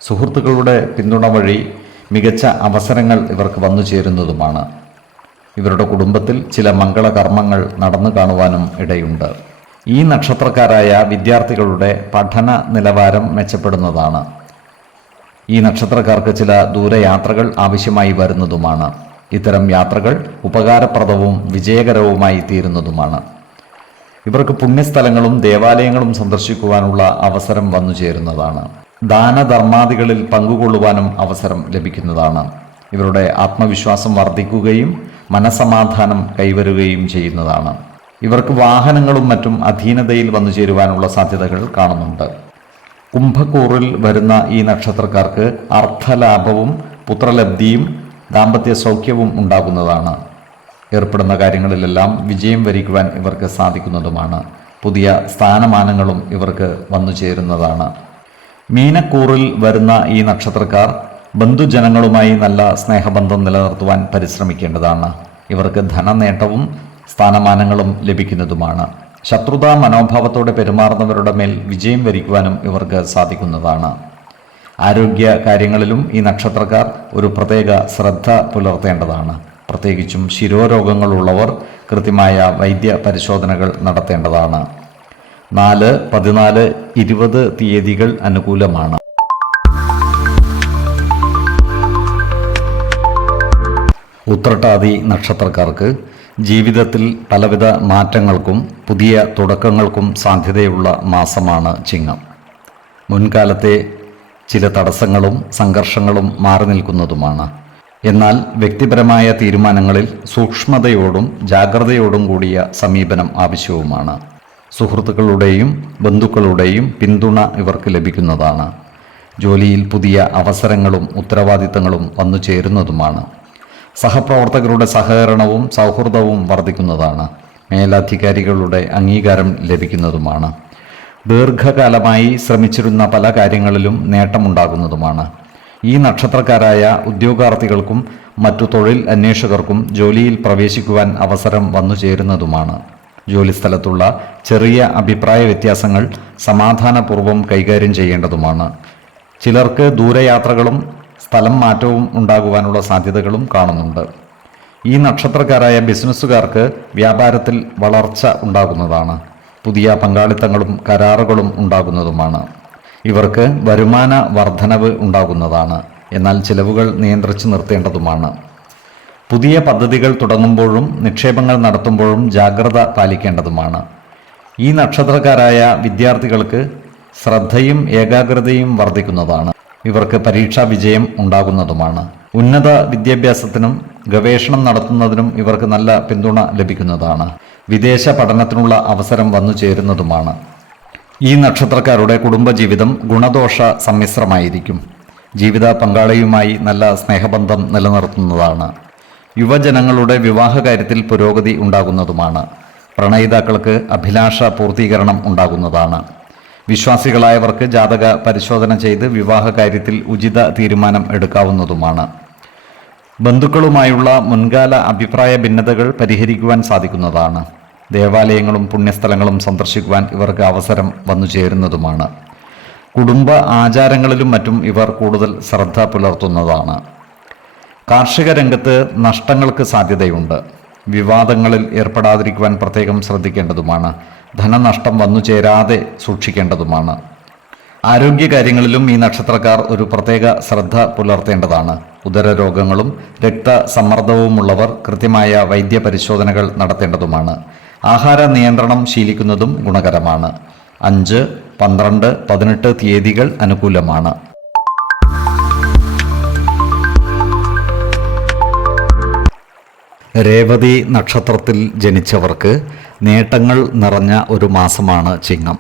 സുഹൃത്തുക്കളുടെ പിന്തുണ വഴി മികച്ച അവസരങ്ങൾ ഇവർക്ക് വന്നു ചേരുന്നതുമാണ്. ഇവരുടെ കുടുംബത്തിൽ ചില മംഗളകർമ്മങ്ങൾ നടന്നു കാണുവാനും ഇടയുണ്ട്. ഈ നക്ഷത്രക്കാരായ വിദ്യാർത്ഥികളുടെ പഠന നിലവാരം മെച്ചപ്പെടുന്നതാണ്. ഈ നക്ഷത്രക്കാർക്ക് ചില ദൂരയാത്രകൾ ആവശ്യമായി വരുന്നതുമാണ്. ഇത്തരം യാത്രകൾ ഉപകാരപ്രദവും വിജയകരവുമായി തീരുന്നതുമാണ്. ഇവർക്ക് പുണ്യസ്ഥലങ്ങളും ദേവാലയങ്ങളും സന്ദർശിക്കുവാനുള്ള അവസരം വന്നു ചേരുന്നതാണ്. ദാനധർമാദികളിൽ പങ്കുകൊള്ളുവാനും അവസരം ലഭിക്കുന്നതാണ്. ഇവരുടെ ആത്മവിശ്വാസം വർദ്ധിക്കുകയും മനസമാധാനം കൈവരുകയും ചെയ്യുന്നതാണ്. ഇവർക്ക് വാഹനങ്ങളും മറ്റും അധീനതയിൽ വന്നു ചേരുവാനുള്ള സാധ്യതകൾ കാണുന്നുണ്ട്. കുംഭക്കൂറിൽ വരുന്ന ഈ നക്ഷത്രക്കാർക്ക് അർത്ഥലാഭവും പുത്രലബ്ധിയും ദാമ്പത്യ സൗഖ്യവും ഉണ്ടാകുന്നതാണ്. ഏർപ്പെടുന്ന കാര്യങ്ങളിലെല്ലാം വിജയം വരിക്കുവാൻ ഇവർക്ക് സാധിക്കുന്നതുമാണ്. പുതിയ സ്ഥാനമാനങ്ങളും ഇവർക്ക് വന്നു ചേരുന്നതാണ്. മീനക്കൂറിൽ വരുന്ന ഈ നക്ഷത്രക്കാർ ബന്ധുജനങ്ങളുമായി നല്ല സ്നേഹബന്ധം നിലനിർത്തുവാൻ പരിശ്രമിക്കേണ്ടതാണ്. ഇവർക്ക് ധനനേട്ടവും സ്ഥാനമാനങ്ങളും ലഭിക്കുന്നതുമാണ്. ശത്രുതാ മനോഭാവത്തോടെ പെരുമാറുന്നവരുടെ മേൽ വിജയം വരിക്കുവാനും ഇവർക്ക് സാധിക്കുന്നതാണ്. ആരോഗ്യ കാര്യങ്ങളിലും ഈ നക്ഷത്രക്കാർ ഒരു പ്രത്യേക ശ്രദ്ധ പുലർത്തേണ്ടതാണ്. പ്രത്യേകിച്ചും ശിരോരോഗങ്ങളുള്ളവർ കൃത്യമായ വൈദ്യ പരിശോധനകൾ നടത്തേണ്ടതാണ്. 4, 14, 20 തീയതികൾ അനുകൂലമാണ്. ഉത്രട്ടാതി നക്ഷത്രക്കാർക്ക് ജീവിതത്തിൽ പലവിധ മാറ്റങ്ങൾക്കും പുതിയ തുടക്കങ്ങൾക്കും സാധ്യതയുള്ള മാസമാണ് ചിങ്ങം. മുൻകാലത്തെ ചില തടസ്സങ്ങളും സംഘർഷങ്ങളും മാറി നിൽക്കുന്നതുമാണ്. എന്നാൽ വ്യക്തിപരമായ തീരുമാനങ്ങളിൽ സൂക്ഷ്മതയോടും ജാഗ്രതയോടും കൂടിയ സമീപനം ആവശ്യവുമാണ്. സുഹൃത്തുക്കളുടെയും ബന്ധുക്കളുടെയും പിന്തുണ ഇവർക്ക് ലഭിക്കുന്നതാണ്. ജോലിയിൽ പുതിയ അവസരങ്ങളും ഉത്തരവാദിത്തങ്ങളും വന്നു ചേരുന്നതുമാണ്. സഹപ്രവർത്തകരുടെ സഹകരണവും സൗഹൃദവും വർദ്ധിക്കുന്നതാണ്. മേലധികാരികളുടെ അംഗീകാരം ലഭിക്കുന്നതുമാണ്. ദീർഘകാലമായി ശ്രമിച്ചിരുന്ന പല കാര്യങ്ങളിലും നേട്ടമുണ്ടാകുന്നതുമാണ്. ഈ നക്ഷത്രക്കാരായ ഉദ്യോഗാർത്ഥികൾക്കും മറ്റു തൊഴിൽ അന്വേഷകർക്കും ജോലിയിൽ പ്രവേശിക്കുവാൻ അവസരം വന്നു ചേരുന്നതുമാണ്. ജോലിസ്ഥലത്തുള്ള ചെറിയ അഭിപ്രായ വ്യത്യാസങ്ങൾ സമാധാനപൂർവ്വം കൈകാര്യം ചെയ്യേണ്ടതുമാണ്. ചിലർക്ക് ദൂരയാത്രകളും സ്ഥലം മാറ്റവും ഉണ്ടാകുവാനുള്ള സാധ്യതകളും കാണുന്നുണ്ട്. ഈ നക്ഷത്രക്കാരായ ബിസിനസ്സുകാർക്ക് വ്യാപാരത്തിൽ വളർച്ച ഉണ്ടാകുന്നതാണ്. പുതിയ പങ്കാളിത്തങ്ങളും കരാറുകളും ഉണ്ടാകുന്നതുമാണ്. ഇവർക്ക് വരുമാന വർധനവ് ഉണ്ടാകുന്നതാണ്. എന്നാൽ ചിലവുകൾ നിയന്ത്രിച്ചു നിർത്തേണ്ടതുമാണ്. പുതിയ പദ്ധതികൾ തുടങ്ങുമ്പോഴും നിക്ഷേപങ്ങൾ നടത്തുമ്പോഴും ജാഗ്രത പാലിക്കേണ്ടതുമാണ്. ഈ നക്ഷത്രക്കാരായ വിദ്യാർത്ഥികൾക്ക് ശ്രദ്ധയും ഏകാഗ്രതയും വർദ്ധിക്കുന്നതാണ്. ഇവർക്ക് പരീക്ഷാ വിജയം ഉണ്ടാകുന്നതുമാണ്. ഉന്നത വിദ്യാഭ്യാസത്തിനും ഗവേഷണം നടത്തുന്നതിനും ഇവർക്ക് നല്ല പിന്തുണ ലഭിക്കുന്നതാണ്. വിദേശ പഠനത്തിനുള്ള അവസരം വന്നു ചേരുന്നതുമാണ്. ഈ നക്ഷത്രക്കാരുടെ കുടുംബജീവിതം ഗുണദോഷ സമ്മിശ്രമായിരിക്കും. ജീവിത പങ്കാളിയുമായി നല്ല സ്നേഹബന്ധം നിലനിർത്തുന്നതാണ്. യുവജനങ്ങളുടെ വിവാഹകാര്യത്തിൽ പുരോഗതി ഉണ്ടാകുന്നതുമാണ്. പ്രണയിതാക്കൾക്ക് അഭിലാഷ പൂർത്തീകരണം ഉണ്ടാകുന്നതാണ്. വിശ്വാസികളായവർക്ക് ജാതക പരിശോധന ചെയ്ത് വിവാഹകാര്യത്തിൽ ഉചിത തീരുമാനം എടുക്കാവുന്നതുമാണ്. ബന്ധുക്കളുമായുള്ള മുൻകാല അഭിപ്രായ ഭിന്നതകൾ പരിഹരിക്കുവാൻ സാധിക്കുന്നതാണ്. ദേവാലയങ്ങളും പുണ്യസ്ഥലങ്ങളും സന്ദർശിക്കുവാൻ ഇവർക്ക് അവസരം വന്നു ചേരുന്നതുമാണ്. കുടുംബ ആചാരങ്ങളിലും മറ്റും ഇവർ കൂടുതൽ ശ്രദ്ധ പുലർത്തുന്നതാണ്. കാർഷിക രംഗത്ത് നഷ്ടങ്ങൾക്ക് സാധ്യതയുണ്ട്. വിവാദങ്ങളിൽ ഏർപ്പെടാതിരിക്കുവാൻ പ്രത്യേകം ശ്രദ്ധിക്കേണ്ടതുമാണ്. ധനനഷ്ടം വന്നു ചേരാതെ സൂക്ഷിക്കേണ്ടതുമാണ്. ആരോഗ്യകാര്യങ്ങളിലും ഈ നക്ഷത്രക്കാർ ഒരു പ്രത്യേക ശ്രദ്ധ പുലർത്തേണ്ടതാണ്. ഉദരരോഗങ്ങളും രക്തസമ്മർദ്ദവുമുള്ളവർ കൃത്യമായ വൈദ്യ പരിശോധനകൾ നടത്തേണ്ടതുമാണ്. ആഹാര നിയന്ത്രണം ശീലിക്കുന്നതും ഗുണകരമാണ്. 5, 12, 18 തീയതികൾ അനുകൂലമാണ്. രേവതി നക്ഷത്രത്തിൽ ജനിച്ചവർക്ക് നേട്ടങ്ങൾ നിറഞ്ഞ ഒരു മാസമാണ് ചിങ്ങം.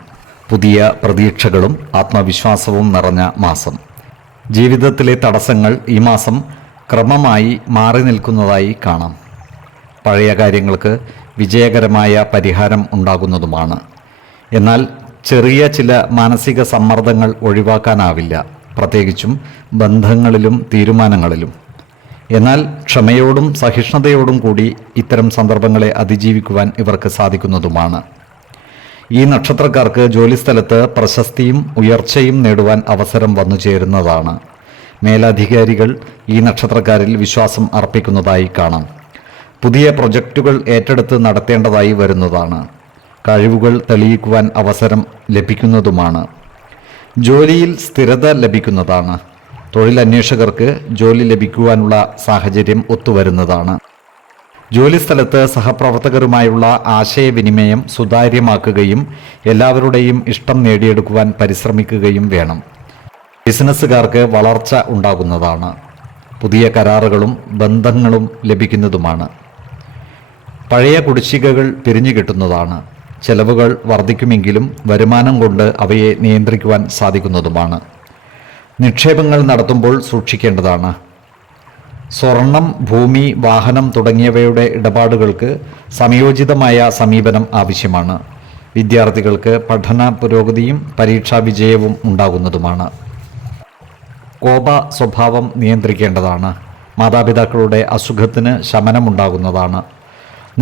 പുതിയ പ്രതീക്ഷകളും ആത്മവിശ്വാസവും നിറഞ്ഞ മാസം. ജീവിതത്തിലെ തടസ്സങ്ങൾ ഈ മാസം ക്രമമായി മാറി നിൽക്കുന്നതായി കാണാം. പഴയ കാര്യങ്ങൾക്ക് വിജയകരമായ പരിഹാരം ഉണ്ടാകുന്നതുമാണ്. എന്നാൽ ചെറിയ ചില മാനസിക സമ്മർദ്ദങ്ങൾ ഒഴിവാക്കാനാവില്ല, പ്രത്യേകിച്ചും ബന്ധങ്ങളിലും തീരുമാനങ്ങളിലും. എന്നാൽ ക്ഷമയോടും സഹിഷ്ണുതയോടും കൂടി ഇത്തരം സന്ദർഭങ്ങളെ അതിജീവിക്കുവാൻ ഇവർക്ക് സാധിക്കുന്നതുമാണ്. ഈ നക്ഷത്രക്കാർക്ക് ജോലിസ്ഥലത്ത് പ്രശസ്തിയും ഉയർച്ചയും നേടുവാൻ അവസരം വന്നു ചേരുന്നതാണ്. മേലധികാരികൾ ഈ നക്ഷത്രക്കാരിൽ വിശ്വാസം അർപ്പിക്കുന്നതായി കാണാം. പുതിയ പ്രൊജക്റ്റുകൾ ഏറ്റെടുത്ത് നടത്തേണ്ടതായി വരുന്നതാണ്. കഴിവുകൾ തെളിയിക്കുവാൻ അവസരം ലഭിക്കുന്നതുമാണ്. ജോലിയിൽ സ്ഥിരത ലഭിക്കുന്നതാണ്. തൊഴിലന്വേഷകർക്ക് ജോലി ലഭിക്കുവാനുള്ള സാഹചര്യം ഒത്തുവരുന്നതാണ്. ജോലിസ്ഥലത്ത് സഹപ്രവർത്തകരുമായുള്ള ആശയവിനിമയം സുതാര്യമാക്കുകയും എല്ലാവരുടെയും ഇഷ്ടം നേടിയെടുക്കുവാൻ പരിശ്രമിക്കുകയും വേണം. ബിസിനസ്സുകാർക്ക് വളർച്ച ഉണ്ടാകുന്നതാണ്. പുതിയ കരാറുകളും ബന്ധങ്ങളും ലഭിക്കുന്നതുമാണ്. പഴയ കുടിശ്ശികകൾ പിരിഞ്ഞു കിട്ടുന്നതാണ്. ചെലവുകൾ വർദ്ധിക്കുമെങ്കിലും വരുമാനം കൊണ്ട് അവയെ നിയന്ത്രിക്കുവാൻ സാധിക്കുന്നതുമാണ്. നിക്ഷേപങ്ങൾ നടത്തുമ്പോൾ സൂക്ഷിക്കേണ്ടതാണ്. സ്വർണം, ഭൂമി, വാഹനം തുടങ്ങിയവയുടെ ഇടപാടുകൾക്ക് സമയോചിതമായ സമീപനം ആവശ്യമാണ്. വിദ്യാർത്ഥികൾക്ക് പഠന പുരോഗതിയും പരീക്ഷാ വിജയവും ഉണ്ടാകുന്നതുമാണ്. കോപ സ്വഭാവം നിയന്ത്രിക്കേണ്ടതാണ്. മാതാപിതാക്കളുടെ അസുഖത്തിന് ശമനമുണ്ടാകുന്നതാണ്.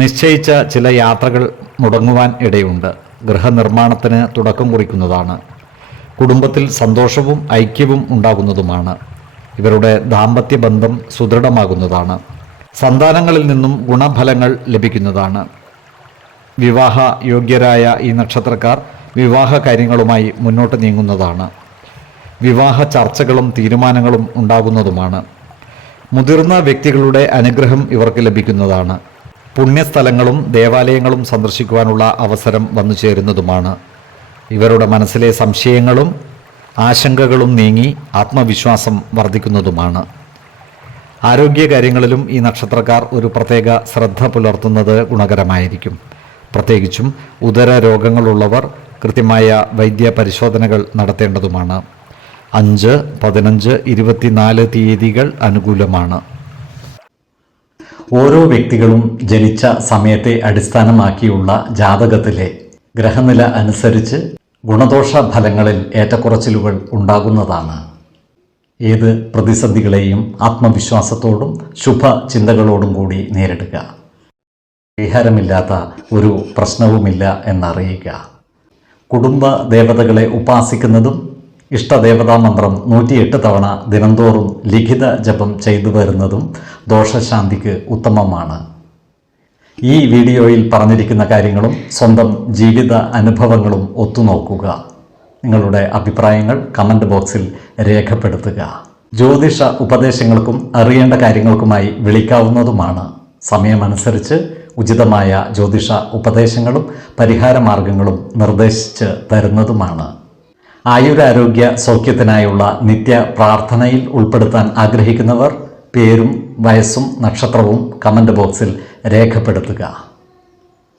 നിശ്ചയിച്ച ചില യാത്രകൾ മുടങ്ങുവാൻ ഇടയുണ്ട്. ഗൃഹനിർമ്മാണത്തിന് തുടക്കം കുറിക്കുന്നതാണ്. കുടുംബത്തിൽ സന്തോഷവും ഐക്യവും ഉണ്ടാകുന്നതുമാണ്. ഇവരുടെ ദാമ്പത്യ ബന്ധം സുദൃഢമാകുന്നതാണ്. സന്താനങ്ങളിൽ നിന്നും ഗുണഫലങ്ങൾ ലഭിക്കുന്നതാണ്. വിവാഹ യോഗ്യരായ ഈ നക്ഷത്രക്കാർ വിവാഹ കാര്യങ്ങളുമായി മുന്നോട്ട് നീങ്ങുന്നതാണ്. വിവാഹ ചർച്ചകളും തീരുമാനങ്ങളും ഉണ്ടാകുന്നതുമാണ്. മുതിർന്ന വ്യക്തികളുടെ അനുഗ്രഹം ഇവർക്ക് ലഭിക്കുന്നതാണ്. പുണ്യസ്ഥലങ്ങളും ദേവാലയങ്ങളും സന്ദർശിക്കുവാനുള്ള അവസരം വന്നു ചേരുന്നതുമാണ്. ഇവരുടെ മനസ്സിലെ സംശയങ്ങളും ആശങ്കകളും നീങ്ങി ആത്മവിശ്വാസം വർദ്ധിക്കുന്നതുമാണ്. ആരോഗ്യകാര്യങ്ങളിലും ഈ നക്ഷത്രക്കാർ ഒരു പ്രത്യേക ശ്രദ്ധ പുലർത്തുന്നത് ഗുണകരമായിരിക്കും. പ്രത്യേകിച്ചും ഉദര രോഗങ്ങളുള്ളവർ കൃത്യമായ വൈദ്യ പരിശോധനകൾ നടത്തേണ്ടതുമാണ്. 5, 15, 24 തീയതികൾ അനുകൂലമാണ്. ഓരോ വ്യക്തികളും ജനിച്ച സമയത്തെ അടിസ്ഥാനമാക്കിയുള്ള ജാതകത്തിലെ ഗ്രഹനില അനുസരിച്ച് ഗുണദോഷ ഫലങ്ങളിൽ ഏറ്റക്കുറച്ചിലുകൾ ഉണ്ടാകുന്നതാണ്. ഏത് പ്രതിസന്ധികളെയും ആത്മവിശ്വാസത്തോടും ശുഭചിന്തകളോടും കൂടി നേരിടുക. പരിഹാരമില്ലാത്ത ഒരു പ്രശ്നവുമില്ല എന്നറിയുക. കുടുംബ ദേവതകളെ ഉപാസിക്കുന്നതും ഇഷ്ടദേവതാ മന്ത്രം 108 തവണ ദിനംതോറും ലിഖിത ജപം ചെയ്തു വരുന്നതും ദോഷശാന്തിക്ക് ഉത്തമമാണ്. ഈ വീഡിയോയിൽ പറഞ്ഞിരിക്കുന്ന കാര്യങ്ങളും സ്വന്തം ജീവിത അനുഭവങ്ങളും ഒത്തുനോക്കുക. നിങ്ങളുടെ അഭിപ്രായങ്ങൾ കമൻറ്റ് ബോക്സിൽ രേഖപ്പെടുത്തുക. ജ്യോതിഷ ഉപദേശങ്ങൾക്കും അറിയേണ്ട കാര്യങ്ങൾക്കുമായി വിളിക്കാവുന്നതുമാണ്. സമയമനുസരിച്ച് ഉചിതമായ ജ്യോതിഷ ഉപദേശങ്ങളും പരിഹാരമാർഗങ്ങളും നിർദ്ദേശിച്ച് തരുന്നതുമാണ്. ആയുരാരോഗ്യ സൗഖ്യത്തിനായുള്ള നിത്യ പ്രാർത്ഥനയിൽ ഉൾപ്പെടുത്താൻ ആഗ്രഹിക്കുന്നവർ പേരും വയസ്സും നക്ഷത്രവും കമൻറ്റ് ബോക്സിൽ രേഖപ്പെടുത്തുക.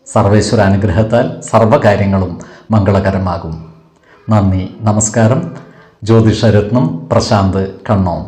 സർവേശ്വരാനുഗ്രഹത്താൽ സർവ്വകാര്യങ്ങളും മംഗളകരമാകും. നന്ദി, നമസ്കാരം. ജ്യോതിഷരത്നം പ്രശാന്ത് കണ്ണോം.